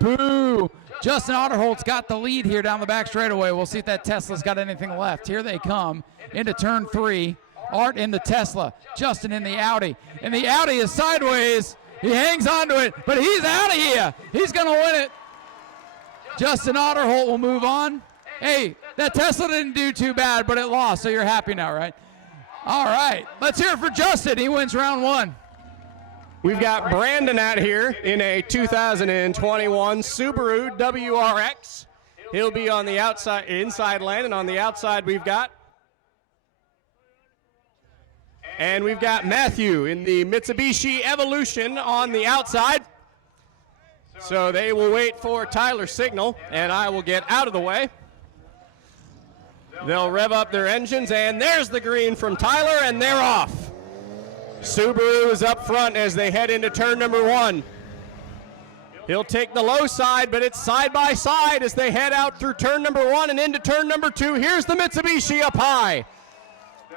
Boo! Justin Otterholt's got the lead here down the back straightaway. We'll see if that Tesla's got anything left. Here they come into turn 3. Art in the Tesla. Justin in the Audi. And the Audi is sideways. He hangs on to it, but he's out of here. He's going to win it. Justin Otterholt will move on. Hey, that Tesla didn't do too bad, but it lost, so you're happy now, right? All right, let's hear it for Justin. He wins round 1. We've got Brandon out here in a 2021 Subaru WRX. He'll be on the inside lane, and on the outside we've got Matthew in the Mitsubishi Evolution on the outside. So they will wait for Tyler's signal, and I will get out of the way. They'll rev up their engines, and there's the green from Tyler, and they're off. Subaru is up front as they head into turn number 1. He'll take the low side, but it's side by side as they head out through turn number 1 and into turn number 2. Here's the Mitsubishi up high.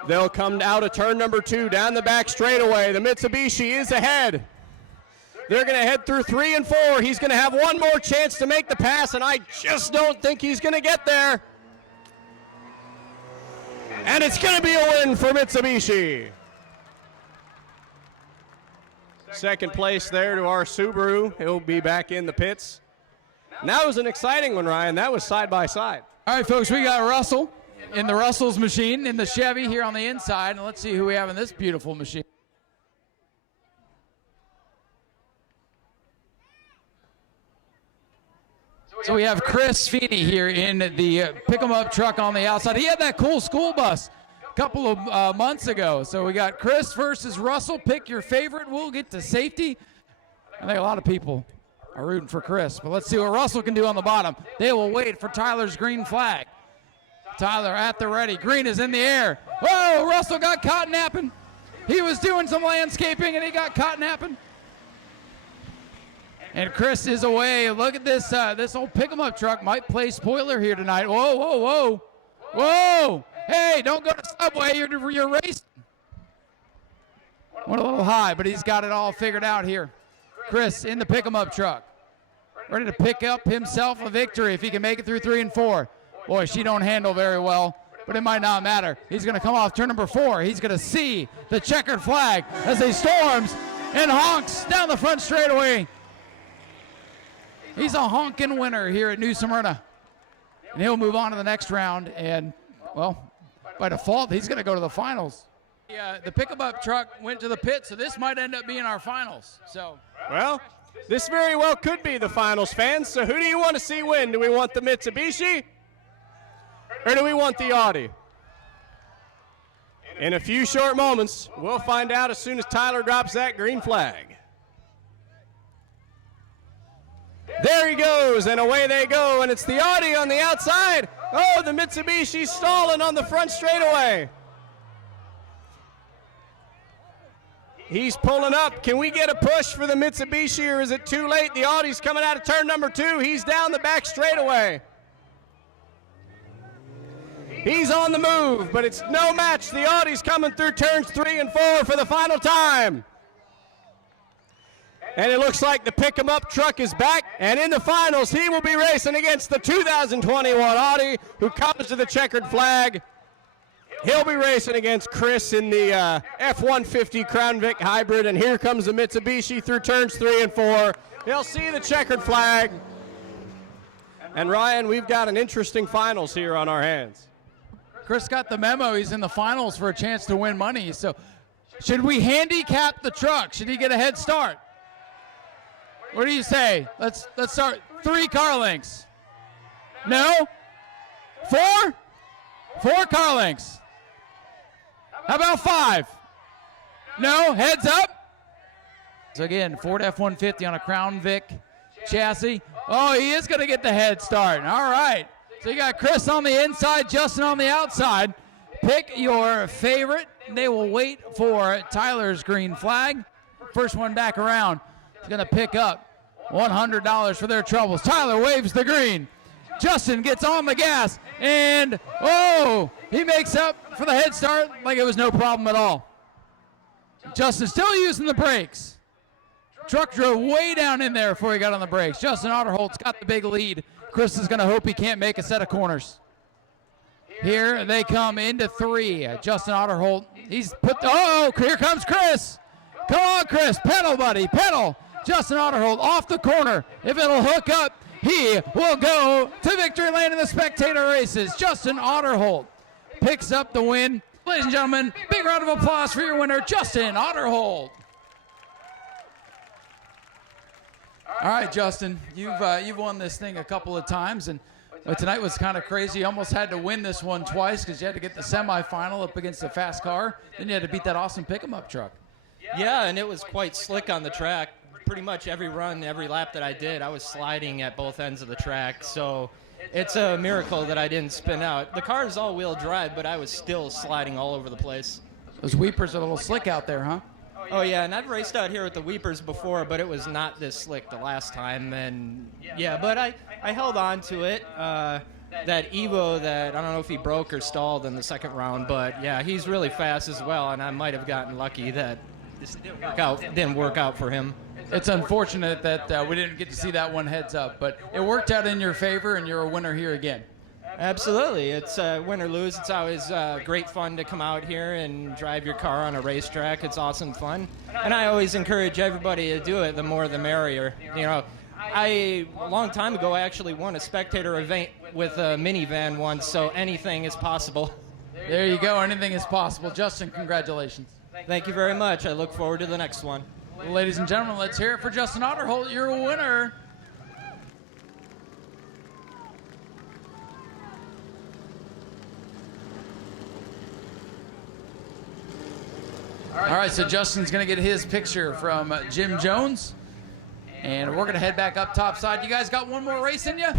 They'll come out of turn number 2 down the back straightaway. The Mitsubishi is ahead. They're going to head through 3 and 4. He's going to have one more chance to make the pass, and I just don't think he's going to get there. And it's going to be a win for Mitsubishi. Second place there to our Subaru. He'll be back in the pits. And that was an exciting one, Ryan. That was side by side. All right, folks, we got Russell in the Russell's machine in the Chevy here on the inside. And let's see who we have in this beautiful machine. So we have Chris Feeney here in the pick-em-up truck on the outside. He had that cool school bus a couple of months ago. So we got Chris versus Russell. Pick your favorite. We'll get to safety. I think a lot of people are rooting for Chris. But let's see what Russell can do on the bottom. They will wait for Tyler's green flag. Tyler at the ready. Green is in the air. Whoa, Russell got caught napping. He was doing some landscaping and he got caught napping. And Chris is away. Look at this. This old pick-em-up truck might play spoiler here tonight. Whoa, whoa, whoa. Whoa. Hey, don't go to Subway. You're racing. Went a little high, but he's got it all figured out here. Chris in the pick-em-up truck. Ready to pick up himself a victory if he can make it through 3 and 4. Boy, she don't handle very well, but it might not matter. He's going to come off turn number 4. He's going to see the checkered flag as he storms and honks down the front straightaway. He's a honking winner here at New Smyrna. And he'll move on to the next round. And, well, by default, he's going to go to the finals. The pickup truck went to the pit, so this might end up being our finals. Well, this very well could be the finals, fans. So who do you want to see win? Do we want the Mitsubishi or do we want the Audi? In a few short moments, we'll find out as soon as Tyler drops that green flag. There he goes, and away they go, and it's the Audi on the outside. Oh, the Mitsubishi stalling on the front straightaway. He's pulling up. Can we get a push for the Mitsubishi, or is it too late? The Audi's coming out of turn number 2. He's down the back straightaway. He's on the move, but it's no match. The Audi's coming through turns 3 and 4 for the final time. And it looks like the pick-em-up truck is back, and in the finals, he will be racing against the 2021 Audi, who comes to the checkered flag. He'll be racing against Chris in the F-150 Crown Vic Hybrid, and here comes the Mitsubishi through turns 3 and 4. He'll see the checkered flag. And Ryan, we've got an interesting finals here on our hands. Chris got the memo. He's in the finals for a chance to win money. So should we handicap the truck? Should he get a head start? What do you say? Let's start 3 car lengths. No? 4? 4 car lengths. How about 5? No? Heads up? So again, Ford F-150 on a Crown Vic chassis. Oh, he is going to get the head start. All right. So you got Chris on the inside, Justin on the outside. Pick your favorite. They will wait for Tyler's green flag. First one back around is going to pick up $100 for their troubles. Tyler waves the green. Justin gets on the gas, and oh, he makes up for the head start like it was no problem at all. Justin still using the brakes. Truck drove way down in there before he got on the brakes. Justin Otterholt's got the big lead. Chris is going to hope he can't make a set of corners. Here they come into 3. Justin Otterholt, he's put, oh, here comes Chris. Come on, Chris, pedal, buddy, pedal. Justin Otterholt off the corner. If it'll hook up, he will go to victory lane in the Spectator races. Justin Otterholt picks up the win. Ladies and gentlemen, big round of applause for your winner, Justin Otterholt. All right, Justin, you've won this thing a couple of times, and tonight was kind of crazy. You almost had to win this one twice because you had to get the semifinal up against a fast car. Then you had to beat that awesome pick-em-up truck. Yeah, and it was quite slick on the track. Pretty much every run, every lap that I did, I was sliding at both ends of the track. So it's a miracle that I didn't spin out. The car is all-wheel drive, but I was still sliding all over the place. Those weepers are a little slick out there, huh? Oh yeah, and I've raced out here with the Weepers before, but it was not this slick the last time. And yeah, but I held on to it. That Evo that I don't know if he broke or stalled in the second round, but yeah, he's really fast as well, and I might have gotten lucky that this didn't work out for him. It's unfortunate that we didn't get to see that one heads up, but it worked out in your favor, and you're a winner here again. Absolutely. It's win or lose. It's always great fun to come out here and drive your car on a racetrack. It's awesome fun. And I always encourage everybody to do it. The more the merrier. You know, a long time ago, I actually won a Spectator event with a minivan once, so anything is possible. There you go. Anything is possible. Justin, congratulations. Thank you very much. I look forward to the next one. Ladies and gentlemen, let's hear it for Justin Otterholt, your winner. All right, so Justin's going to get his picture from Jim Jones, and we're going to head back up top side. You guys got one more race in you?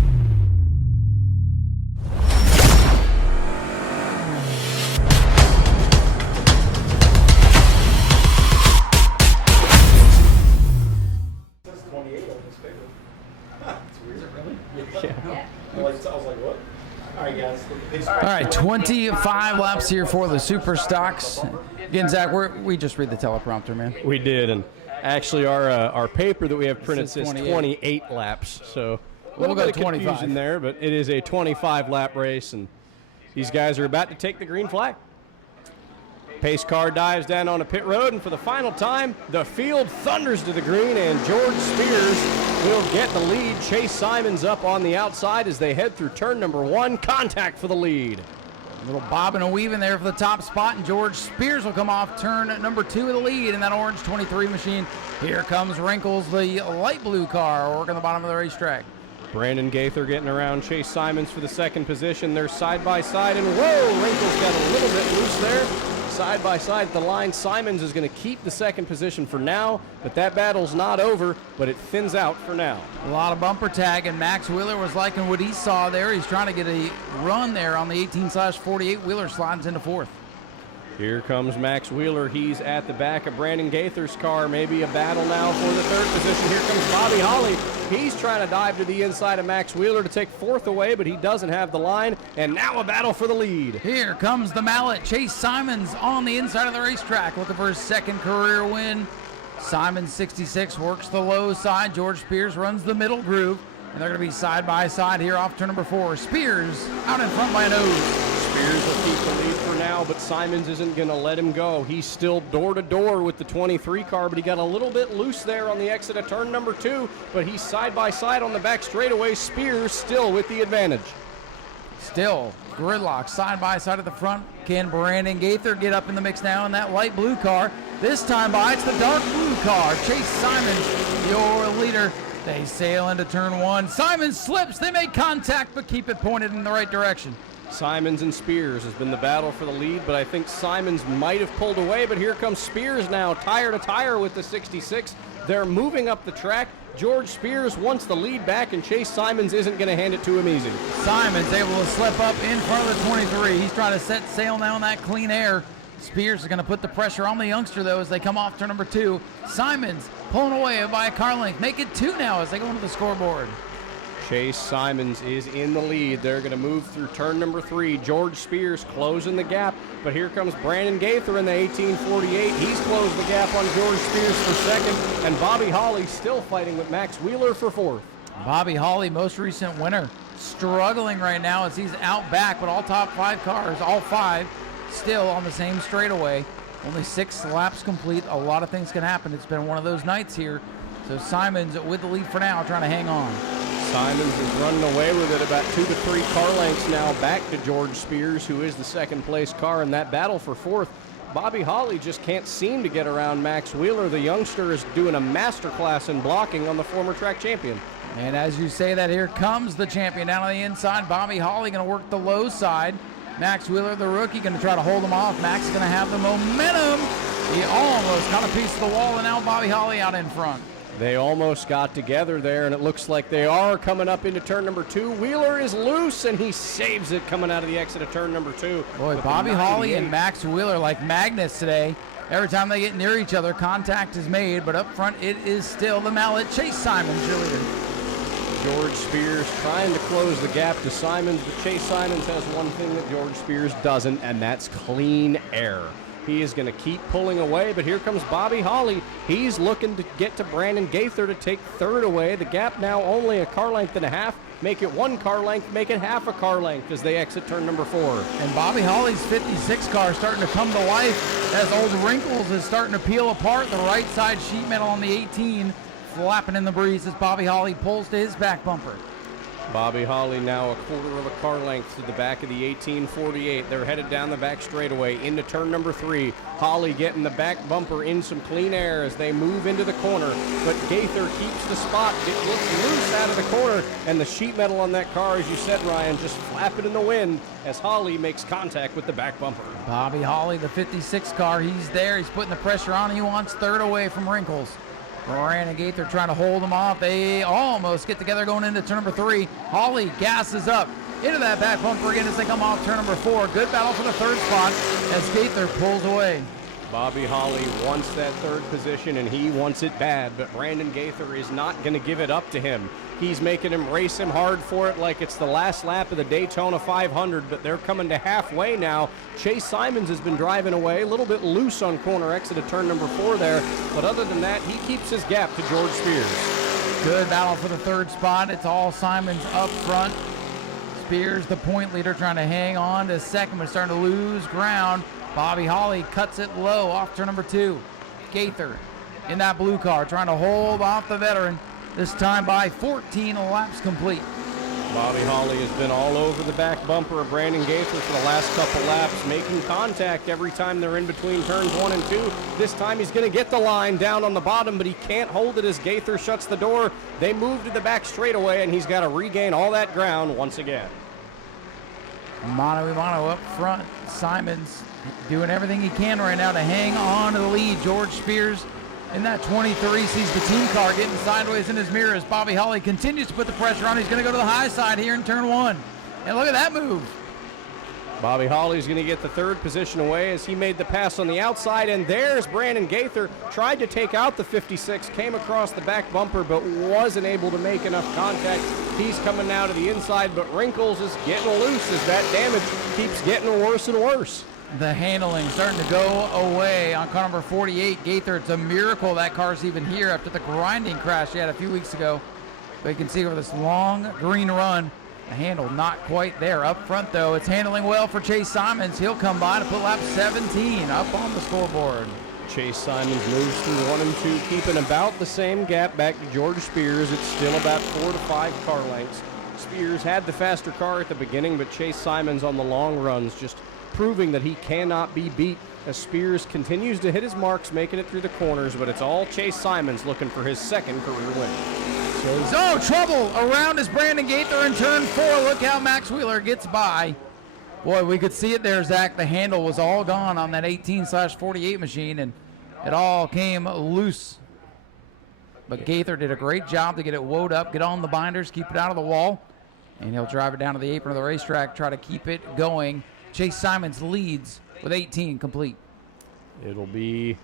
Yeah. I was like, what? All right, guys. All right, 25 laps here for the Super Stocks. Again, Zach, we just read the teleprompter, man. We did, and actually our paper that we have printed says 28 laps, so a little bit of confusion there, but it is a 25-lap race, and these guys are about to take the green flag. Pace car dives down on a pit road, and for the final time, the field thunders to the green, and George Spears will get the lead. Chase Simons up on the outside as they head through turn number 1. Contact for the lead. A little bob and a weave in there for the top spot, and George Spears will come off turn number 2 of the lead in that orange 23 machine. Here comes Wrinkles, the light blue car, working the bottom of the racetrack. Brandon Gaither getting around Chase Simons for the second position. They're side by side, and whoa, Wrinkles got a little bit loose there. Side by side at the line, Simons is going to keep the second position for now, but that battle's not over, but it thins out for now. A lot of bumper tag, and Max Wheeler was liking what he saw there. He's trying to get a run there on the 18/48. Wheeler slides into 4th. Here comes Max Wheeler. He's at the back of Brandon Gaither's car. Maybe a battle now for the 3rd position. Here comes Bobby Holly. He's trying to dive to the inside of Max Wheeler to take 4th away, but he doesn't have the line. And now a battle for the lead. Here comes the mallet. Chase Simons on the inside of the racetrack, looking for his 2nd career win. Simons 66 works the low side. George Spears runs the middle groove. And they're going to be side by side here off turn number 4. Spears out in front by a nose. Spears will keep the lead for now, but Simons isn't going to let him go. He's still door-to-door with the 23 car, but he got a little bit loose there on the exit of turn number 2, but he's side-by-side on the back straightaway. Spears still with the advantage. Still, gridlock side-by-side at the front. Can Brandon Gaither get up in the mix now in that light blue car? This time by, it's the dark blue car. Chase Simons, your leader. They sail into turn 1. Simons slips. They make contact, but keep it pointed in the right direction. Simons and Spears has been the battle for the lead, but I think Simons might have pulled away, but here comes Spears now, tire to tire with the 66. They're moving up the track. George Spears wants the lead back, and Chase Simons isn't going to hand it to him easy. Simons able to slip up in front of the 23. He's trying to set sail now in that clean air. Spears is going to put the pressure on the youngster, though, as they come off turn number 2. Simons pulling away by a car length. Make it 2 now as they go into the scoreboard. Chase Simons is in the lead. They're going to move through turn number 3. George Spears closing the gap, but here comes Brandon Gaither in the 1848. He's closed the gap on George Spears for 2nd, and Bobby Holly still fighting with Max Wheeler for 4th. Bobby Holly, most recent winner, struggling right now as he's out back, but all top 5 cars, all 5, still on the same straightaway. Only 6 laps complete. A lot of things can happen. It's been one of those nights here. So Simons with the lead for now, trying to hang on. Simons is running away with it about 2 to 3 car lengths now back to George Spears, who is the 2nd place car in that battle for 4th. Bobby Holly just can't seem to get around Max Wheeler. The youngster is doing a masterclass in blocking on the former track champion. And as you say that, here comes the champion down on the inside. Bobby Holly going to work the low side. Max Wheeler, the rookie, going to try to hold him off. Max is going to have the momentum. He almost got a piece of the wall, and now Bobby Holly out in front. They almost got together there, and it looks like they are coming up into turn number 2. Wheeler is loose, and he saves it coming out of the exit of turn number 2. Boy, Bobby Holly and Max Wheeler like magnets today. Every time they get near each other, contact is made, but up front it is still the mallet, Chase Simons, your leader. George Spears trying to close the gap to Simons, but Chase Simons has one thing that George Spears doesn't, and that's clean air. He is going to keep pulling away, but here comes Bobby Holly. He's looking to get to Brandon Gaither to take third away. The gap now only a car length and a half. Make it 1 car length, make it half a car length as they exit turn number 4. And Bobby Holly's 56 car starting to come to life as old Wrinkles is starting to peel apart. The right side sheet metal on the 18 flapping in the breeze as Bobby Holly pulls to his back bumper. Bobby Holly now a quarter of a car length to the back of the 1848. They're headed down the back straightaway into turn number 3. Holly getting the back bumper in some clean air as they move into the corner, but Gaither keeps the spot, gets loose out of the corner, and the sheet metal on that car, as you said, Ryan, just flapping in the wind as Holly makes contact with the back bumper. Bobby Holly, the 56 car, he's there. He's putting the pressure on. He wants third away from Wrinkles. Brandon Gaither trying to hold them off. They almost get together going into turn number 3. Holly gasses up into that back bumper again as they come off turn number 4. Good battle for the third spot as Gaither pulls away. Bobby Holly wants that third position, and he wants it bad, but Brandon Gaither is not going to give it up to him. He's making him race him hard for it like it's the last lap of the Daytona 500, but they're coming to halfway now. Chase Simons has been driving away, a little bit loose on corner exit of turn number 4 there, but other than that, he keeps his gap to George Spears. Good battle for the third spot. It's all Simons up front. Spears, the point leader, trying to hang on to second, but starting to lose ground. Bobby Holly cuts it low off turn number 2. Gaither in that blue car trying to hold off the veteran, this time by 14 laps complete. Bobby Holly has been all over the back bumper of Brandon Gaither for the last couple laps, making contact every time they're in between turns 1 and 2. This time he's going to get the line down on the bottom, but he can't hold it as Gaither shuts the door. They move to the back straightaway, and he's got to regain all that ground once again. Mano a mano up front. Simons doing everything he can right now to hang on to the lead. George Spears in that 23 sees the team car getting sideways in his mirror as Bobby Holly continues to put the pressure on. He's going to go to the high side here in turn 1. And look at that move. Bobby Holly's going to get the third position away as he made the pass on the outside, and there's Brandon Gaither. Tried to take out the 56, came across the back bumper, but wasn't able to make enough contact. He's coming now to the inside, but Wrinkles is getting loose as that damage keeps getting worse and worse. The handling starting to go away on car number 48. Gaither, it's a miracle that car's even here after the grinding crash he had a few weeks ago. But you can see over this long green run, the handle not quite there. Up front, though, it's handling well for Chase Simons. He'll come by to put lap 17 up on the scoreboard. Chase Simons moves through 1 and 2, keeping about the same gap back to George Spears. It's still about 4 to 5 car lengths. Spears had the faster car at the beginning, but Chase Simons on the long runs just proving that he cannot be beat as Spears continues to hit his marks, making it through the corners, but it's all Chase Simons looking for his second career win. Oh, trouble around is Brandon Gaither in turn 4. Look how Max Wheeler gets by. Boy, we could see it there, Zach. The handle was all gone on that 18/48 machine, and it all came loose. But Gaither did a great job to get it woed up, get on the binders, keep it out of the wall, and he'll drive it down to the apron of the racetrack, try to keep it going. Chase Simons leads with 18 complete. It'll be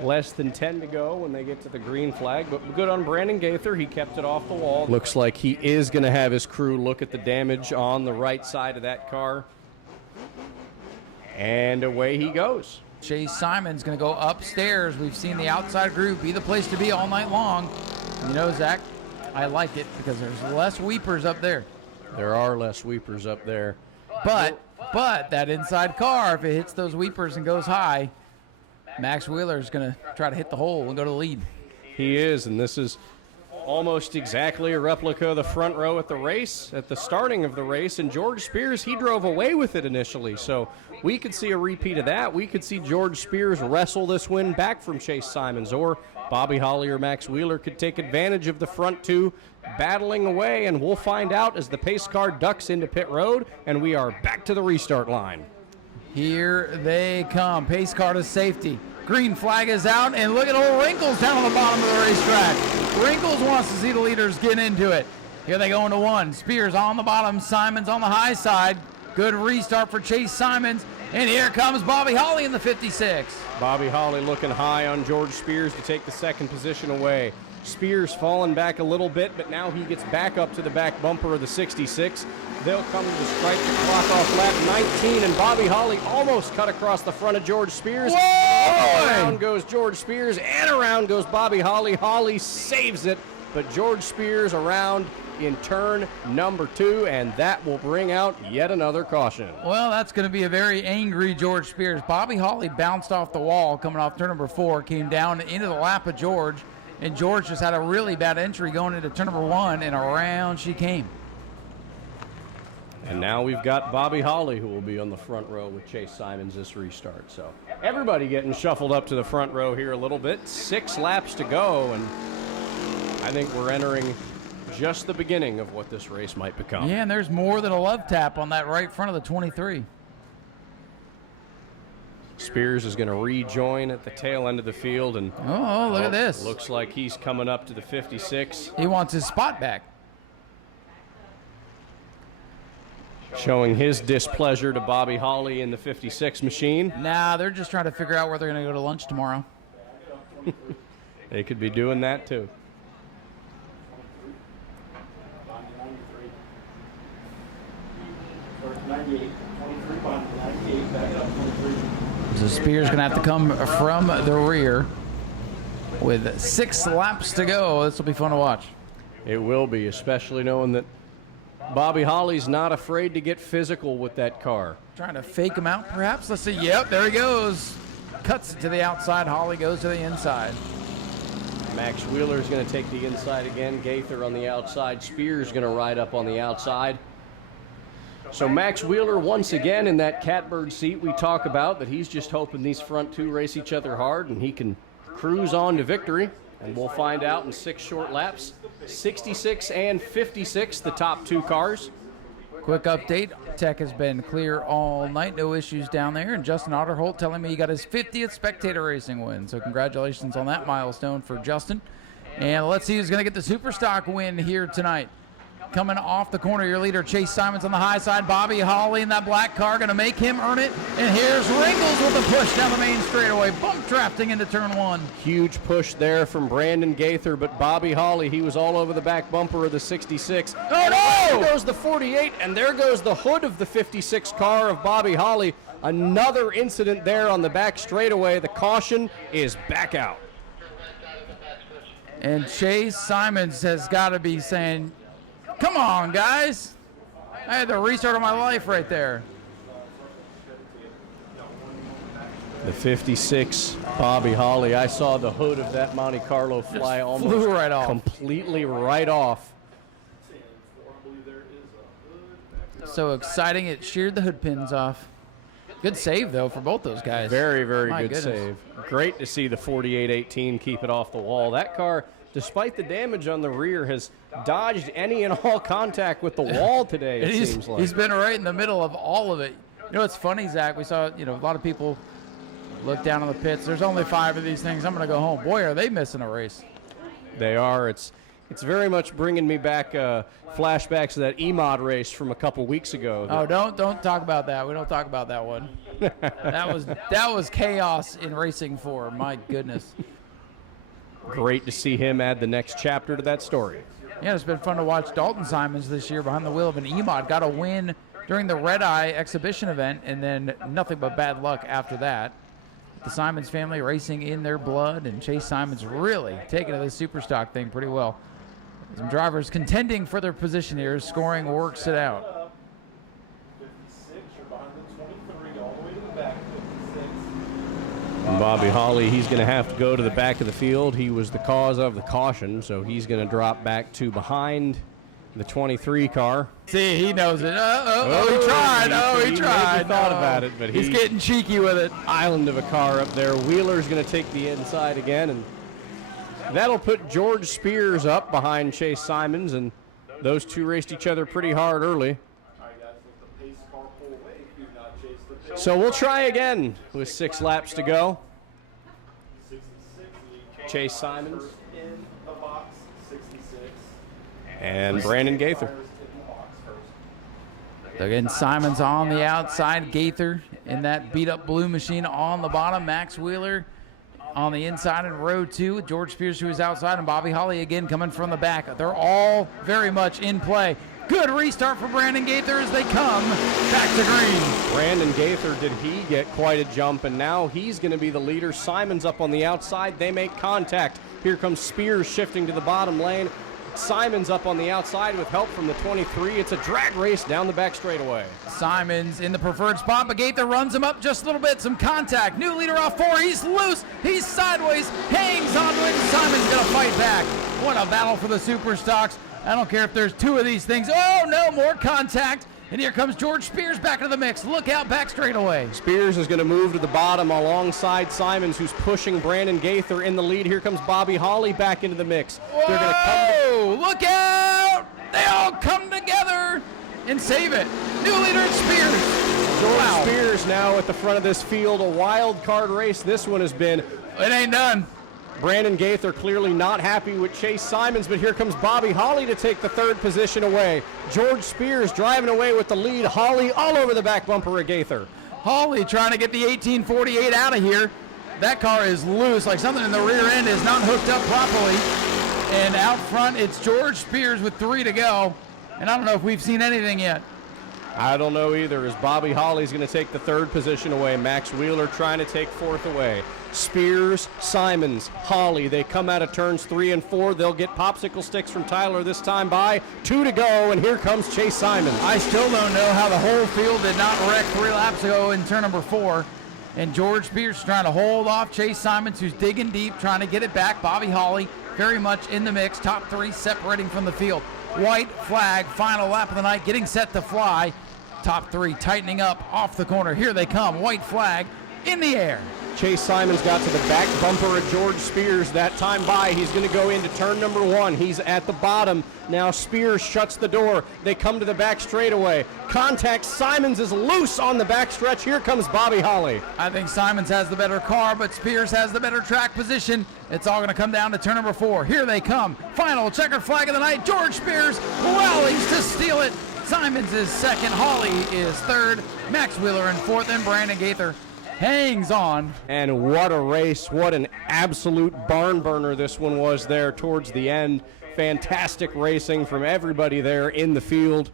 less than 10 to go when they get to the green flag, but good on Brandon Gaither. He kept it off the wall. Looks like he is going to have his crew look at the damage on the right side of that car. And away he goes. Chase Simons going to go upstairs. We've seen the outside group be the place to be all night long. You know, Zach, I like it because there's less weepers up there. There are less weepers up there. But that inside car, if it hits those weepers and goes high, Max Wheeler is going to try to hit the hole and go to the lead. He is, and this is almost exactly a replica of the front row at the race, at the starting of the race, and George Spears, he drove away with it initially, so we could see a repeat of that. We could see George Spears wrestle this win back from Chase Simons, or Bobby Holly or Max Wheeler could take advantage of the front two battling away, and we'll find out as the pace car ducks into pit road, and we are back to the restart line. Here they come. Pace car to safety. Green flag is out, and look at old Wrinkles down on the bottom of the racetrack. Wrinkles wants to see the leaders get into it. Here they go into one. Spears on the bottom, Simons on the high side. Good restart for Chase Simons, and here comes Bobby Holly in the 56. Bobby Holly looking high on George Spears to take the second position away. Spears falling back a little bit, but now he gets back up to the back bumper of the 66. They'll come to the strike the clock off lap 19, and Bobby Holly almost cut across the front of George Spears. Whoa! Around goes George Spears, and around goes Bobby Holly. Holly saves it, but George Spears around in turn number 2, and that will bring out yet another caution. Well, that's going to be a very angry George Spears. Bobby Holly bounced off the wall coming off turn number 4, came down into the lap of George, and George just had a really bad entry going into turn number 1, and around she came. And now we've got Bobby Holly, who will be on the front row with Chase Simons this restart. So everybody getting shuffled up to the front row here a little bit. 6 laps to go, and I think we're entering just the beginning of what this race might become. Yeah, and there's more than a love tap on that right front of the 23. Spears is going to rejoin at the tail end of the field, and oh, look at this. Looks like he's coming up to the 56. He wants his spot back. Showing his displeasure to Bobby Holly in the 56 machine. Nah, they're just trying to figure out where they're going to go to lunch tomorrow. They could be doing that too. So Spears going to have to come from the rear with 6 laps to go. This will be fun to watch. It will be, especially knowing that Bobby Holly's not afraid to get physical with that car. Trying to fake him out, perhaps. Let's see. Yep, there he goes. Cuts it to the outside. Holly goes to the inside. Max Wheeler's going to take the inside again. Gaither on the outside. Spears going to ride up on the outside. So Max Wheeler once again in that catbird seat we talk about, that he's just hoping these front 2 race each other hard and he can cruise on to victory. And we'll find out in 6 short laps. 66 and 56, the top 2 cars. Quick update. Tech has been clear all night. No issues down there. And Justin Otterholt telling me he got his 50th Spectator racing win. So congratulations on that milestone for Justin. And let's see who's going to get the Super Stock win here tonight. Coming off the corner, your leader, Chase Simons on the high side. Bobby Holly in that black car, going to make him earn it. And here's Wrinkles with a push down the main straightaway, bump drafting into turn 1. Huge push there from Brandon Gaither, but Bobby Holly, he was all over the back bumper of the 66. Oh, no! There goes the 48, and there goes the hood of the 56 car of Bobby Holly. Another incident there on the back straightaway. The caution is back out. And Chase Simons has got to be saying, come on, guys. I had the restart of my life right there. The 56, Bobby Holly. I saw the hood of that Monte Carlo fly almost flew right off. Completely right off. So exciting, it sheared the hood pins off. Good save, though, for both those guys. Very, very My good goodness. save. Great to see the 48-18 keep it off the wall. That car, despite the damage on the rear, has dodged any and all contact with the wall today, it seems like. He's been right in the middle of all of it. You know, it's funny, Zach. We saw, a lot of people look down on the pits. There's only 5 of these things. I'm going to go home. Boy, are they missing a race. They are. It's very much bringing me back flashbacks to that E-Mod race from a couple weeks ago. Oh, don't talk about that. We don't talk about that one. that was chaos in racing form. My goodness. Great to see him add the next chapter to that story. Yeah, it's been fun to watch Dalton Simons this year behind the wheel of an E-Mod. Got a win during the Red Eye exhibition event, and then nothing but bad luck after that. The Simons family racing in their blood, and Chase Simons really taking to the super stock thing pretty well. Some drivers contending for their position here. Scoring works it out. And Bobby Holly, he's going to have to go to the back of the field. He was the cause of the caution, so he's going to drop back to behind the 23 car. See, he knows it. He tried. He tried. He thought about it, but he's getting cheeky with it. Island of a car up there. Wheeler's going to take the inside again, and that'll put George Spears up behind Chase Simons, and those two raced each other pretty hard early. So we'll try again with 6 laps to go. Chase Simons In the box, 66. and Brandon Gaither. Again, Simons on the outside, Gaither in that beat-up blue machine on the bottom, Max Wheeler on the inside in row 2 with George Spears, who is outside, and Bobby Holly again coming from the back. They're all very much in play. Good restart for Brandon Gaither as they come back to green. Brandon Gaither, did he get quite a jump, and now he's going to be the leader. Simons up on the outside. They make contact. Here comes Spears shifting to the bottom lane. Simons up on the outside with help from the 23. It's a drag race down the back straightaway. Simons in the preferred spot, but Gaither runs him up just a little bit. Some contact. New leader off 4. He's loose. He's sideways. Hangs onto it. Simons going to fight back. What a battle for the super stocks. I don't care if there's 2 of these things. Oh, no, more contact. And here comes George Spears back into the mix. Look out, back straightaway. Spears is going to move to the bottom alongside Simons, who's pushing Brandon Gaither in the lead. Here comes Bobby Holly back into the mix. Whoa, they're going to come. Look out! They all come together and save it. New leader, Spears. George Spears now at the front of this field. A wild card race this one has been. It ain't done. Brandon Gaither clearly not happy with Chase Simons, but here comes Bobby Holly to take the 3rd position away. George Spears driving away with the lead. Holly all over the back bumper of Gaither. Holly trying to get the 1848 out of here. That car is loose, like something in the rear end is not hooked up properly. And out front, it's George Spears with 3 to go. And I don't know if we've seen anything yet. I don't know either, as Bobby Holly's going to take the 3rd position away. Max Wheeler trying to take 4th away. Spears, Simons, Holly, they come out of turns 3 and 4. They'll get popsicle sticks from Tyler this time by. 2 to go, and here comes Chase Simons. I still don't know how the whole field did not wreck 3 laps ago in turn number 4. And George Spears trying to hold off Chase Simons, who's digging deep, trying to get it back. Bobby Holly very much in the mix. Top 3 separating from the field. White flag, final lap of the night, getting set to fly. Top 3 tightening up off the corner. Here they come. White flag in the air. Chase Simons got to the back bumper of George Spears that time by. He's going to go into turn number 1. He's at the bottom. Now Spears shuts the door. They come to the back straightaway. Contact. Simons is loose on the back stretch. Here comes Bobby Holly. I think Simons has the better car, but Spears has the better track position. It's all going to come down to turn number 4. Here they come. Final checkered flag of the night. George Spears rallies to steal it. Simons is 2nd. Holly is 3rd. Max Wheeler in 4th, and Brandon Gaither hangs on. And what a race. What an absolute barn burner this one was there towards the end. Fantastic racing from everybody there in the field.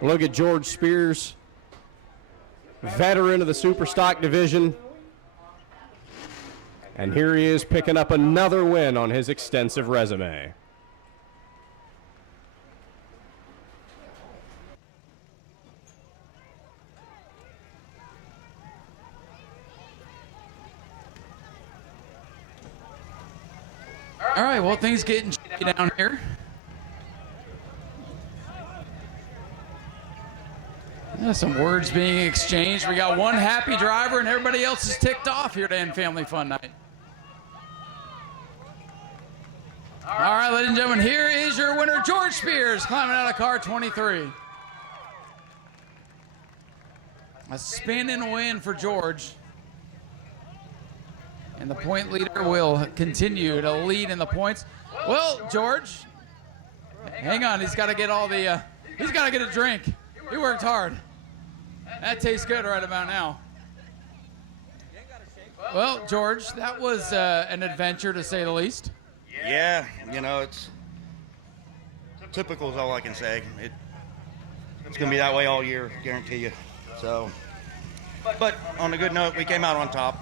Look at George Spears, veteran of the Superstock division. And here he is picking up another win on his extensive resume. All right, well, things getting shaky down here. Some words being exchanged. We got one happy driver and everybody else is ticked off here today in Family Fun Night. All right, ladies and gentlemen, here is your winner, George Spears, climbing out of car 23. A spin-in win for George. And the point leader will continue to lead in the points. Well, George, hang on. He's got to get all the, he's got to get a drink. He worked hard. That tastes good right about now. Well, George, that was an adventure to say the least. Yeah, you know, it's typical is all I can say. It's going to be that way all year, guarantee you. So, but on a good note, we came out on top.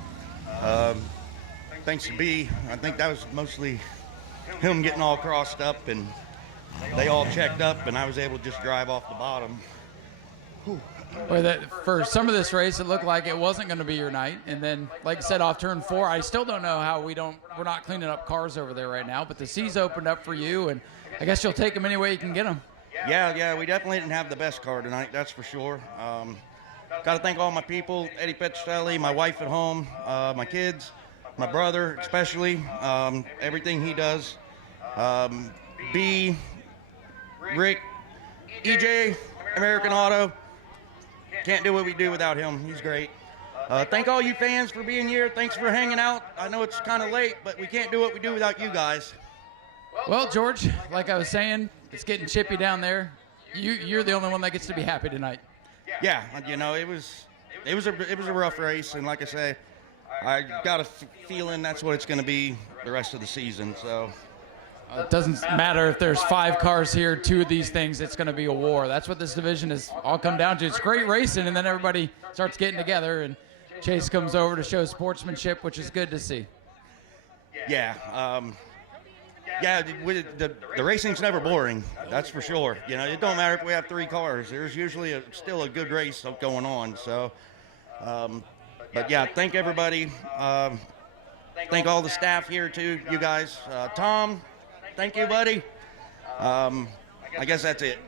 Thanks to B, I think that was mostly him getting all crossed up and they all checked up and I was able to just drive off the bottom. Well, for some of this race, it looked like it wasn't going to be your night. And then, like I said, off turn 4, I still don't know how we're not cleaning up cars over there right now, but the C's opened up for you, and I guess you'll take them any way you can get them. Yeah, we definitely didn't have the best car tonight, that's for sure. Got to thank all my people, Eddie Petrocelli, my wife at home, my kids, my brother especially, everything he does. B, Rick, EJ, American Auto. Can't do what we do without him. He's great. Thank all you fans for being here. Thanks for hanging out. I know it's kind of late, but we can't do what we do without you guys. Well, George, like I was saying, it's getting chippy down there. You're the only one that gets to be happy tonight. Yeah, you know, it was a rough race, and like I say, I got a feeling that's what it's going to be the rest of the season. So it doesn't matter if there's 5 cars here, 2 of these things, it's going to be a war. That's what this division has all come down to. It's great racing, and then everybody starts getting together, and Chase comes over to show sportsmanship, which is good to see. Yeah, the racing's never boring. That's for sure. You know, it don't matter if we have 3 cars. There's usually still a good race going on. So, but yeah, thank everybody. Thank all the staff here too, you guys. Tom, thank you, buddy. I guess that's it.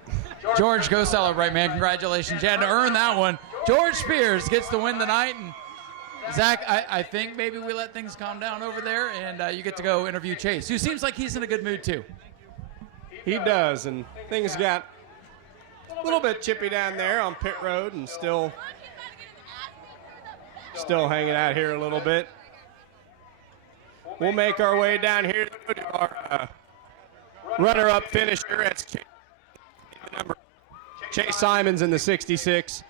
George, go celebrate, man. Congratulations. You had to earn that one. George Spears gets the win tonight. And Zach, I think maybe we let things calm down over there, and you get to go interview Chase, who seems like he's in a good mood too. He does, and things got a little bit chippy down there on pit road, and still hanging out here a little bit. We'll make our way down here to our runner-up finisher. That's Chase Simons in the 66.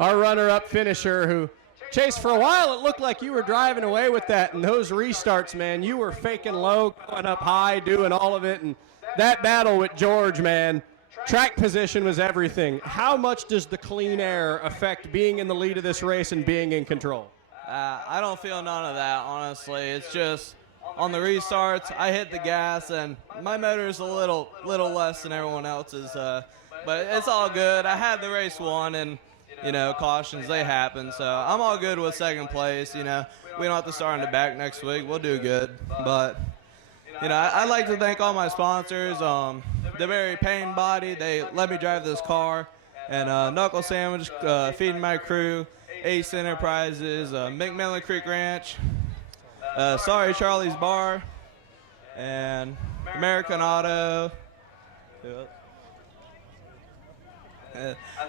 Our runner-up finisher, who Chase, for a while it looked like you were driving away with that, and those restarts, man, you were faking low, going up high, doing all of it, and that battle with George, man, track position was everything. How much does the clean air affect being in the lead of this race and being in control? I don't feel none of that, honestly. It's just on the restarts, I hit the gas, and my motor is a little less than everyone else's, but it's all good. I had the race won, and you know, cautions, they happen. So I'm all good with second place. You know, we don't have to start in the back next week. We'll do good. But, you know, I'd like to thank all my sponsors. The Very Pain Body, they let me drive this car. And Knuckle Sandwich, Feeding My Crew, Ace Enterprises, McMillan Creek Ranch, Sorry Charlie's Bar, and American Auto. Yep.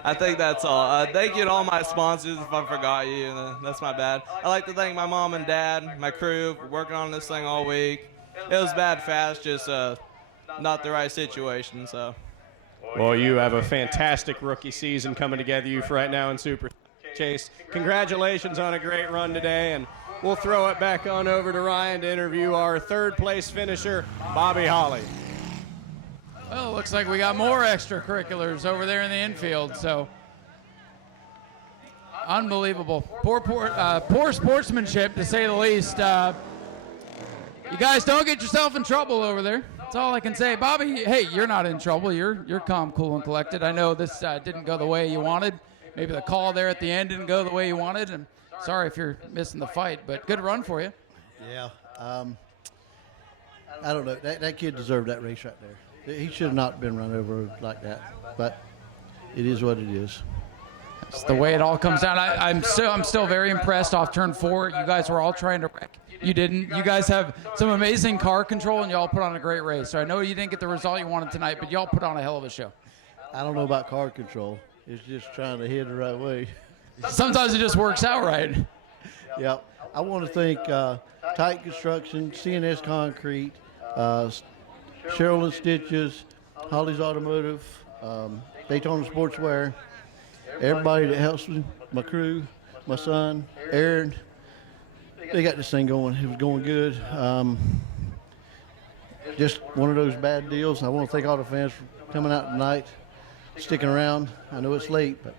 I think that's all. Thank you to all my sponsors. If I forgot you, that's my bad. I'd like to thank my mom and dad, my crew, for working on this thing all week. It was bad fast, just not the right situation. So. Well, you have a fantastic rookie season coming together right now in Super. Chase, congratulations on a great run today, and we'll throw it back on over to Ryan to interview our third place finisher, Bobby Holly. Well, it looks like we got more extracurriculars over there in the infield, so unbelievable. Poor sportsmanship, to say the least. You guys don't get yourself in trouble over there. That's all I can say. Bobby, hey, you're not in trouble. You're calm, cool, and collected. I know this didn't go the way you wanted. Maybe the call there at the end didn't go the way you wanted, and sorry if you're missing the fight, but good run for you. Yeah. I don't know. That kid deserved that race right there. He should have not been run over like that, but it is what it is. It's the way it all comes down. I'm still very impressed off turn 4. You guys were all trying to wreck. You didn't. You guys have some amazing car control, and y'all put on a great race. So I know you didn't get the result you wanted tonight, but y'all put on a hell of a show. I don't know about car control. It's just trying to hit the right way. Sometimes it just works out right. Yep. I want to thank Titan Construction, CNS Concrete, Cheryl and Stitches, Holly's Automotive, Daytona Sportswear, everybody that helps me, my crew, my son, Aaron. They got this thing going. It was going good. Just one of those bad deals. I want to thank all the fans for coming out tonight, sticking around. I know it's late, but.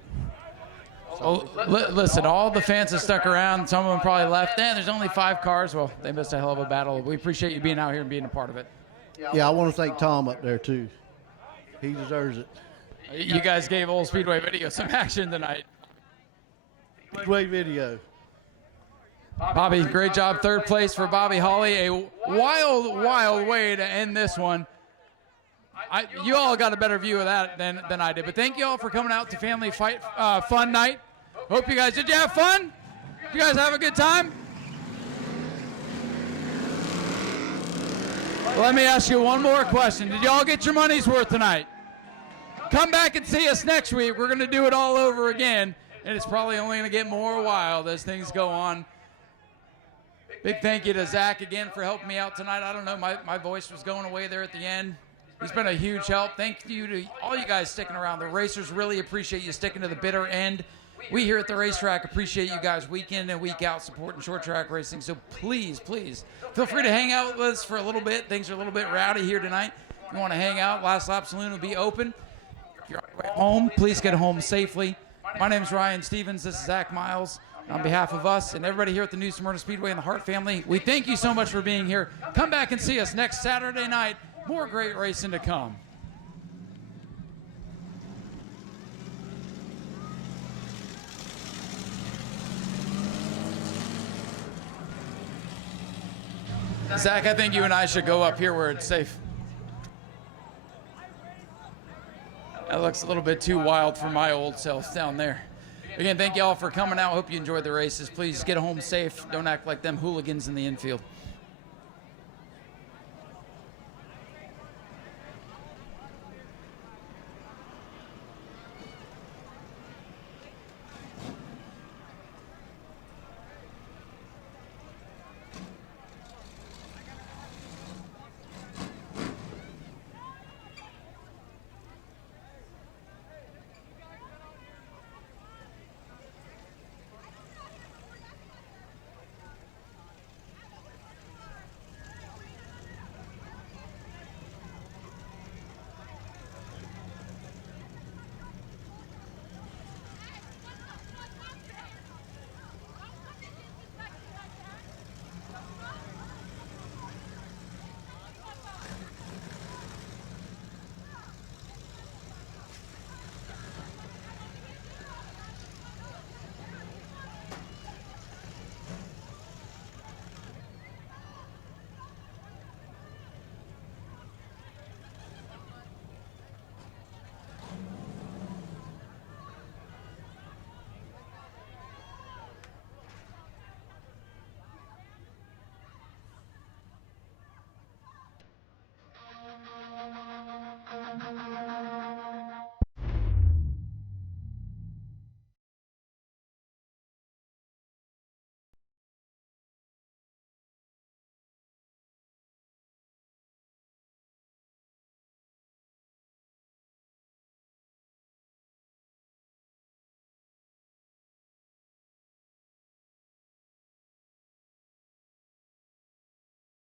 Oh, listen, all the fans have stuck around. Some of them probably left. There's only 5 cars. Well, they missed a hell of a battle. We appreciate you being out here and being a part of it. Yeah, I want to thank Tom up there, too. He deserves it. You guys gave old Speedway Video some action tonight. Speedway Video. Bobby, great job. Third place for Bobby Holly. A wild, wild way to end this one. You all got a better view of that than I did. But thank you all for coming out to Family Fight Fun Night. Hope you guys, did you have fun? Did you guys have a good time? Let me ask you one more question. Did y'all get your money's worth tonight? Come back and see us next week. We're going to do it all over again. and it's probably only going to get more wild as things go on. Big thank you to Zach again for helping me out tonight. I don't know, my voice was going away there at the end. He's been a huge help. Thank you to all you guys sticking around. The racers really appreciate you sticking to the bitter end. We here at the racetrack appreciate you guys week in and week out supporting short track racing. So please, please feel free to hang out with us for a little bit. Things are a little bit rowdy here tonight. If you want to hang out, Last Lap Saloon will be open. If you're on your way home, please get home safely. My name is Ryan Stevens. This is Zach Miles. On behalf of us and everybody here at the New Smyrna Speedway and the Hart family, we thank you so much for being here. Come back and see us next Saturday night. More great racing to come. Zach, I think you and I should go up here where it's safe. That looks a little bit too wild for my old self down there. Again, thank you all for coming out. Hope you enjoyed the races. Please get home safe. Don't act like them hooligans in the infield.